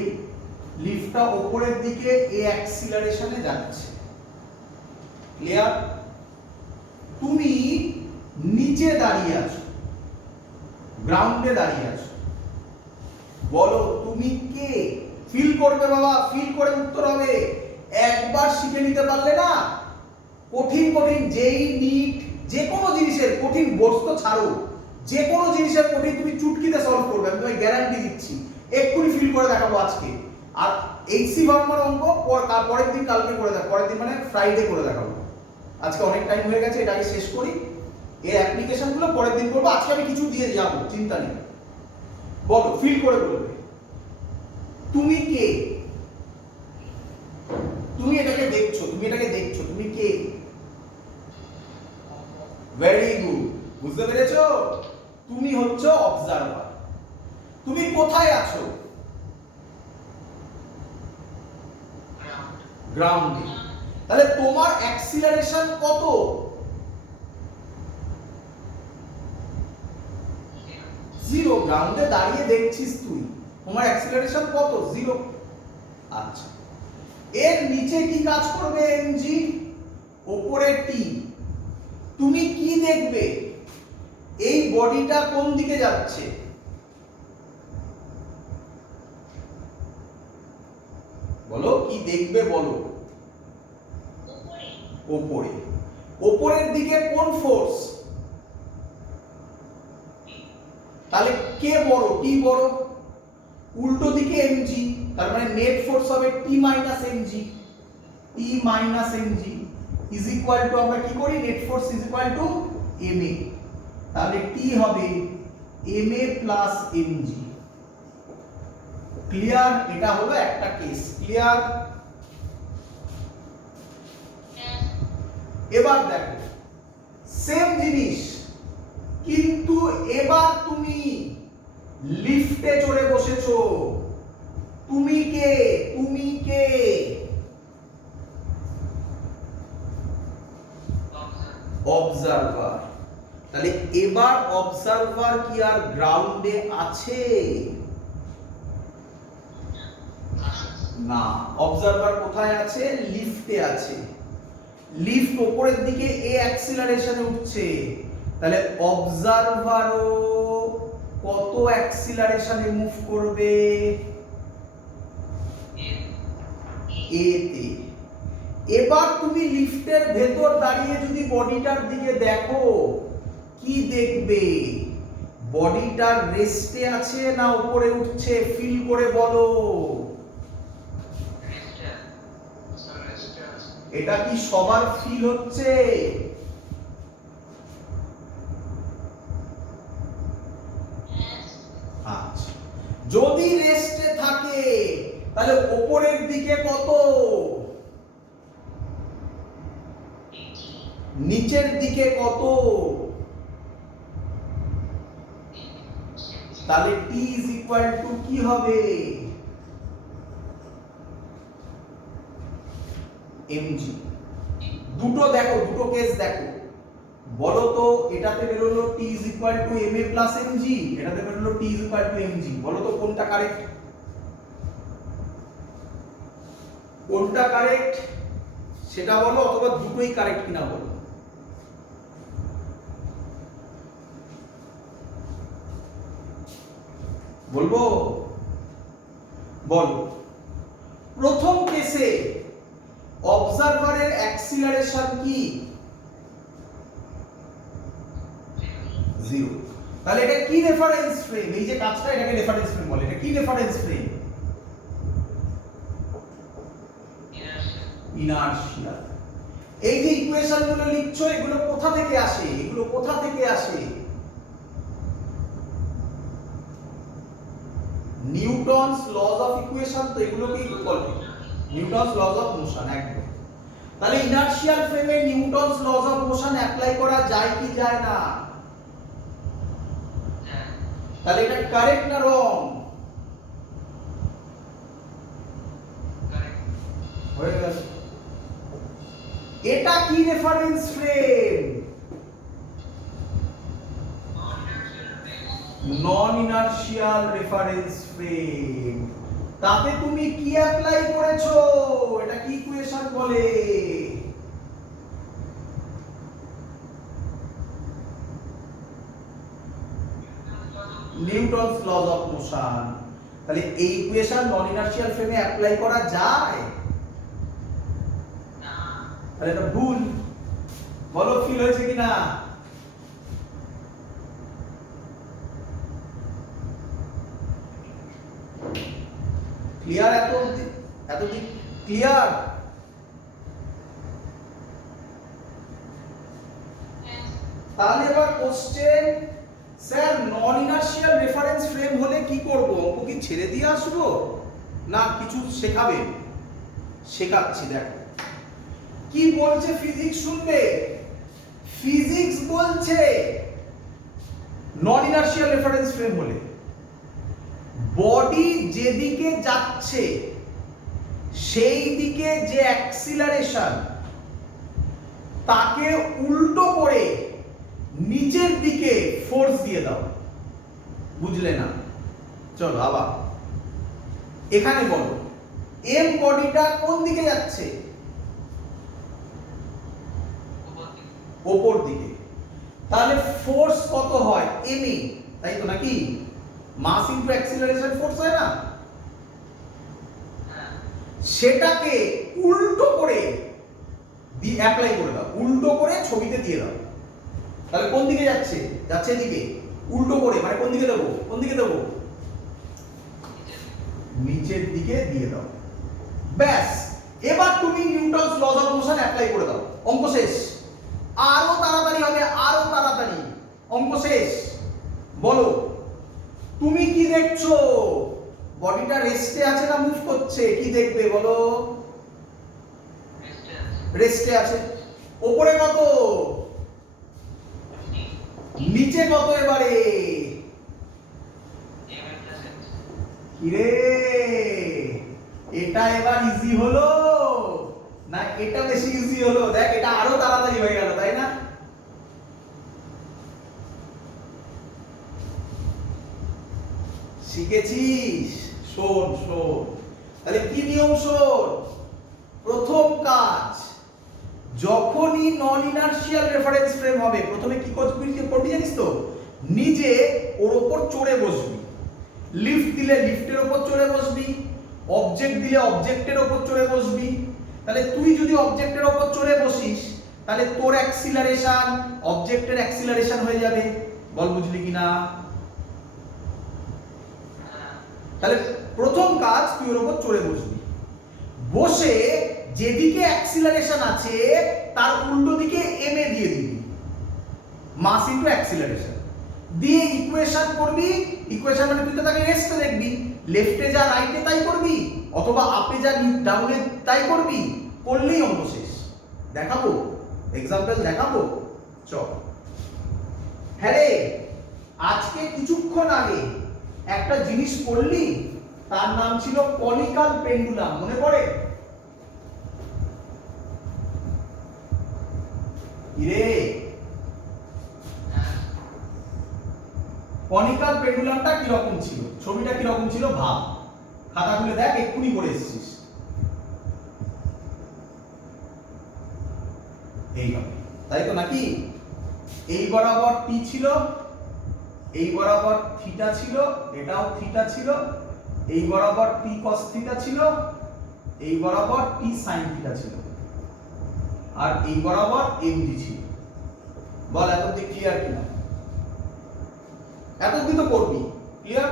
লিফটটা উপরের দিকে a অ্যাক্সিলারেশনে যাচ্ছে। ক্লিয়ার? তুমি নিচে দাঁড়িয়ে আছো, গ্রাউন্ডে দাঁড়িয়ে আছো, বলো তুমি কে? ফিল করবে বাবা, ফিল করে উত্তর হবে। একবার শিখে নিতে পারলে না, কঠিন কঠিন যেই নিট যে কোনো জিনিসের কঠিন বস্তু ছাড়ো, যে কোনো জিনিসের কঠিন তুমি চুটকিতে সলভ করবে, আমি তোমায় গ্যারান্টি দিচ্ছি। এক্ষুনি ফিল করে দেখাবো আজকে। আর এইচসি ভার্মার অঙ্ক পরের দিন, কালকে করে দেখাবো, পরের দিন মানে ফ্রাইডে করে দেখাবো। আজকে অনেক টাইম হয়ে গেছে, এটাকে শেষ করি, এর অ্যাপ্লিকেশনগুলো পরের দিন করবো, আজকে আমি কিছু দিয়ে যাবো, চিন্তা নেই। বলো, ফিল করে বলবে তুমি কে? তুমি এটাকে দেখছো, তুমি এটাকে দেখছো, তুমি কে? ভেরি গুড, বুঝতে পেরেছো? তুমি হচ্ছে অবজারভার। তুমি কোথায় আছো? গ্রাউন্ডে। তাহলে তোমার অ্যাক্সিলারেশন কত? জিরো। গ্রাউন্ডে দাঁড়িয়ে দেখছিস তুই, তোমার অ্যাক্সিলারেশন কত? জিরো। আচ্ছা, এর নিচে কি কাজ করবে mg, উপরে t। তুমি কি দেখবে? এই বডিটা কোন দিকে যাচ্ছে? বলো কি দেখবে, বলো। উপরে। উপরের দিকে কোন ফোর্স? তাহলে কে বড়? টি বড়। উল্টো দিকে mg, তার মানে নেট ফোর্স হবে t minus mg। t minus mg is equal two, আমরা কি করি, net force is equal two ma। তাহলে t হবে ma প্লাস mg। ক্লিয়ার? এটা হলো একটা কেস। ক্লিয়ার? এবার দেখো সেম জিনিস, কিন্তু এবার তুমি লিফটে চড়ে বসেছো। তুমি কে? তুমি কে? অবজারভার। তাহলে এবার অবজারভার কি আর গ্রাউন্ডে আছে? না, অবজারভার কোথায় আছে? লিফটে আছে। লিফট উপরের দিকে এ অ্যাক্সিলারেশনে উঠছে, তাহলে অবজারভারও কত অ্যাক্সিলারেশনে মুভ করবে? এ তে। এবার তুমি লিফটের ভেতর দাঁড়িয়ে যদি বডিটার দিকে দেখো, কি দেখবে? বডিটার রেস্টে আছে না উপরে উঠছে? ফিল করে বলো। এটা কি সবার ফিল হচ্ছে? আচ্ছা, যদি রেস্টে থাকে তাহলে উপরের দিকে কত? নিচের দিকে কত? তাহলে t is equal to কি হবে? mg। দুটো দেখো, দুটো কেস দেখো, বলো তো। এটাতে বেরোলো t is equal to ma plus mg, এটাতে বেরোলো t is equal to mg। বলো তো কোনটা কারেক্ট? কোনটা কারেক্ট সেটা বলো, অথবা দুটোই কারেক্ট কিনা বলো। বলবো? বল। প্রথম কেসে অবজারভারের অ্যাক্সিলারেশন কি? 0। তাহলে এটা কি রেফারেন্স ফ্রেম? এই যে কাজটা, এটাকে রেফারেন্স ফ্রেম বলে। এটা কি রেফারেন্স ফ্রেম? ইনারশিয়া। এই যে ইকুয়েশন গুলো লিখছো, এগুলো কোথা থেকে আসে? এগুলো কোথা থেকে আসে? Newton's lodge of equation. তো এগুলোকেই বলে নিউটনস লজ অফ মোশন। একদম। তাহলে ইনারশিয়াল ফ্রেমে Newton's lodge of motion apply করা যায় কি যায় না? তাহলে এটা কারেক্ট না রং? হয়ে গেল। এটা কি রেফারেন্স ফ্রেম? নন ইনারশিয়াল রেফারেন্স ফ্রেম। তাতে তুমি কি অ্যাপ্লাই করেছো? এটা কি ইকুয়েশন বলে? Newton's lodge of motion. তাহলে এই ইকুয়েশন নন ইনারশিয়াল ফ্রেমে অ্যাপ্লাই করা যায়? তাহলে এটা ভুল। বলো ফিল হয়েছে কিনা? ক্লিয়ার? এতদিন ক্লিয়ার? তাহলে এবার কোশ্চেন, স্যার নন ইনারশিয়াল রেফারেন্স ফ্রেম হলে কি করব? অঙ্ক কি ছেড়ে দিয়ে আসবো না কিছু শেখাবেন? শেখাচ্ছি। দেখো কি বলছে ফিজিক্স, শুনবে? ফিজিক্স বলছে নন ইনারশিয়াল রেফারেন্স ফ্রেম হলে বডি যেদিকে যাচ্ছে সেই দিকে যে অ্যাক্সিলারেশন, তাকে উল্টো করে নিচের দিকে ফোর্স দিয়ে দাও। বুঝলে না? চলো আবার এখানে বলো, এম বডিটা কোন দিকে যাচ্ছে? উপর দিকে। তাহলে ফোর্স কত হয়? এম এ, তাই তো নাকি? মাস ইনটু অ্যাক্সিলারেশন ফোর্স হয় না? সেটাকে উল্টো করে অ্যাপ্লাই করে দাও, উল্টো করে ছবিতে দিয়ে দাও। তাহলে কোন দিকে যাচ্ছে? যাচ্ছে এদিকে। উল্টো করে মানে কোন দিকে দেবো? কোন দিকে দেবো? নিচের দিকে দিয়ে দাও। ব্যাস, এবার তুমি Newton's lodge of motion apply করে দাও। অঙ্ক শেষ। আরো তাড়াতাড়ি হবে, আরো তাড়াতাড়ি। অঙ্ক শেষ। বলো তুমি কি দেখছো? বডিটা রেস্টে আছে না মুভ করছে? কি দেখবে বলো? রেস্টে আছে। উপরে কত? নিচে কত? এবারে কিরে, এটা এবার ইজি হলো না এটা বেশি ইজি হলো? দেখ এটা আরো তাড়াতাড়ি হয়ে গেল, তাই না? শিখেছিস? শোন শোন, তাহলে কি নিয়ম শোন। প্রথম কাজ, যখনই নন ইনারশিয়াল রেফারেন্স ফ্রেম হবে, প্রথমে কি করবি জানিস তো? নিজে ওর উপর চড়ে বসবি। লিফট দিলে লিফটের উপর চড়ে বসবি, অবজেক্ট দিলে অবজেক্টের উপর চড়ে বসবি। তাহলে তুই যদি অবজেক্টের উপর চড়ে বসিস, তাহলে তোর অ্যাক্সিলারেশন অবজেক্টের অ্যাক্সিলারেশন হয়ে যাবে। বল বুঝলি কিনা? তাহলে প্রথম কাজ, তুই ওর উপর চড়ে বসবি। বসে যেদিকে অ্যাক্সিলারেশন আছে তার উল্টো দিকে এম এ দিয়ে দিবি, মাস ইনটু অ্যাক্সিলারেশন দিয়ে ইকুয়েশন করবি। ইকুয়েশন মানে তুই তো তাকে রেস্টে দেখবি, লেফটে যা রাইটে তাই করবি, অথবা আপে যা ডাউনে তাই করবি। করলেই অঙ্ক শেষ। দেখাবো এক্সাম্পল, দেখাবো। চল। হ্যাঁ রে, আজকে কিছুক্ষণ আগে একটা জিনিস পড়লি, তার নাম ছিল কনিক্যাল পেন্ডুলাম। মনে পড়ে? কিরে, কনিক্যাল পেন্ডুলামটা কি রকম ছিল? ছবিটা কি রকম ছিল ভাব। খাতা খুলে দেখ, এক্ষুনি করে এসেছিস। এইভাবে, তাই তো নাকি? এই বরাবর টি ছিল, এই বরাবর থিটা ছিল, এটাও থিটা ছিল, এই বরাবর টি cos থিটা ছিল, এই বরাবর টি sin থিটা ছিল, আর এই বরাবর mg ছিল। বল এত অবধি ক্লিয়ার কিনা? এত অবধি তো করবি, ক্লিয়ার?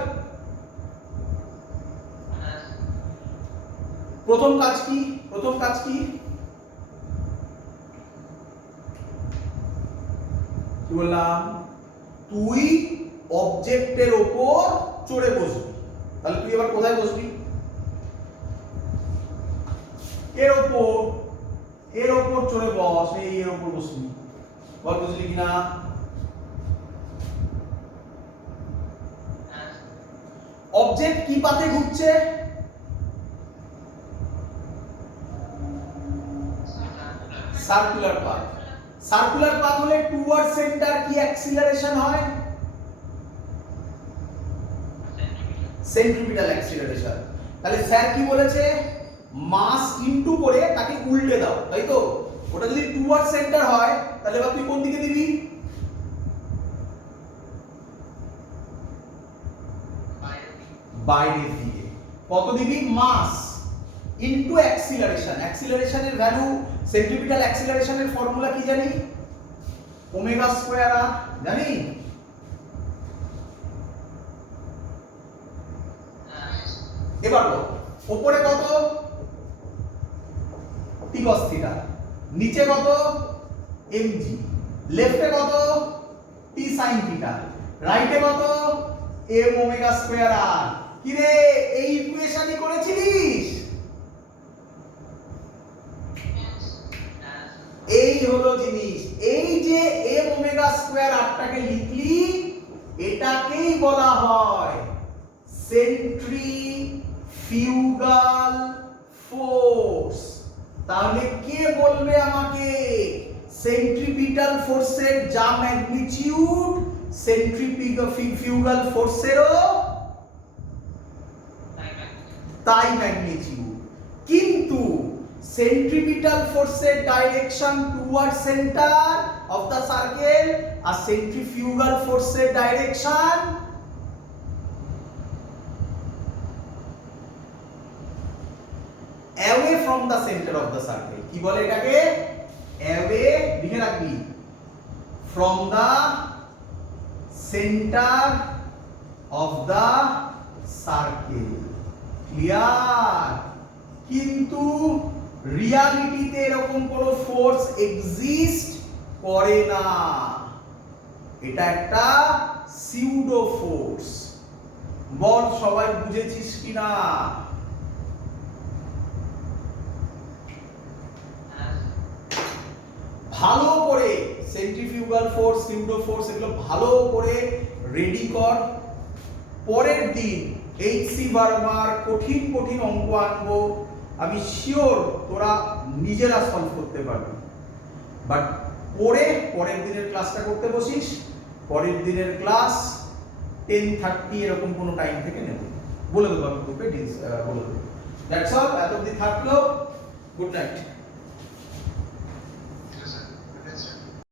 প্রথম কাজ কি? প্রথম কাজ কি? কি বললাম? তুই অবজেক্টের ওপর চড়ে বসবি। তাহলে তুই এবার কোথায় বসবি? এর ওপর, এর ওপর চড়ে বস, এই এর ওপর বসবি। বল বুঝলি কিনা? অবজেক্ট কি পাথে ঘুরছে? Circular path. সার্কুলার পাথ হলে টুয়ার্ড সেন্টার কি অ্যাক্সিলারেশন হয়? Centripetal acceleration. তাহলে স্যার কি বলেছে? মাস ইনটু করে তাকে উল্টে দাও, তাই তো? ওটা যদি টুয়ার্ড সেন্টার হয় তাহলে এবার তুই কোন দিকে দিবি? বাইরের দিকে। কত দিবি? Mass into acceleration. অ্যাক্সিলারেশনের ভ্যালু, সেন্ট্রিপিটাল অ্যাক্সিলারেশনের ফর্মুলা কি জানি? ওমেগা স্কয়ার আর, জানি? এবার বল, উপরে কত? টি cos থিটা, নিচে কত? mg, লেফটে কত? টি sin থিটা, রাইটে কত? m ওমেগা স্কয়ার আর। কি রে, এই ইকুয়েশনই করেছিলিস? এই হলো জিনিস। এই যে m ওমেগা স্কয়ার আরটাকে লিখলি, এটাকেই বলা হয় সেন্ট্রিফিউগাল ফোর্স। তাহলে কে বলবে আমাকে সেন্ট্রিপিটাল ফোর্সের যা ম্যাগনিটিউড, সেন্ট্রিফিউগাল ফোর্সেরও তাই ম্যাগনিটিউড। কিন্তু সেন্ট্রিপিটাল ফোর্সের direction toward centre of the circle, আর সেন্ট্রিফিউগাল ফোর্সের direction away from the center of the circle। কি বলে এটাকে? away, লিখে রাখবি, from the center of the circle। Clear? কিন্তু রিয়ালিটিতে এরকম কোন ফোর্স এক্সিস্ট করে না। এটা একটা সিউডো ফোর্স। বল সবাই বুঝেছিস কিনা? ভালো করে সেন্ট্রিফিউগাল ফোর্স, সিউডো ফোর্স এগুলো ভালো করে রেডি কর। পরের দিন এইচসি ভার্মার কঠিন কঠিন অঙ্ক আনবো, আমি শিওর তোরা নিজেরা সলভ করতে পারবি। বাট পরের দিনের ক্লাসটা করতে বসিস। পরের দিনের ক্লাস 10:30 এরকম কোনো টাইম থেকে নেব, বলে দেবো আমি গ্রুপে বলে দেবো। That's all. এত অবধি থাকলো। Good night.